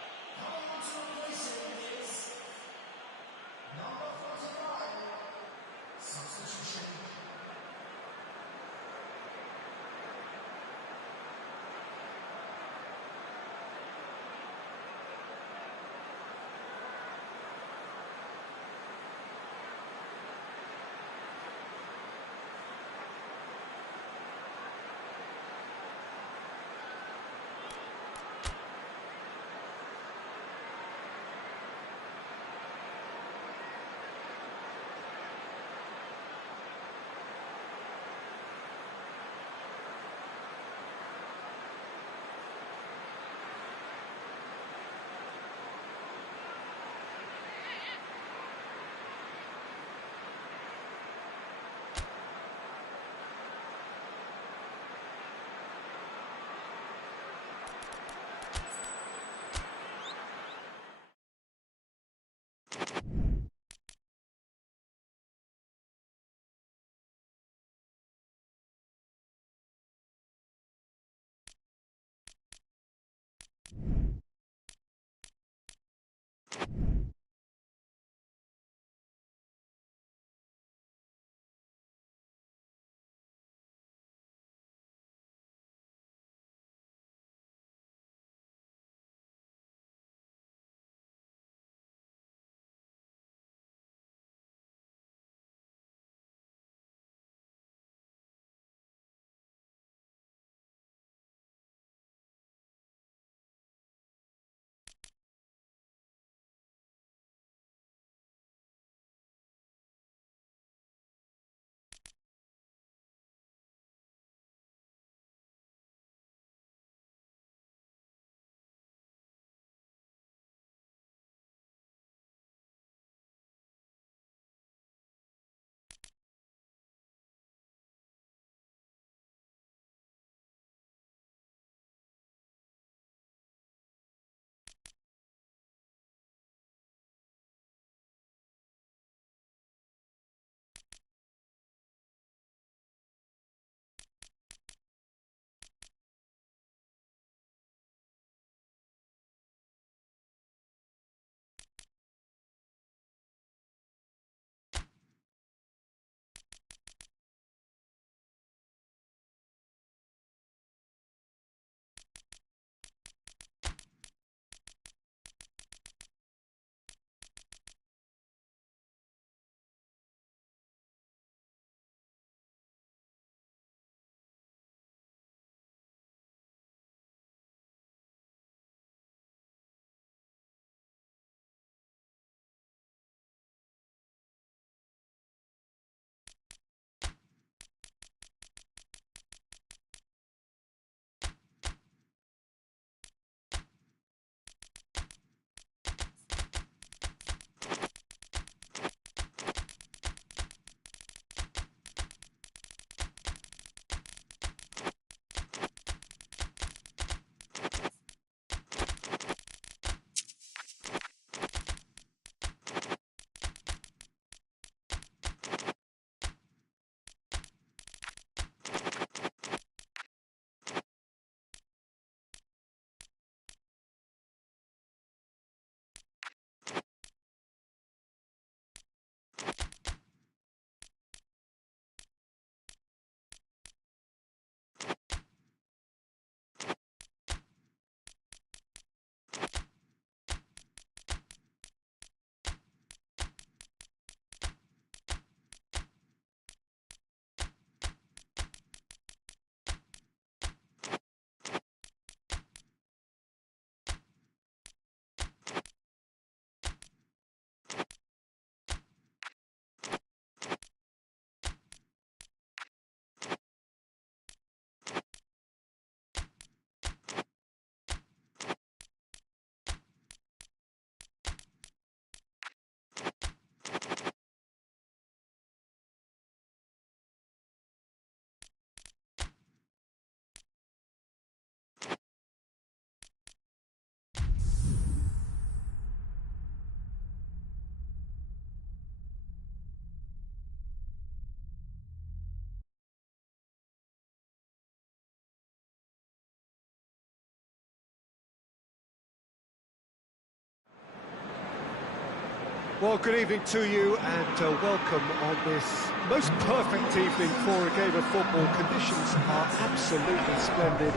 Well, good evening to you and welcome on this most perfect evening for a game of football. Conditions are absolutely splendid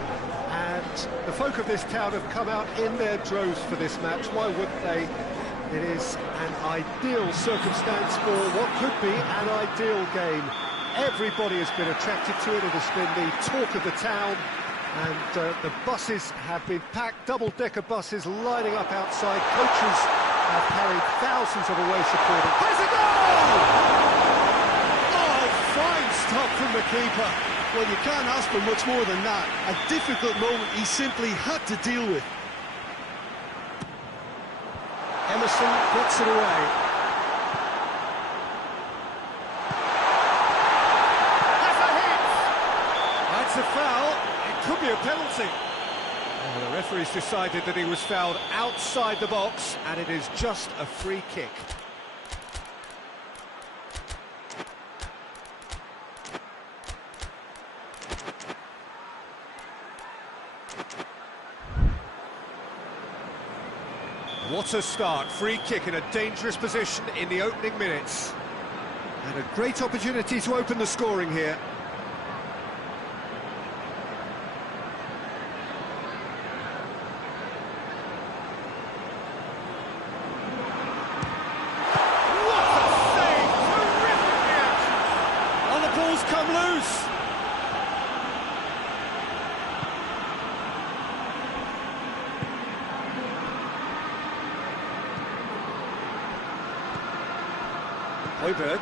and the folk of this town have come out in their droves for this match. Why wouldn't they? It is an ideal circumstance for what could be an ideal game. Everybody has been attracted to it. It has been the talk of the town. And the buses have been packed, double-decker buses lining up outside. Coaches have carried thousands of away supporters. There's a goal! Oh, fine stop from the keeper. Well, you can't ask for much more than that. A difficult moment he simply had to deal with. Emerson puts it away. That's a hit! That's a foul. Could be a penalty. Well, the referee's decided that he was fouled outside the box, and it is just a free kick. What a start. Free kick in a dangerous position in the opening minutes. And a great opportunity to open the scoring here. Come loose. Højbjerg.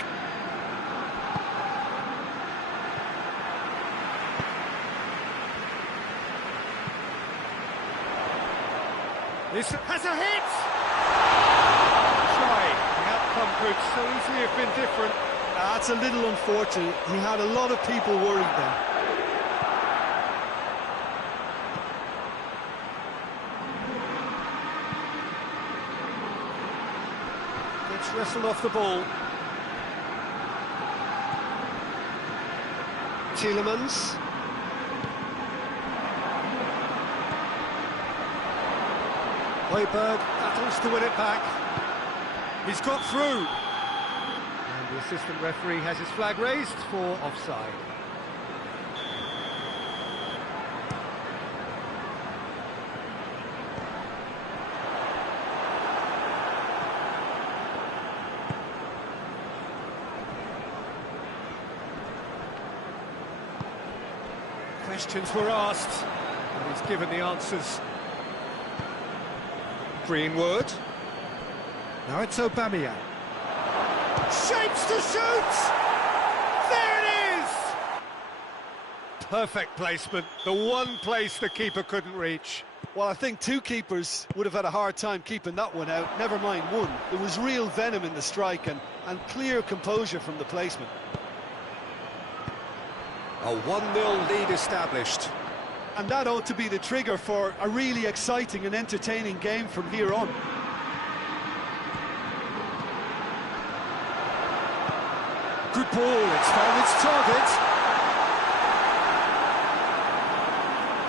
This has a hit. Try. The outcome could so easily have been different. That's a little unfortunate. He had a lot of people worried then. Gets wrestled off the ball. Tielemans. Højbjerg battles to win it back. He's got through. The assistant referee has his flag raised for offside. Questions were asked, and he's given the answers. Greenwood. Now it's Aubameyang. Shapes to shoot! There it is! Perfect placement, the one place the keeper couldn't reach. Well, I think two keepers would have had a hard time keeping that one out, never mind one. There was real venom in the strike and clear composure from the placement. A 1-0 lead established. And that ought to be the trigger for a really exciting and entertaining game from here on. Good ball, it's found its target.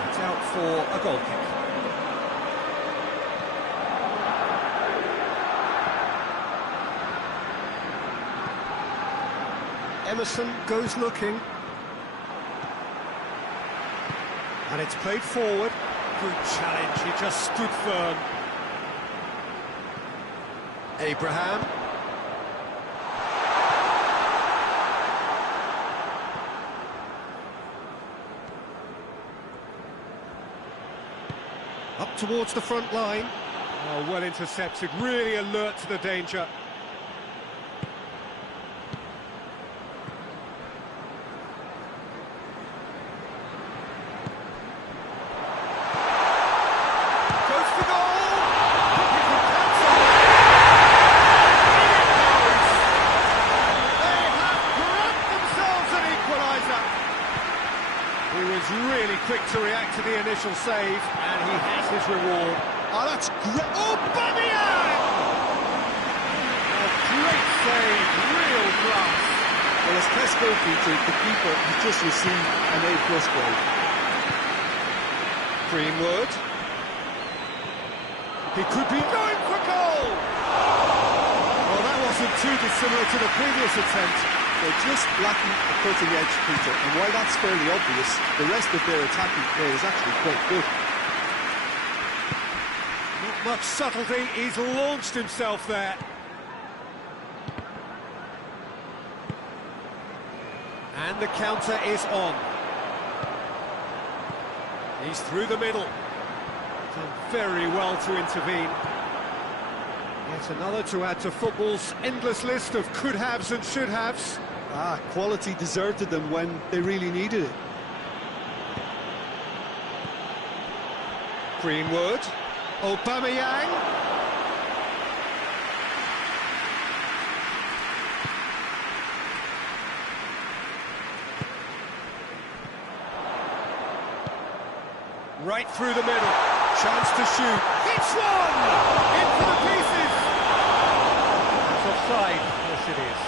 It's out for a goal kick. Emerson goes looking. And it's played forward. Good challenge, he just stood firm. Abraham. Up towards the front line. Oh, well intercepted, really alert to the danger. Goes for goal! They have grabbed themselves an equaliser. He was really quick to react to the initial save, and he has his reward. Oh, that's great! Oh, Aubameyang! A great save, real class. Well, as Pesco featured, the keeper has just received an A+ grade. Greenwood. He could be going for goal! Well, is similar to the previous attempt. They're just lacking a cutting edge, Peter, and while that's fairly obvious, the rest of their attacking play is actually quite good. Not much subtlety, he's launched himself there. And the counter is on. He's through the middle. Done very well to intervene. Yet another to add to football's endless list of could-haves and should-haves. Quality deserted them when they really needed it. Greenwood. Aubameyang. Right through the middle. Chance to shoot. Hits one! In for the pieces! It's offside. Yes, it is.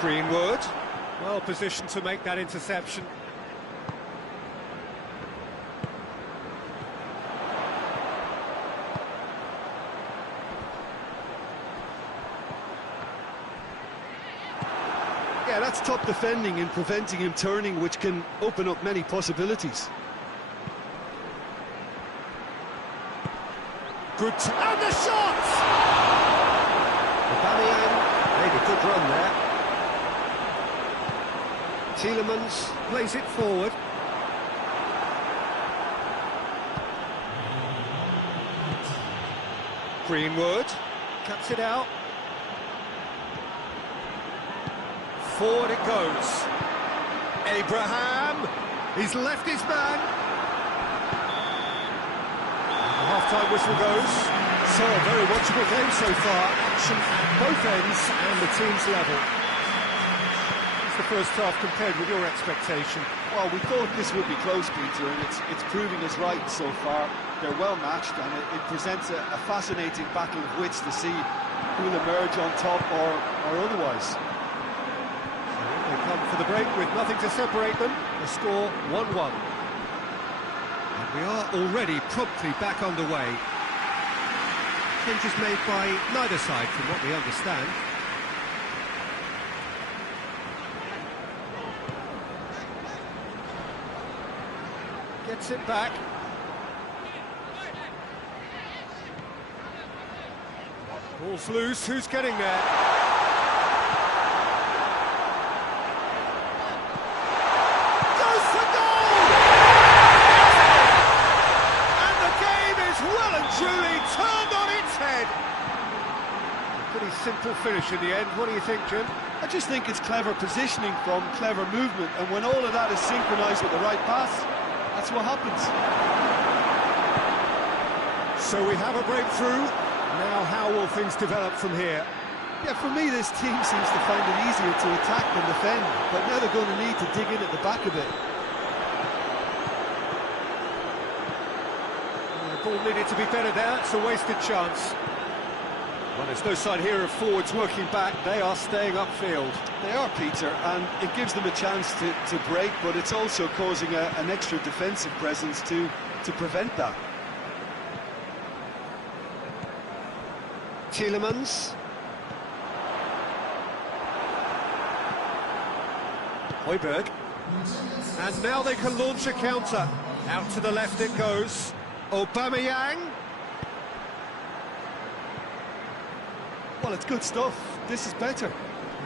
Greenwood, well positioned to make that interception. Yeah, that's top defending and preventing him turning, which can open up many possibilities. Good, and the shot! Aubameyang made a good run there. Tielemans Plays it forward. Greenwood cuts it out. Forward it goes. Abraham, he's left his man. The half-time whistle goes. So a very watchable game so far. Action at both ends and the team's level. It's the first half compared with your expectation. Well, we thought this would be close, Peter, and it's proving us right so far. They're well matched, and it presents a fascinating battle of wits to see who will emerge on top or otherwise. They come for the break with nothing to separate them. The score 1-1. And we are already promptly back underway. Changes made by neither side from what we understand. Gets it back. Ball's loose, who's getting there? Goes for goal! And the game is well and truly turned on its head. A pretty simple finish in the end. What do you think, Jim? I just think it's clever positioning from clever movement, and when all of that is synchronised with the right pass, that's what happens. So we have a breakthrough. Now how will things develop from here? Yeah, for me, this team seems to find it easier to attack than defend, but now they're going to need to dig in at the back a bit. The ball needed to be better there. It's a wasted chance. Well, there's no sign here of forwards working back. They are staying upfield. They are, Peter, and it gives them a chance to break, but it's also causing an extra defensive presence to prevent that. Tielemans. Højbjerg. And now they can launch a counter. Out to the left it goes. Aubameyang. Well, it's good stuff. This is better.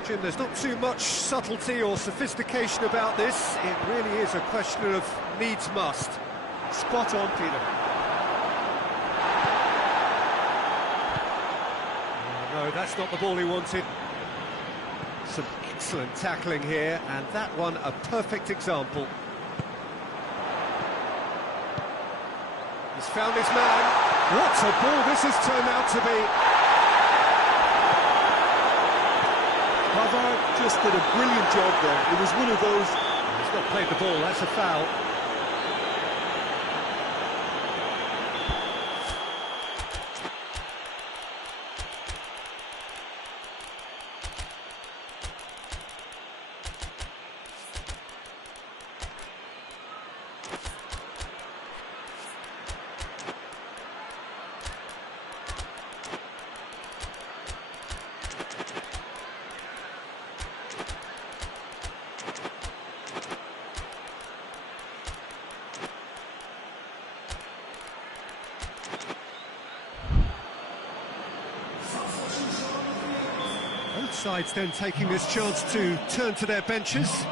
Jim, there's not too much subtlety or sophistication about this. It really is a question of needs must. Spot on, Peter. No, that's not the ball he wanted. Some excellent tackling here, and that one a perfect example. He's found his man. What a ball this has turned out to be. Pavard just did a brilliant job there. It was one of those... He's not played the ball, that's a foul. sides then taking this chance to turn to their benches.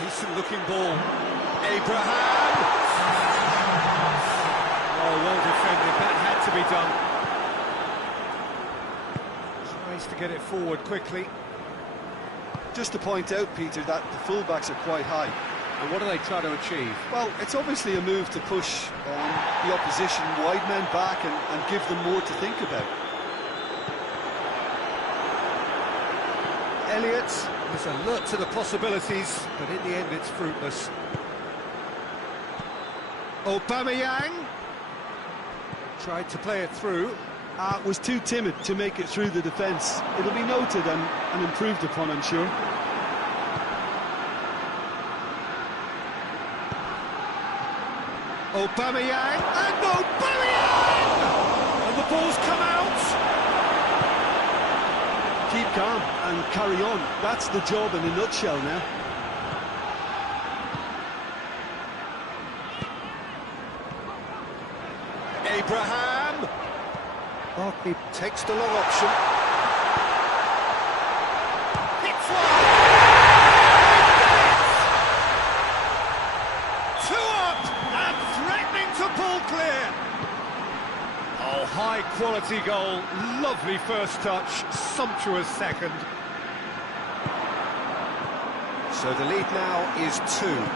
Decent looking ball. Abraham! Oh, well defended, that had to be done. Tries to get it forward quickly. Just to point out, Peter, that the fullbacks are quite high. And what do they try to achieve? Well, it's obviously a move to push the opposition wide men back and give them more to think about. Elliott is alert to the possibilities, but in the end it's fruitless. Aubameyang tried to play it through. Was too timid to make it through the defence. It'll be noted and improved upon, I'm sure. Aubameyang, and Aubameyang! And the ball's come out! Keep calm and carry on. That's the job in a nutshell now. Abraham! Barkley takes the long option. Hits one! Two up and threatening to pull clear. Oh, high quality goal. Lovely first touch, sumptuous second. So the lead now is 2.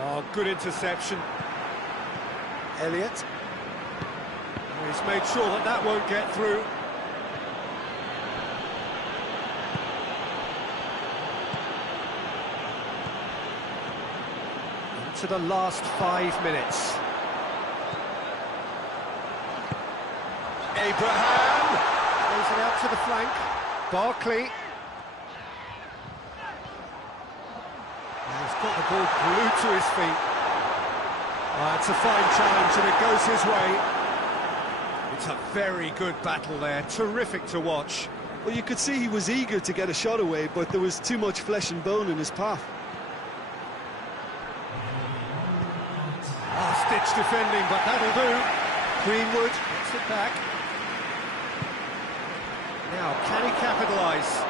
Oh, good interception. Elliott. He's made sure that that won't get through. Into the last 5 minutes. Abraham! Plays it out to the flank. Barkley. He's got the ball glued to his feet. It's a fine challenge and it goes his way. It's a very good battle there, terrific to watch. Well, you could see he was eager to get a shot away, but there was too much flesh and bone in his path. Stitch defending, but that'll do. Greenwood gets it back. Now, can he capitalise?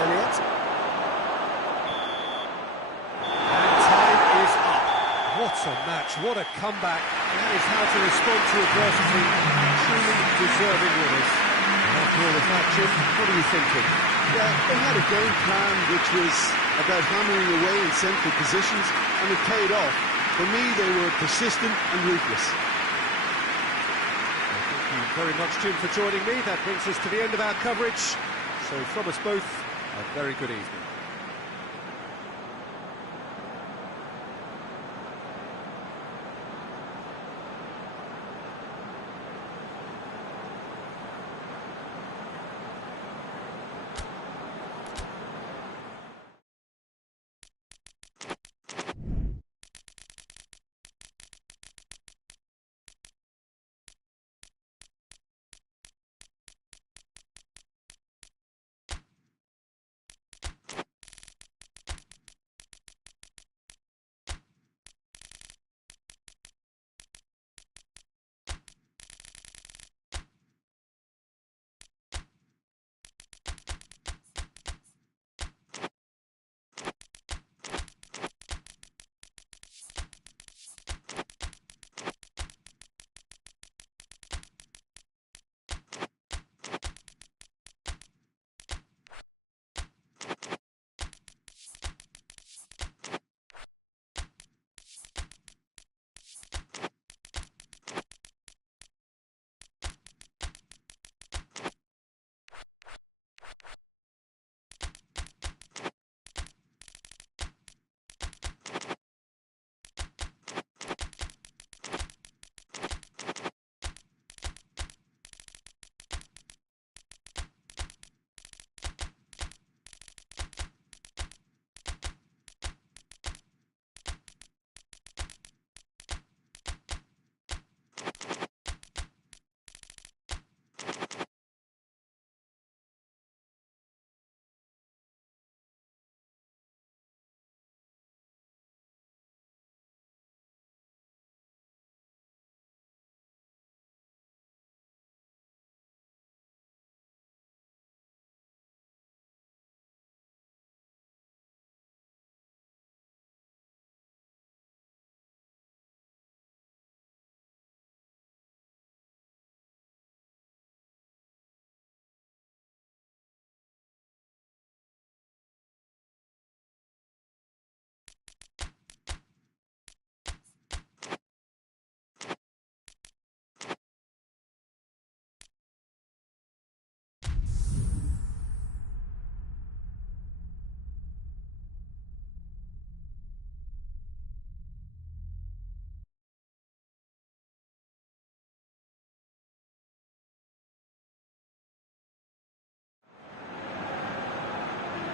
Elliott. What a match, what a comeback. That is how to respond to adversity. Truly deserving winners. After all of that, Jim, what are you thinking? Yeah, they had a game plan which was about hammering away in central positions, and it paid off. For me, they were persistent and ruthless. Thank you very much, Jim, for joining me. That brings us to the end of our coverage. So from us both, a very good evening.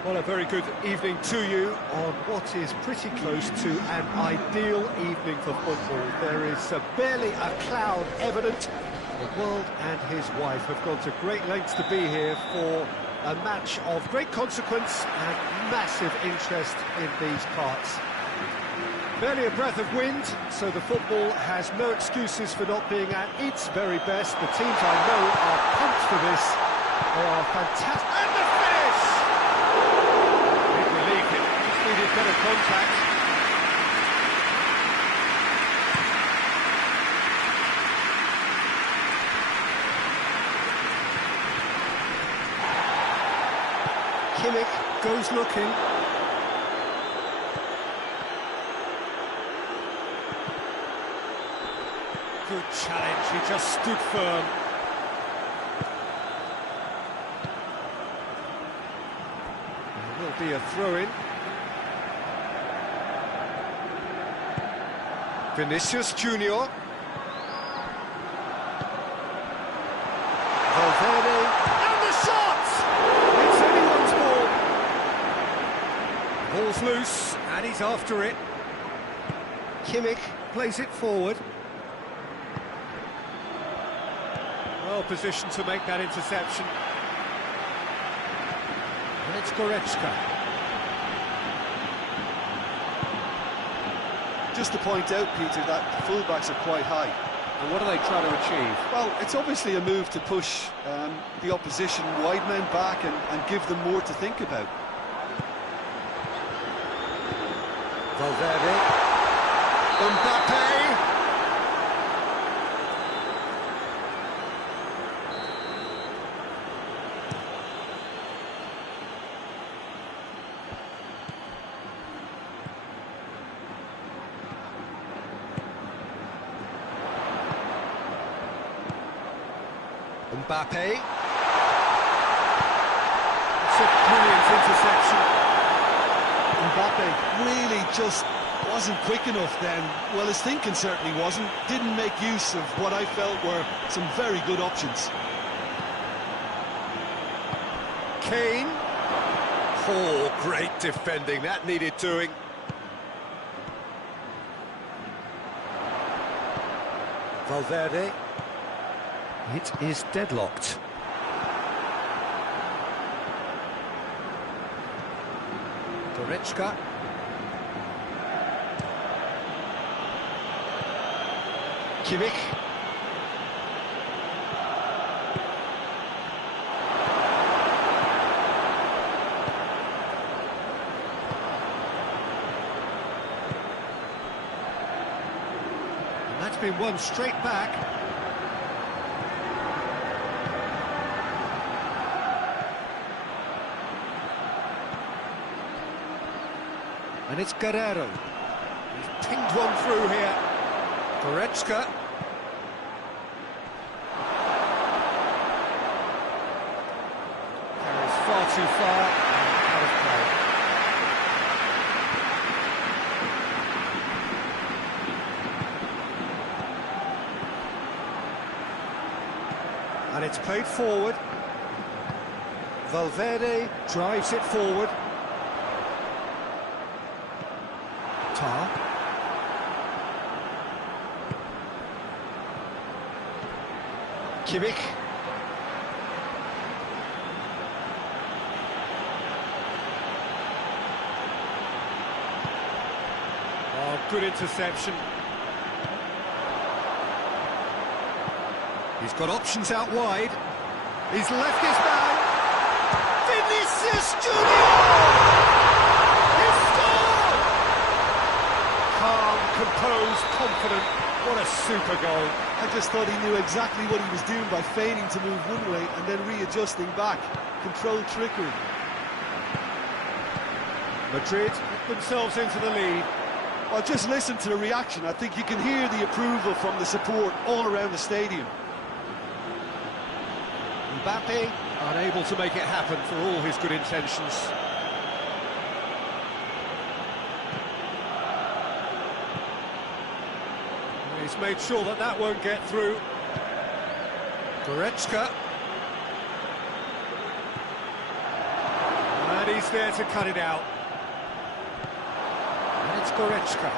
Well, a very good evening to you on what is pretty close to an ideal evening for football. There is barely a cloud evident. The world and his wife have gone to great lengths to be here for a match of great consequence and massive interest in these parts. Barely a breath of wind, so the football has no excuses for not being at its very best. The teams I know are pumped for this. They are fantastic. And the finish! Big relief, it just needed better contact. Kimmich goes looking. Good challenge, he just stood firm. There will be a throw-in. Vinicius Junior. Valverde, and the shot! It's anyone's ball. Ball's loose, and he's after it. Kimmich plays it forward. Well positioned to make that interception. And it's Goretzka. Just to point out, Peter, that the fullbacks are quite high. And what are they trying to achieve? Well, it's obviously a move to push the opposition wide men back and give them more to think about. Valverde. Mbappe. Mbappe. It's a brilliant interception. Mbappe really just wasn't quick enough then. Well, his thinking certainly wasn't. Didn't make use of what I felt were some very good options. Kane. Oh, great defending. That needed doing. Valverde. It is deadlocked. Goretzka. Kimmich. And that's been won straight back. And it's Guerrero. He's pinged one through here. Goretzka. Carries far too far and out of play. And it's played forward. Valverde drives it forward. Tar. Kimmich. Oh, good interception. He's got options out wide. He's left his man. Vinicius Junior! Calm, composed, confident. What a super goal. I just thought he knew exactly what he was doing by feigning to move one way and then readjusting back. Controlled trickery. Madrid put themselves into the lead. Well, just listen to the reaction. I think you can hear the approval from the support all around the stadium. Mbappe unable to make it happen for all his good intentions. He's made sure that that won't get through. Goretzka. And he's there to cut it out. And it's Goretzka.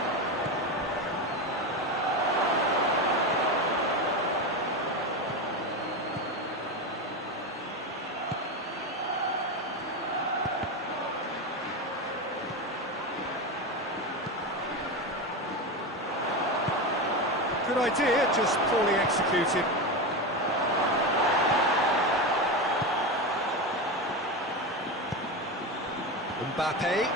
Good idea, just poorly executed. Mbappe.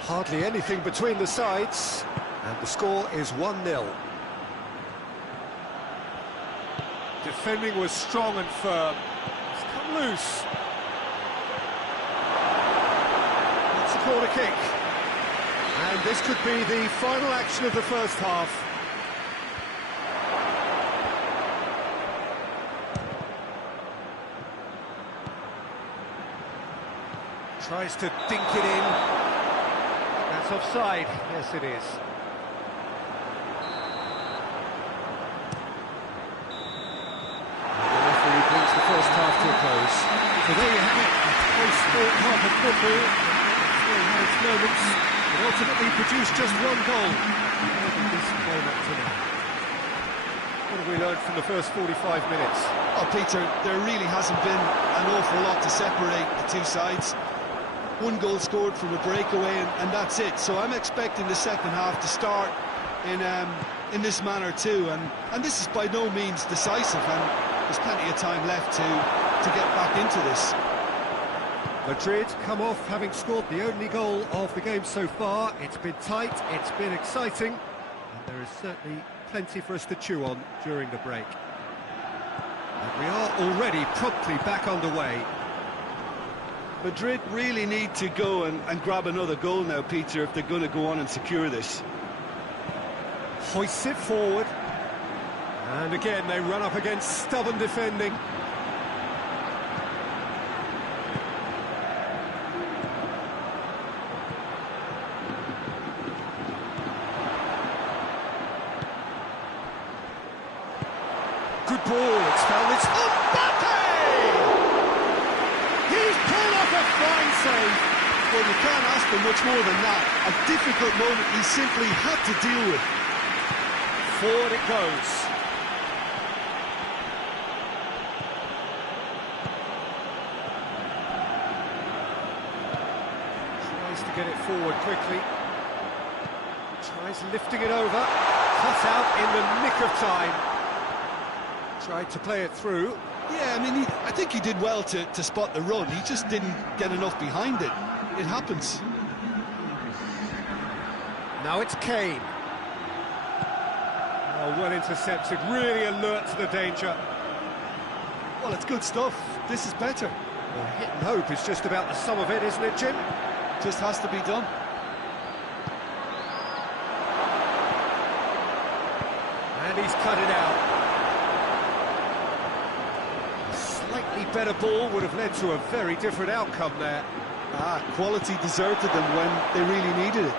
Hardly anything between the sides, and the score is 1-0. Defending was strong and firm. It's come loose. It's a corner kick. And this could be the final action of the first half. Tries to dink it in. That's offside. Yes, it is. The referee brings the first half to a close. So there you have it. A close-fought half of football. Still had its moments, but ultimately produced just one goal. How did this game up to now? What have we learned from the first 45 minutes? Oh, Peter, there really hasn't been an awful lot to separate the two sides. One goal scored from a breakaway, and that's it. So I'm expecting the second half to start in this manner too. And this is by no means decisive, and there's plenty of time left to get back into this. Madrid come off having scored the only goal of the game so far. It's been tight, it's been exciting, and there is certainly plenty for us to chew on during the break. And we are already promptly back underway. Madrid really need to go and grab another goal now, Peter, if they're going to go on and secure this. Hoists it forward. And again, they run up against stubborn defending. Good ball, it's found its... Fine save. Well, you can't ask for much more than that. A difficult moment he simply had to deal with. Forward it goes. Tries to get it forward quickly. Tries lifting it over. Cut out in the nick of time. Tried to play it through. Yeah, I mean, I think he did well to spot the run. He just didn't get enough behind it. It happens. Now it's Kane. Oh, well intercepted, really alert to the danger. Well, it's good stuff. This is better. Well, hit and hope is just about the sum of it, isn't it, Jim? Just has to be done. And he's cut it out. Slightly better ball would have led to a very different outcome there. Quality deserted them when they really needed it.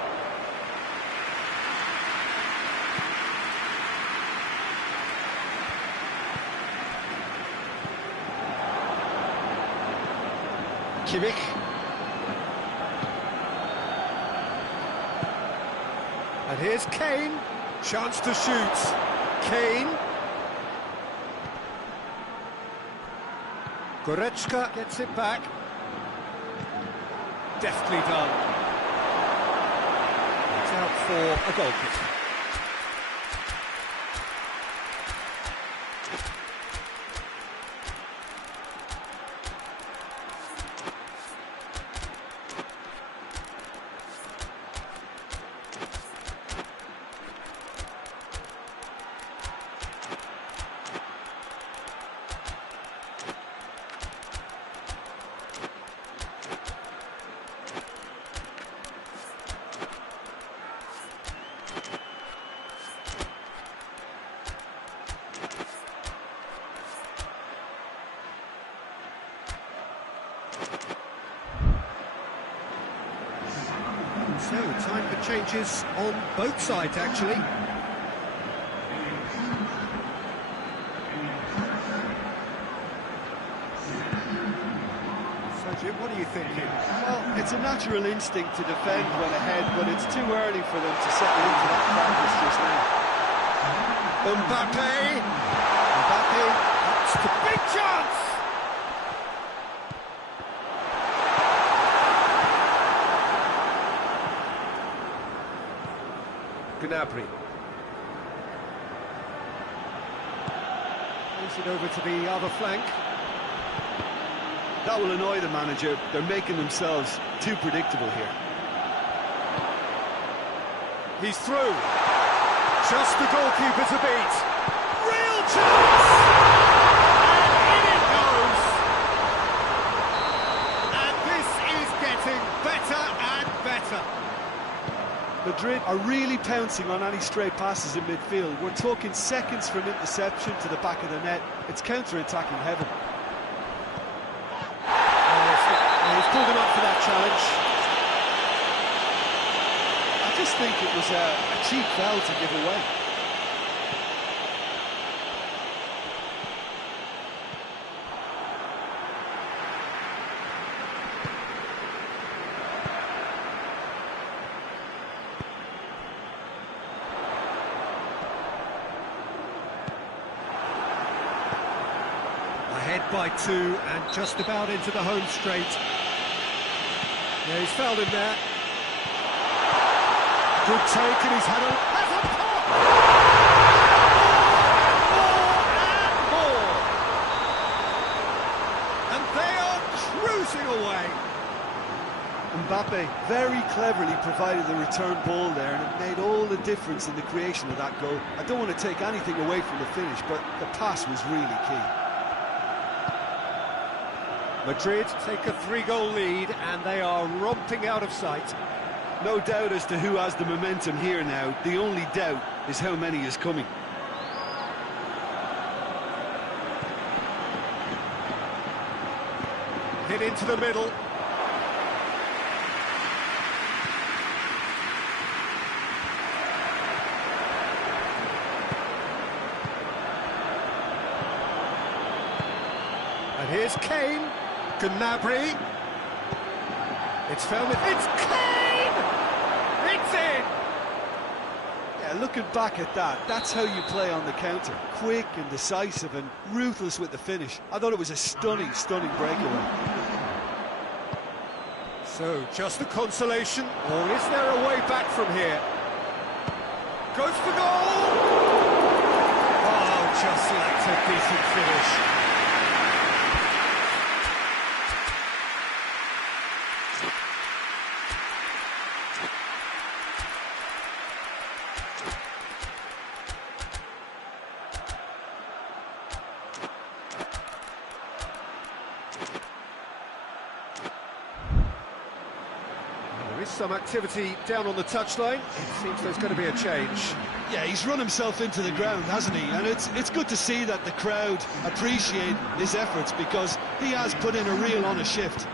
Kimmich. And here's Kane. Chance to shoot. Kane. Goretzka gets it back. Deftly done. It's out for a goal kick. So, time for changes on both sides, actually. thinking? Well, it's a natural instinct to defend when ahead, but it's too early for them to settle into that practice just now. Mbappe, that's the big chance! Gnabry. Moves it over to the other flank. That will annoy the manager. They're making themselves too predictable here. He's through. Just the goalkeeper to beat. Real chance! And in it goes! And this is getting better and better. Madrid are really pouncing on any stray passes in midfield. We're talking seconds from interception to the back of the net. It's counter-attacking heaven. He's pulled him up for that challenge. I just think it was a cheap foul to give away. Ahead by 2 and just about into the home straight. Yeah, he's fouled him there. Good take, and he's had a... Has a pop! More and more! And they are cruising away. Mbappe very cleverly provided the return ball there, and it made all the difference in the creation of that goal. I don't want to take anything away from the finish, but the pass was really key. Madrid take a 3-goal lead, and they are romping out of sight. No doubt as to who has the momentum here now. The only doubt is how many is coming. Hit into the middle. And here's Kane. Gnabry. It's found. It's Kane! It's in! Yeah, looking back at that, that's how you play on the counter. Quick and decisive and ruthless with the finish. I thought it was a stunning, stunning breakaway. So, just a consolation, or is there a way back from here? Goes for goal! Oh, just lacked a decent finish. There is some activity down on the touchline. It seems there's going to be a change. Yeah, he's run himself into the ground, hasn't he? And it's good to see that the crowd appreciate his efforts, because he has put in a real honest shift.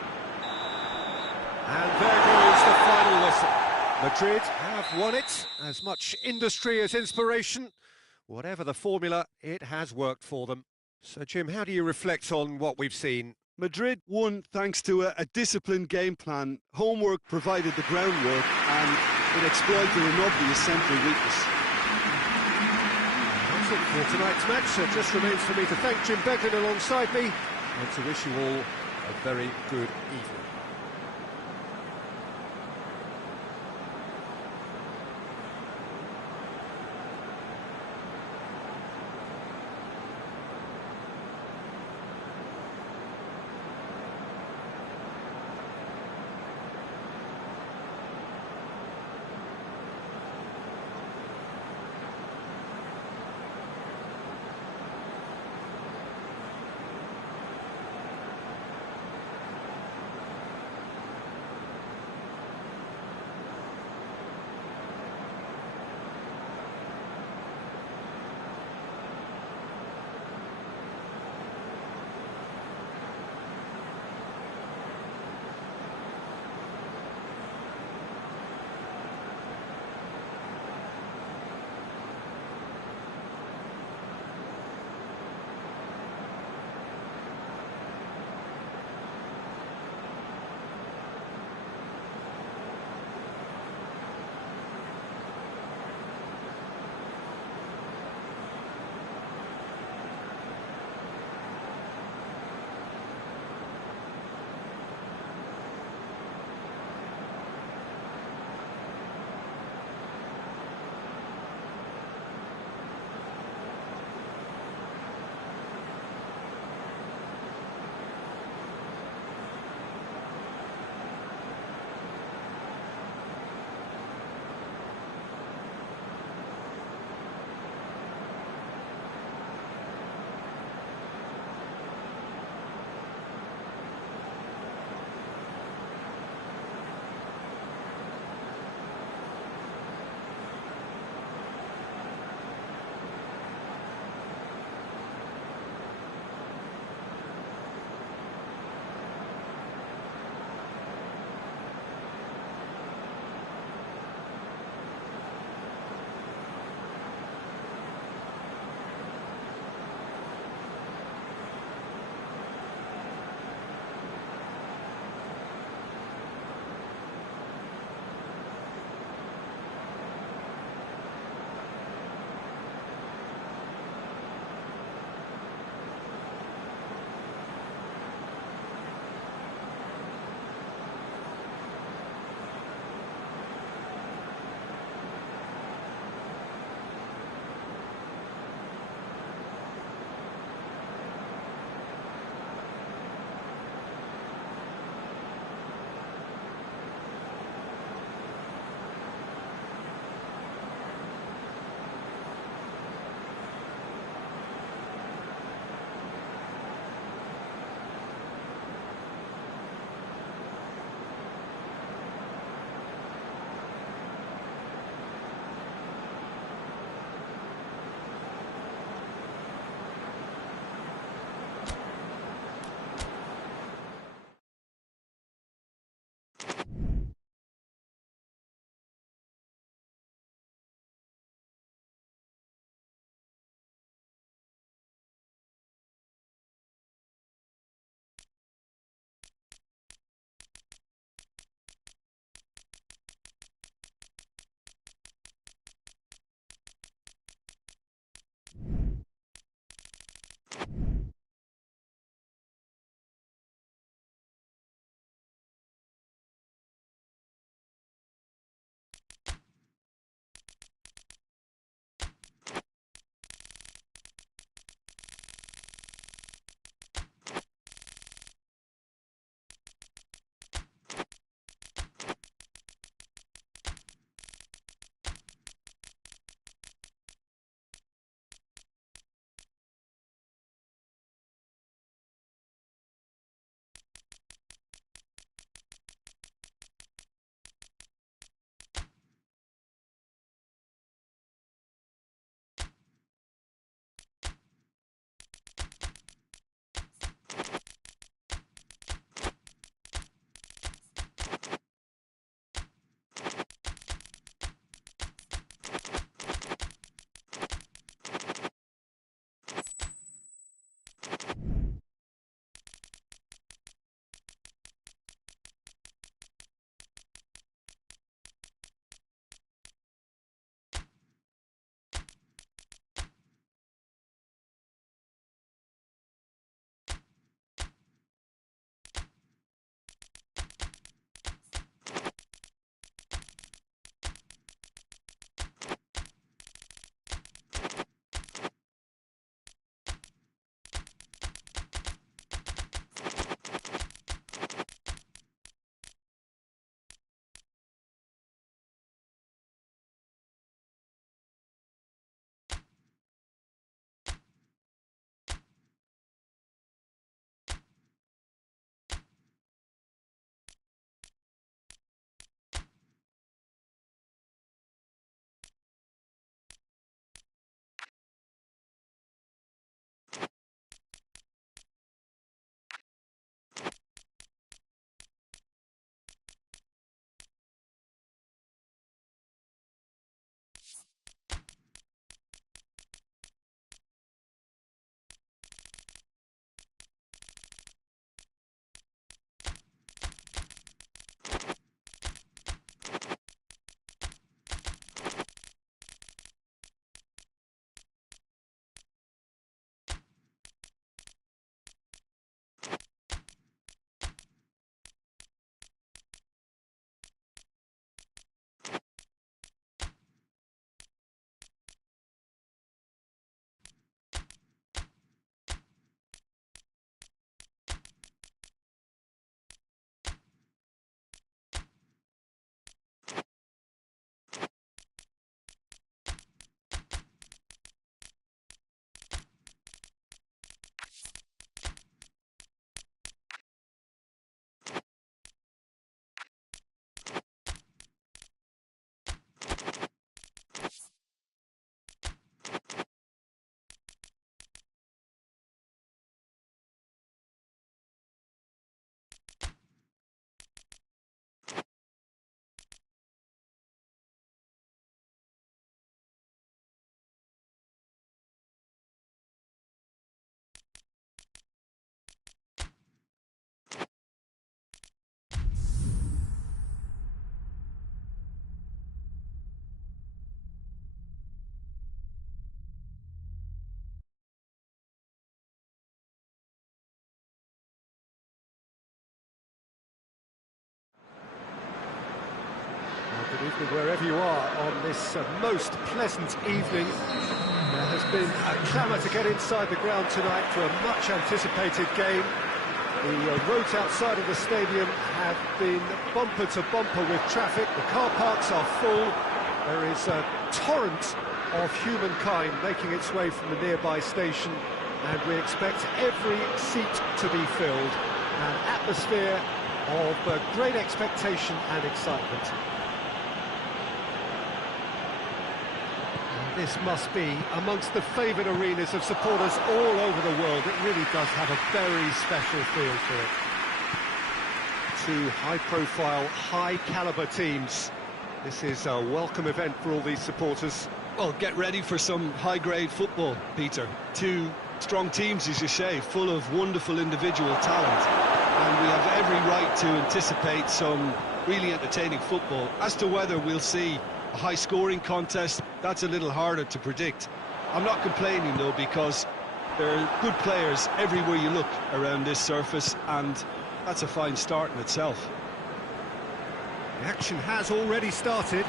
And there goes the final whistle. Madrid have won it. As much industry as inspiration. Whatever the formula, it has worked for them. So, Jim, how do you reflect on what we've seen? Madrid won thanks to a disciplined game plan. Homework provided the groundwork, and it exploited an obvious central weakness. That's it for tonight's match. So it just remains for me to thank Jim Beglin alongside me and to wish you all a very good evening. evening, wherever you are on this most pleasant evening. There has been a clamour to get inside the ground tonight for a much-anticipated game. The roads outside of the stadium have been bumper to bumper with traffic. The car parks are full. There is a torrent of humankind making its way from the nearby station, and we expect every seat to be filled. An atmosphere of great expectation and excitement. And this must be amongst the favoured arenas of supporters all over the world. It really does have a very special feel to it. Two high-profile, high-caliber teams. This is a welcome event for all these supporters. Well, get ready for some high-grade football, Peter. Two strong teams, as you say, full of wonderful individual talent. And we have every right to anticipate some really entertaining football. As to whether we'll see a high-scoring contest, that's a little harder to predict. I'm not complaining, though, because there are good players everywhere you look around this surface, and that's a fine start in itself. The action has already started.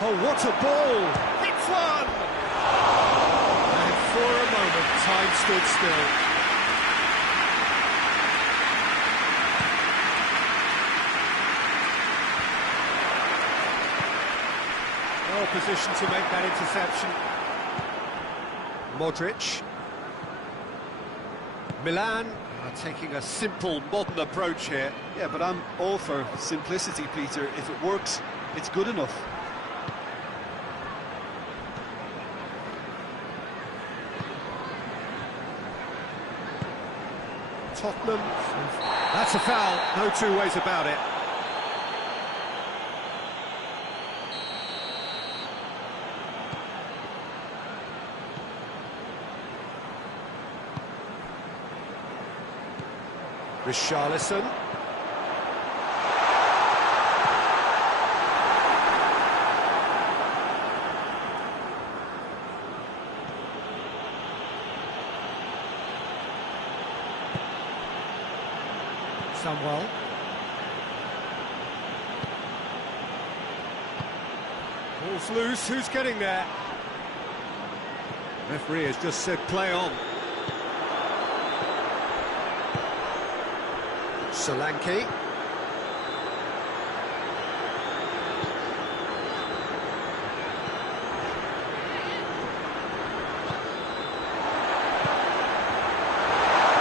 Oh, what a ball! It's one! And for a moment, time stood still. Well positioned to make that interception. Modric. Milan are taking a simple, modern approach here. Yeah, but I'm all for simplicity, Peter. If it works, it's good enough. Tottenham. That's a foul, no two ways about it. Richarlison. Somewell. Ball's loose, who's getting there? Referee has just said play on. Solanke.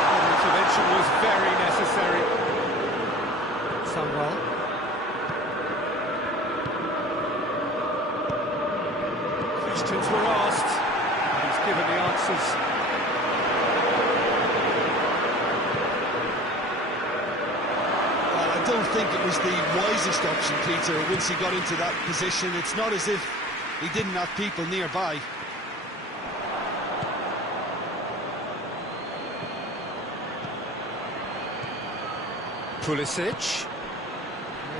That intervention was very necessary. Somewell. Questions were asked, and he's given the answers. I don't think it was the wisest option, Peter, once he got into that position. It's not as if he didn't have people nearby. Pulisic.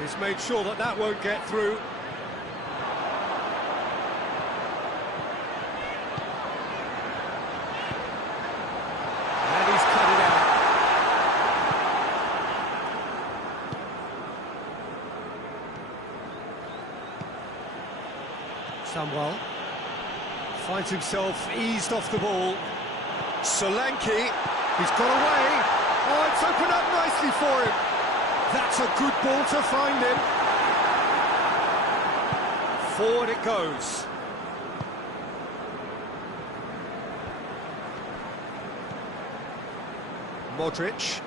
He's made sure that that won't get through. And he's cut it out. Somewell finds himself eased off the ball. Solanke, he's got away. Oh, it's opened up nicely for him. That's a good ball to find him. Forward it goes. Modric.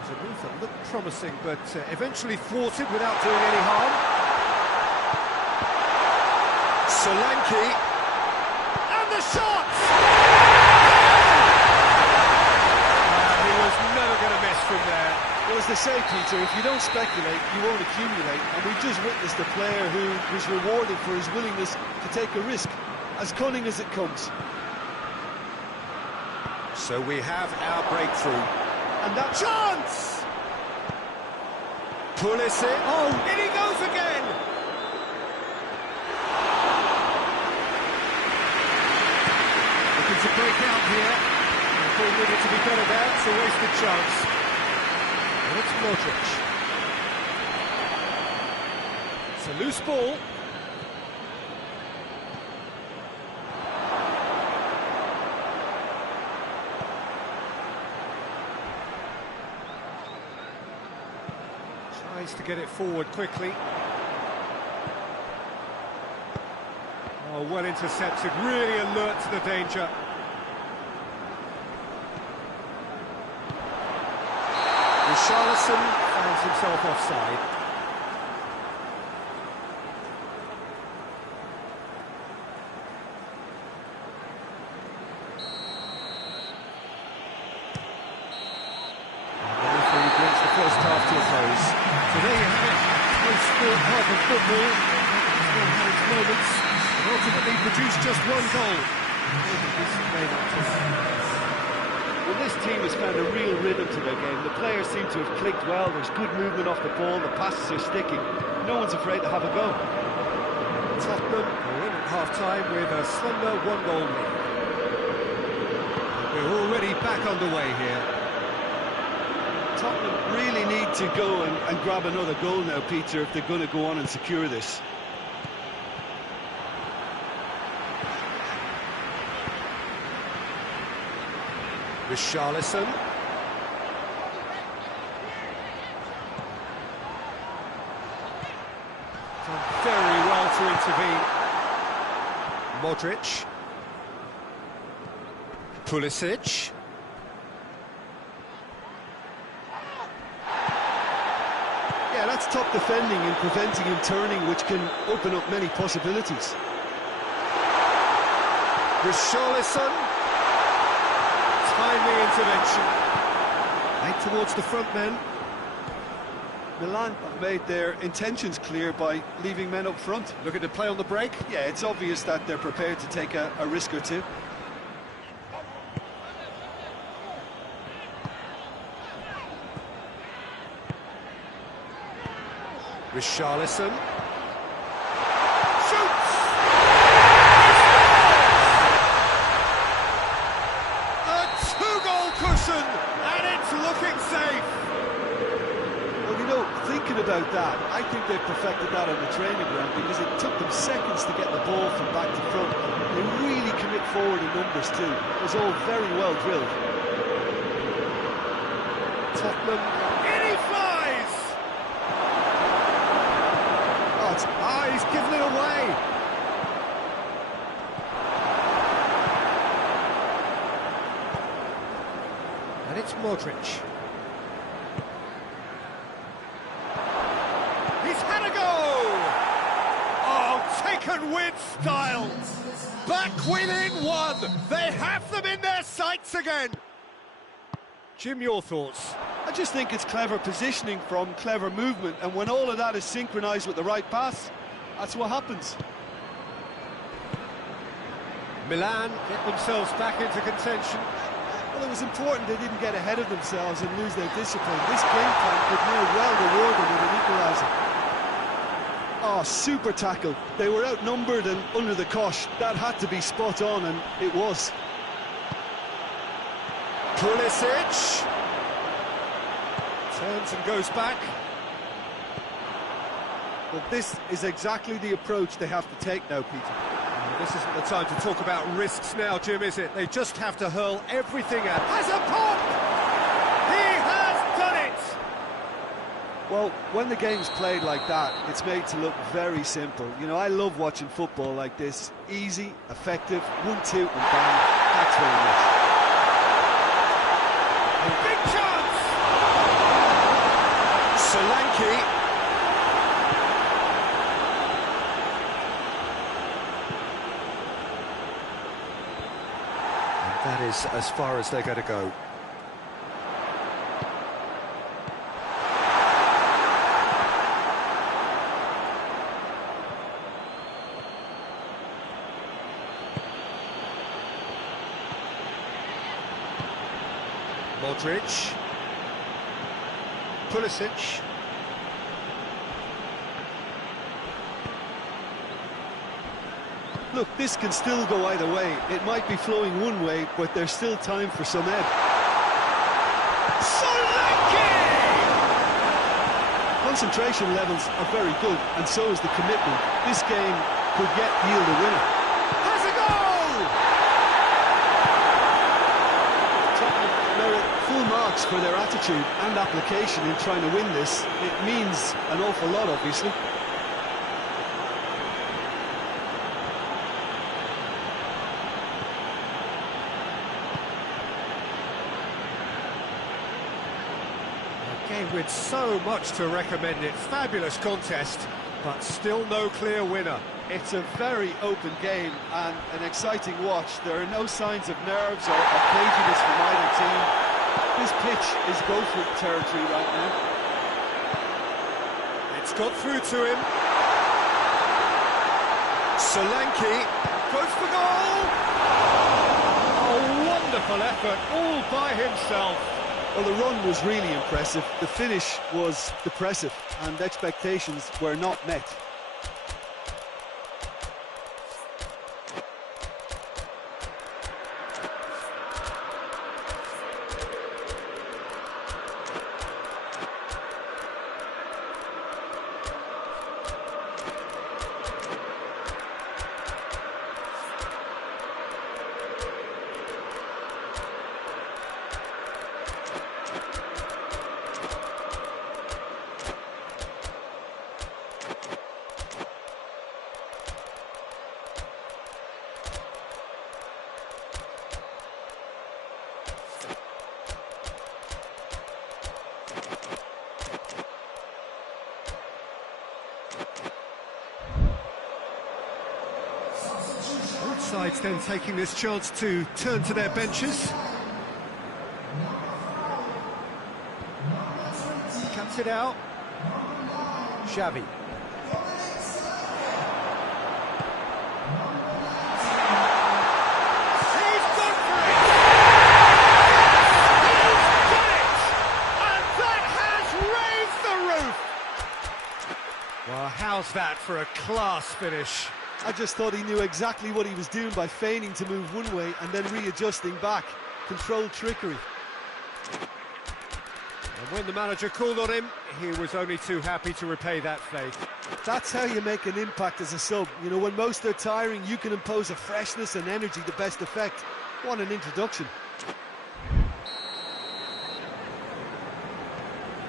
It's a move that looked promising, but eventually thwarted without doing any harm. Solanke. And the shot! He was never going to miss from there. Well, as they say, Peter, if you don't speculate, you won't accumulate. And we just witnessed a player who was rewarded for his willingness to take a risk, as cunning as it comes. So we have our breakthrough. And that chance! Pulisic. Oh, in he goes again! Looking to break out here. Liverpool needed to be better there. It's a wasted chance. And it's Modric. It's a loose ball. Tries to get it forward quickly. Oh, well intercepted, really alert to the danger. Richarlison finds himself offside. And the referee brings the first half to a close. So there you have it, post-sport half of football. It's all had its moments, and ultimately produced just one goal. Well, this team has found a real rhythm to their game. The players seem to have clicked well. There's good movement off the ball. The passes are sticking. No one's afraid to have a go. Tottenham are in at half-time with a slender one-goal lead. We're already back underway here. Tottenham really need to go and grab another goal now, Peter, if they're going to go on and secure this. Richarlison. Done very well to intervene. Modric. Pulisic. Yeah, that's top defending and preventing him turning, which can open up many possibilities. Richarlison. Timely intervention. Right towards the front men. Milan have made their intentions clear by leaving men up front. Looking to play on the break. Yeah, it's obvious that they're prepared to take a risk or two. Richarlison. And it's looking safe. Well, you know, thinking about that, I think they've perfected that on the training ground because it took them seconds to get the ball from back to front. They really commit forward in numbers too. It was all very well drilled. Tottenham, in he flies! He's given it away. And it's Modric. He's had a go! Oh, taken with style! Back within one! They have them in their sights again! Jim, your thoughts? I just think it's clever positioning from clever movement, and when all of that is synchronised with the right pass, that's what happens. Milan get themselves back into contention. Well, it was important they didn't get ahead of themselves and lose their discipline. This game plan could now well reward them with an equaliser. Oh, super tackle. They were outnumbered and under the cosh. That had to be spot on, and it was. Pulisic. Turns and goes back. Well, this is exactly the approach they have to take now, Peter. This isn't the time to talk about risks now, Jim, is it? They just have to hurl everything at. Has a pop! He has done it! Well, when the game's played like that, it's made to look very simple. You know, I love watching football like this. Easy, effective, 1-2 and bang. Thanks very much. Big chance! Solanke. That is as far as they're going to go. Modric. Pulisic. Look, this can still go either way. It might be flowing one way, but there's still time for some ebb. Concentration levels are very good, and so is the commitment. This game could yet yield a winner. Has a goal! Tottenham merit full marks for their attitude and application in trying to win this. It means an awful lot, obviously. Game with so much to recommend it. Fabulous contest, but still no clear winner. It's a very open game and an exciting watch. There are no signs of nerves or caginess from either team. This pitch is go-for-it territory right now. It's got through to him. Solanke goes for goal! A wonderful effort, all by himself. Well, the run was really impressive. The finish was depressive, and expectations were not met. Both sides then taking this chance to turn to their benches. Cuts it out. Xavi. He's gone for it! He's got it! And that has raised the roof! Well, how's that for a class finish? I just thought he knew exactly what he was doing by feigning to move one way and then readjusting back. Controlled trickery. And when the manager called on him, he was only too happy to repay that faith. That's how you make an impact as a sub. You know, when most are tiring, you can impose a freshness and energy to best effect. What an introduction.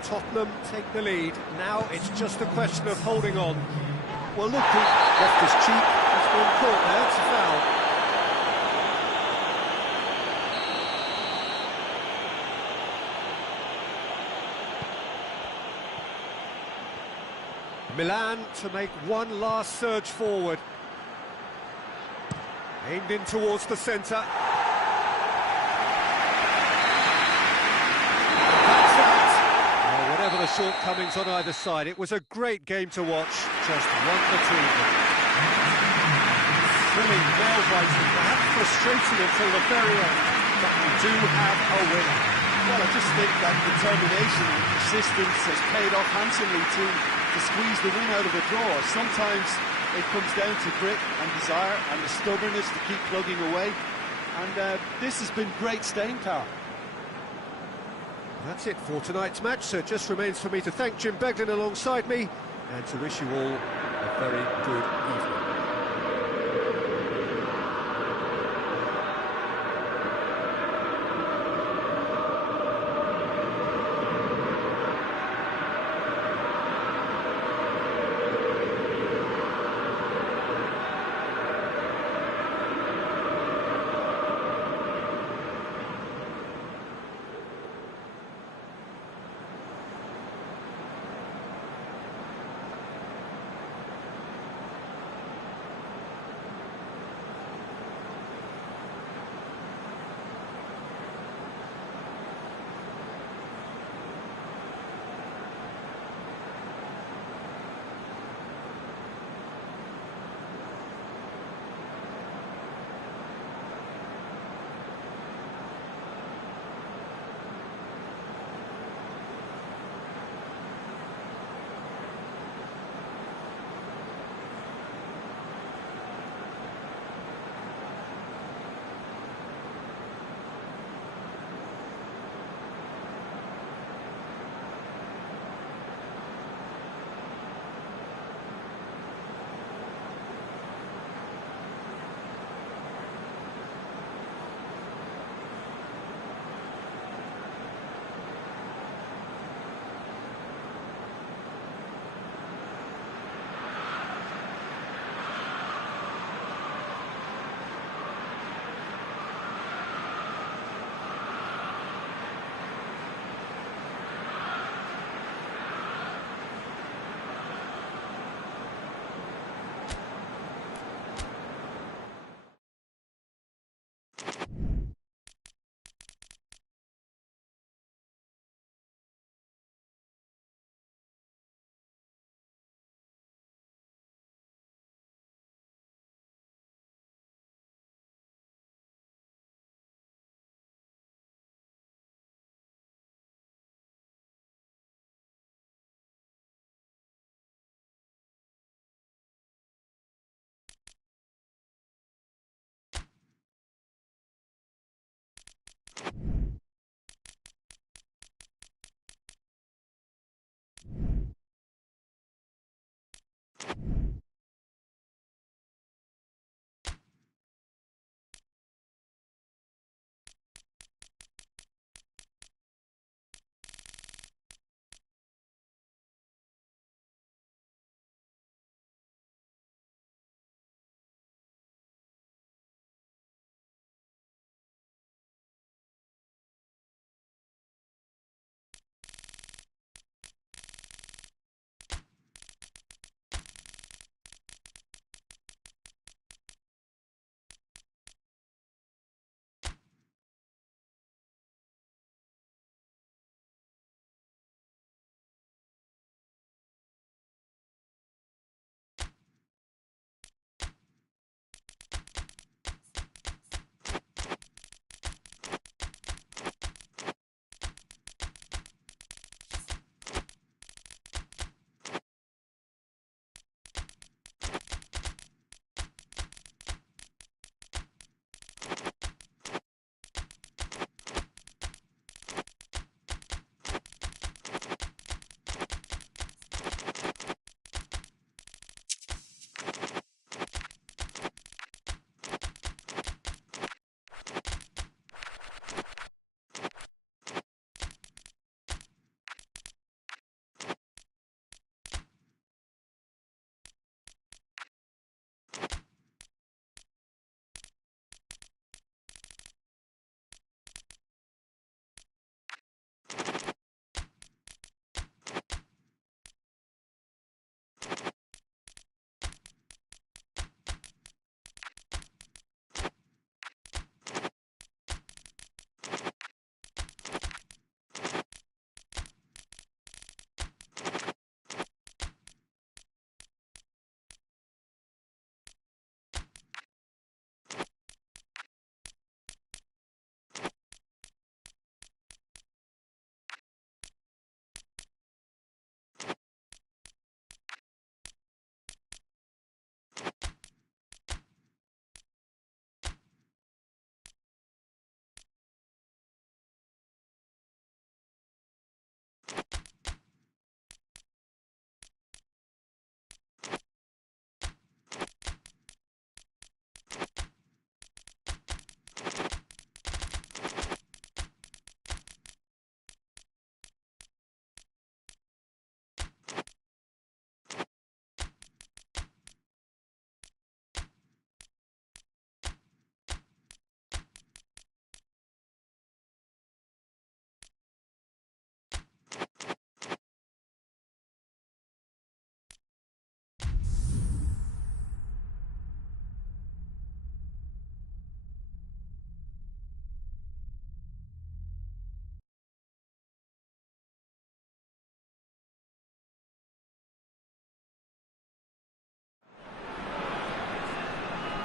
Tottenham take the lead. Now it's just a question of holding on. Well, look, Left his cheek. He's been caught there. It's a foul. Milan to make one last surge forward. Aimed in towards the centre. That's that. Well, whatever the shortcomings on either side, it was a great game to watch. Just one between them. Thrilling, nail-biting, perhaps frustrating until the very end, but we do have a winner. Well, I just think that determination and persistence has paid off handsomely to squeeze the win out of a draw. Sometimes it comes down to grit and desire and the stubbornness to keep plugging away. And this has been great staying power. That's it for tonight's match, so it just remains for me to thank Jim Beglin alongside me and to wish you all a very good evening.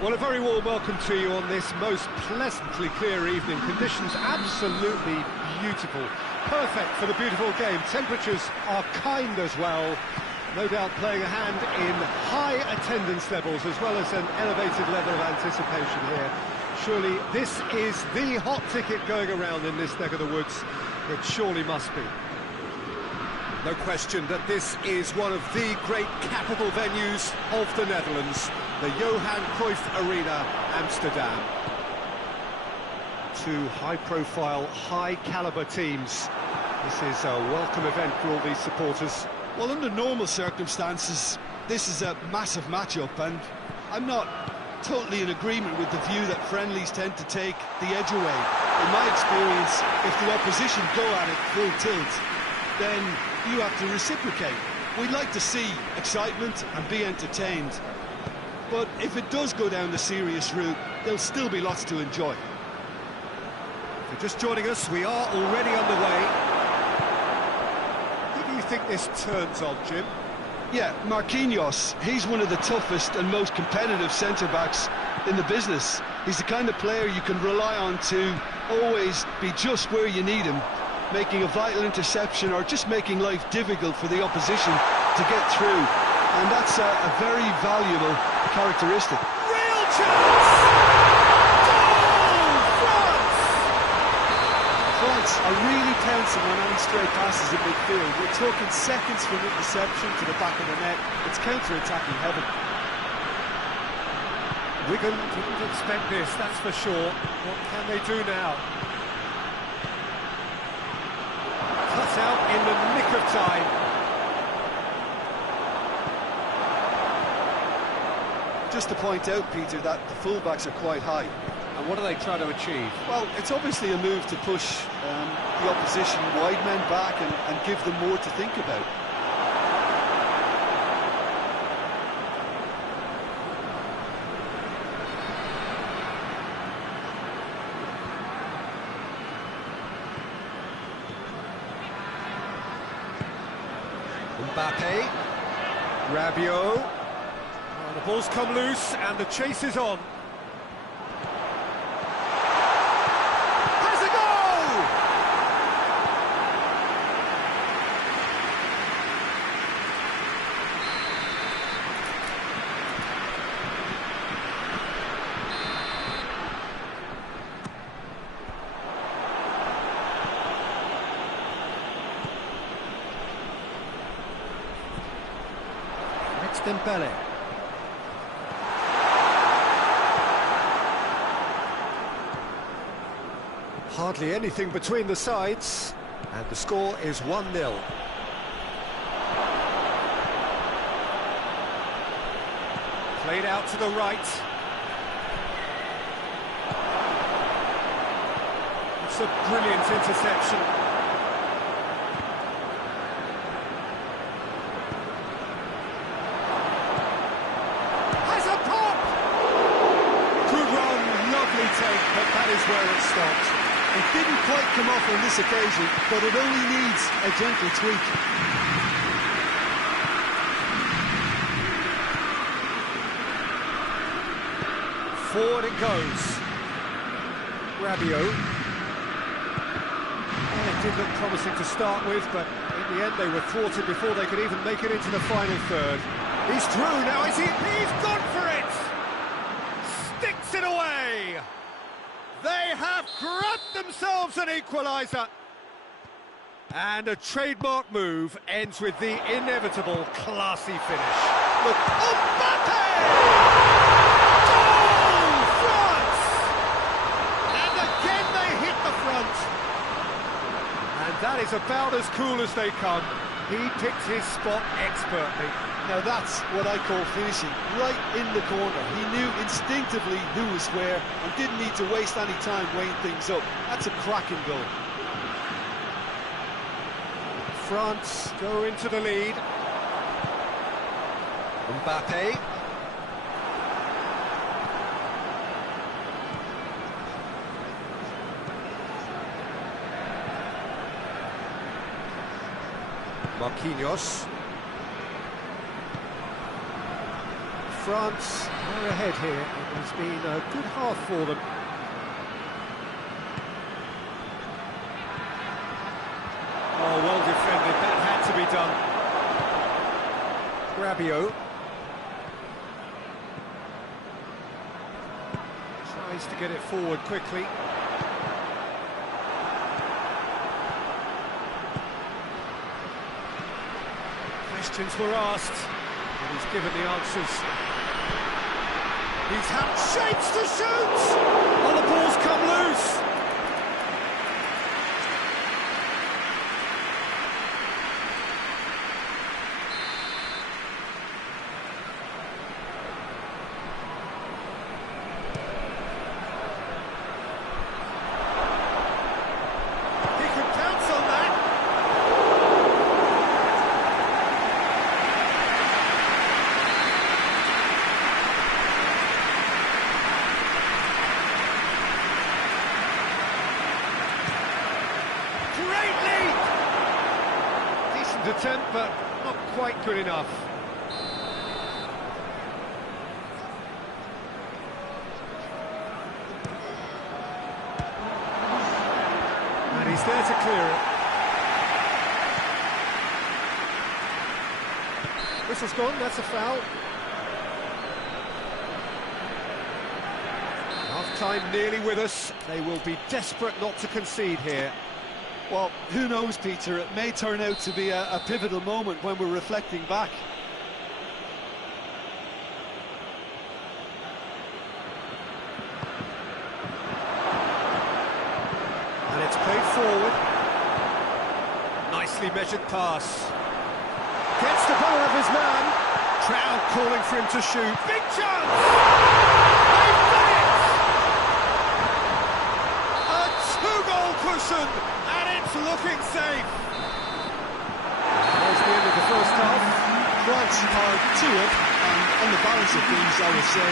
Well, a very warm welcome to you on this most pleasantly clear evening. Conditions absolutely beautiful. Perfect for the beautiful game. Temperatures are kind as well. No doubt playing a hand in high attendance levels as well as an elevated level of anticipation here. Surely this is the hot ticket going around in this neck of the woods. It surely must be. No question that this is one of the great capital venues of the Netherlands, the Johan Cruyff Arena, Amsterdam. Two high-profile, high-caliber teams. This is a welcome event for all these supporters. Well, under normal circumstances, this is a massive matchup, and I'm not totally in agreement with the view that friendlies tend to take the edge away. In my experience, if the opposition go at it full tilt, then you have to reciprocate. We'd like to see excitement and be entertained, but if it does go down the serious route, there'll still be lots to enjoy. If you're just joining us, we are already underway. Who do you think this turns on, Jim? Yeah, Marquinhos, he's one of the toughest and most competitive centre-backs in the business. He's the kind of player you can rely on to always be just where you need him, making a vital interception or just making life difficult for the opposition to get through. And that's a very valuable characteristic. Real chance! Goal! France! France defence are really pouncing on any stray passes in midfield. We're talking seconds from interception to the back of the net. It's counter-attacking heaven. Wigan didn't expect this, that's for sure. What can they do now? Cut out in the nick of time. Just to point out, Peter, that the fullbacks are quite high. And what are they trying to achieve? Well, it's obviously a move to push the opposition wide men back and give them more to think about. Mbappe, Rabiot, the ball's come loose and the chase is on. Has a goal! Dembele. Hardly anything between the sides, and the score is 1-0. Played out to the right. It's a brilliant interception. But that is where it stopped. It didn't quite come off on this occasion, but it only needs a gentle tweak. Forward it goes. Rabiot. Well, it did look promising to start with, but in the end they were thwarted before they could even make it into the final third. He's through now, is he? He's gone for it! Sticks it away! They have grabbed themselves an equaliser. And a trademark move ends with the inevitable classy finish. Look, Mbappe! Goal! France! And again they hit the front. And that is about as cool as they come. He picked his spot expertly. Now that's what I call finishing, right in the corner. He knew instinctively who was where and didn't need to waste any time weighing things up. That's a cracking goal. France go into the lead. Mbappe. Marquinhos. France are ahead here. It has been a good half for them. Oh, well defended. That had to be done. Rabiot. Tries to get it forward quickly. Questions were asked, and he's given the answers. He's had shapes to shoot! Oh, the ball's come loose! He could pounce on that! Great lead! Decent attempt, but not quite good enough. And he's there to clear it. Whistle's gone, that's a foul. Half-time nearly with us. They will be desperate not to concede here. Well, who knows, Peter? It may turn out to be a pivotal moment when we're reflecting back. And it's played forward. Nicely measured pass. Gets the ball of his man. Crowd calling for him to shoot. Big chance! They've done it! A two-goal cushion, and it's looking safe. There's the end of the first half. France are 2 up, and on the balance of things, I would say,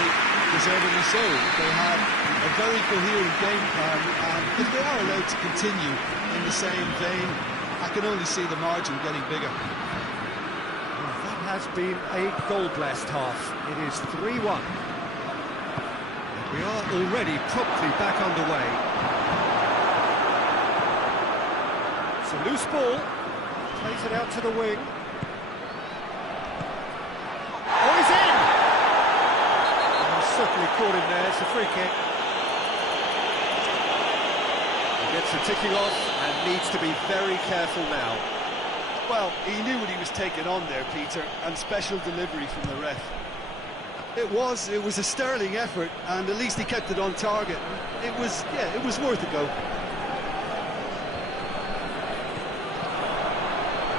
deservedly so. They have a very coherent game plan, and if they are allowed to continue in the same vein, I can only see the margin getting bigger. Well, that has been a goal-blessed half. It is 3-1. We are already promptly back underway. It's a loose ball. Plays it out to the wing. Oh, he's in! Oh, certainly caught him there. It's a free kick. He gets the ticking off and needs to be very careful now. Well, he knew what he was taking on there, Peter, and special delivery from the ref. It was a sterling effort, and at least he kept it on target. It was worth a go.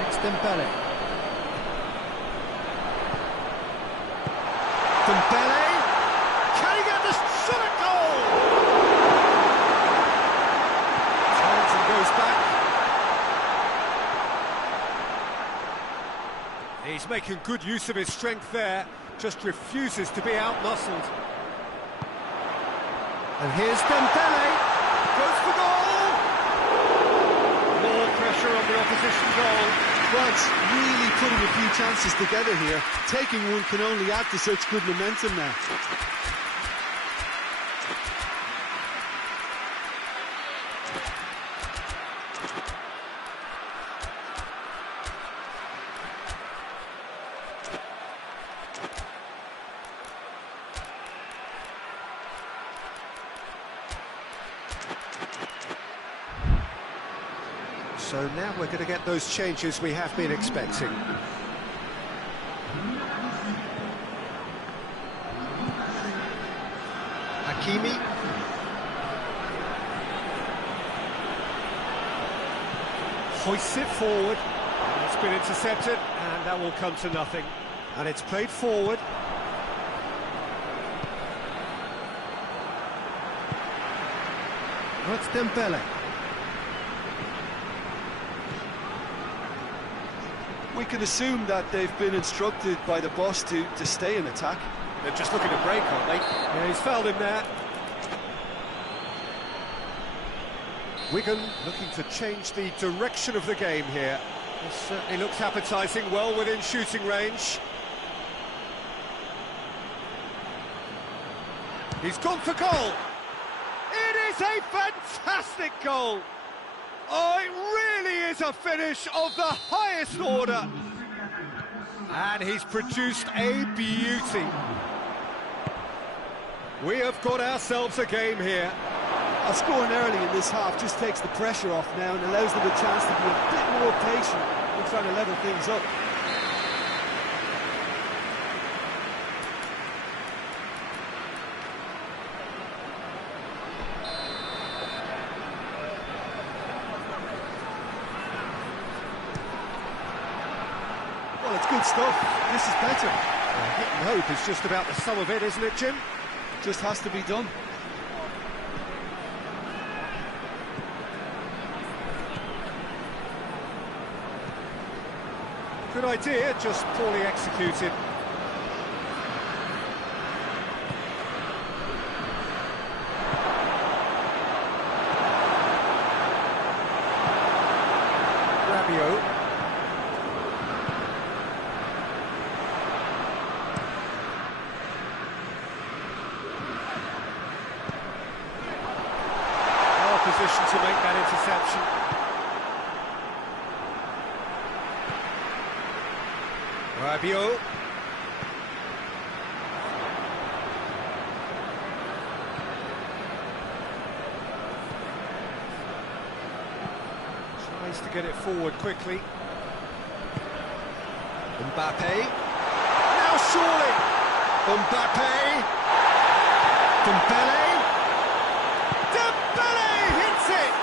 It's Dembele. Can he get this shot at goal? Turns and goes back. He's making good use of his strength there, just refuses to be outmuscled. And here's Dembele, goes for goal! More pressure on the opposition goal. France really putting a few chances together here. Taking one can only add to such good momentum now. So now we're going to get those changes we have been expecting. Hakimi. Hoists it forward. It's been intercepted, and that will come to nothing. And it's played forward. That's Dembele. We can assume that they've been instructed by the boss to stay in attack. They're just looking to break, aren't they? Yeah, he's fouled him there. Wigan looking to change the direction of the game here. This certainly looks appetising, well within shooting range. He's gone for goal. It is a fantastic goal. Oh, it really is a finish of the highest order. And he's produced a beauty. We have got ourselves a game here. Scoring early in this half just takes the pressure off now and allows them a chance to be a bit more patient in trying to level things up. Well, it's good stuff. This is better. Hit and hope is just about the sum of it, isn't it, Jim? Just has to be done. Good idea, just poorly executed. Rabiot. Well positioned to make that interception. Rabiot. Needs to get it forward quickly. Mbappe. Now surely. Mbappe. Dembele. Dembele hits it!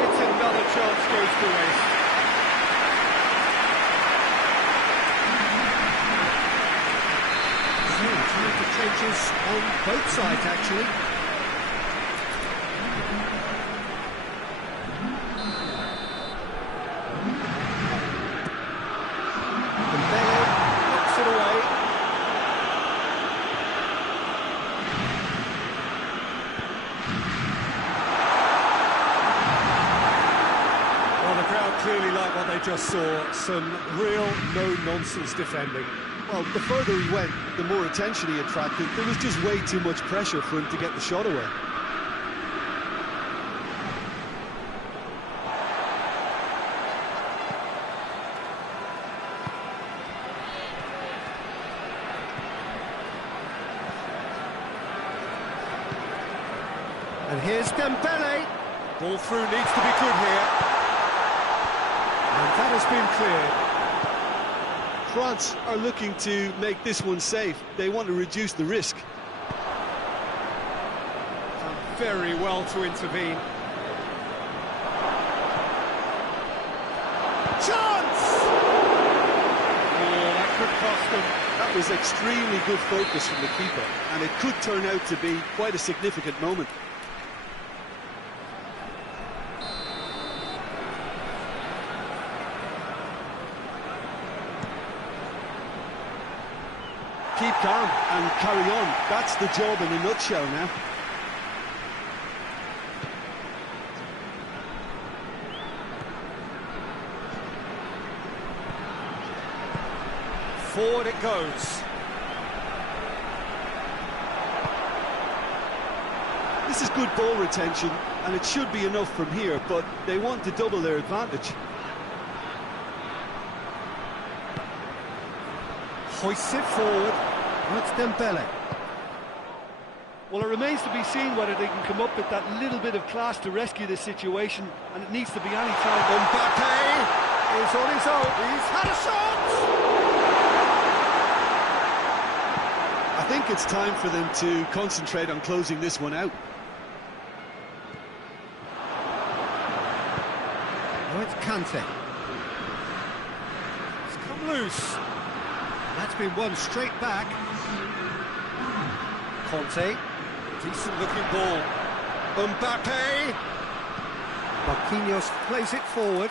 It's another chance goes to waste. So, time for changes on both sides, actually. Dembele knocks it away. Well, the crowd clearly like what they just saw. Some real no-nonsense defending. Well, the further he went, the more attention he attracted. There was just way too much pressure for him to get the shot away. And here's Dembele. Ball through needs to be good here. And that has been cleared. France are looking to make this one safe. They want to reduce the risk. Done very well to intervene. Chance! Oh, that could cost them. That was extremely good focus from the keeper, and it could turn out to be quite a significant moment. Keep calm and carry on. That's the job in a nutshell now. Forward it goes. This is good ball retention, and it should be enough from here, but they want to double their advantage. Hoists it forward. That's Dembele. Well, it remains to be seen whether they can come up with that little bit of class to rescue this situation, and it needs to be any time. Mbappe is on his own. He's had a shot! I think it's time for them to concentrate on closing this one out. Now it's Kante. It's come loose. That's been won straight back. Conte. Decent looking ball. Mbappe. Marquinhos plays it forward.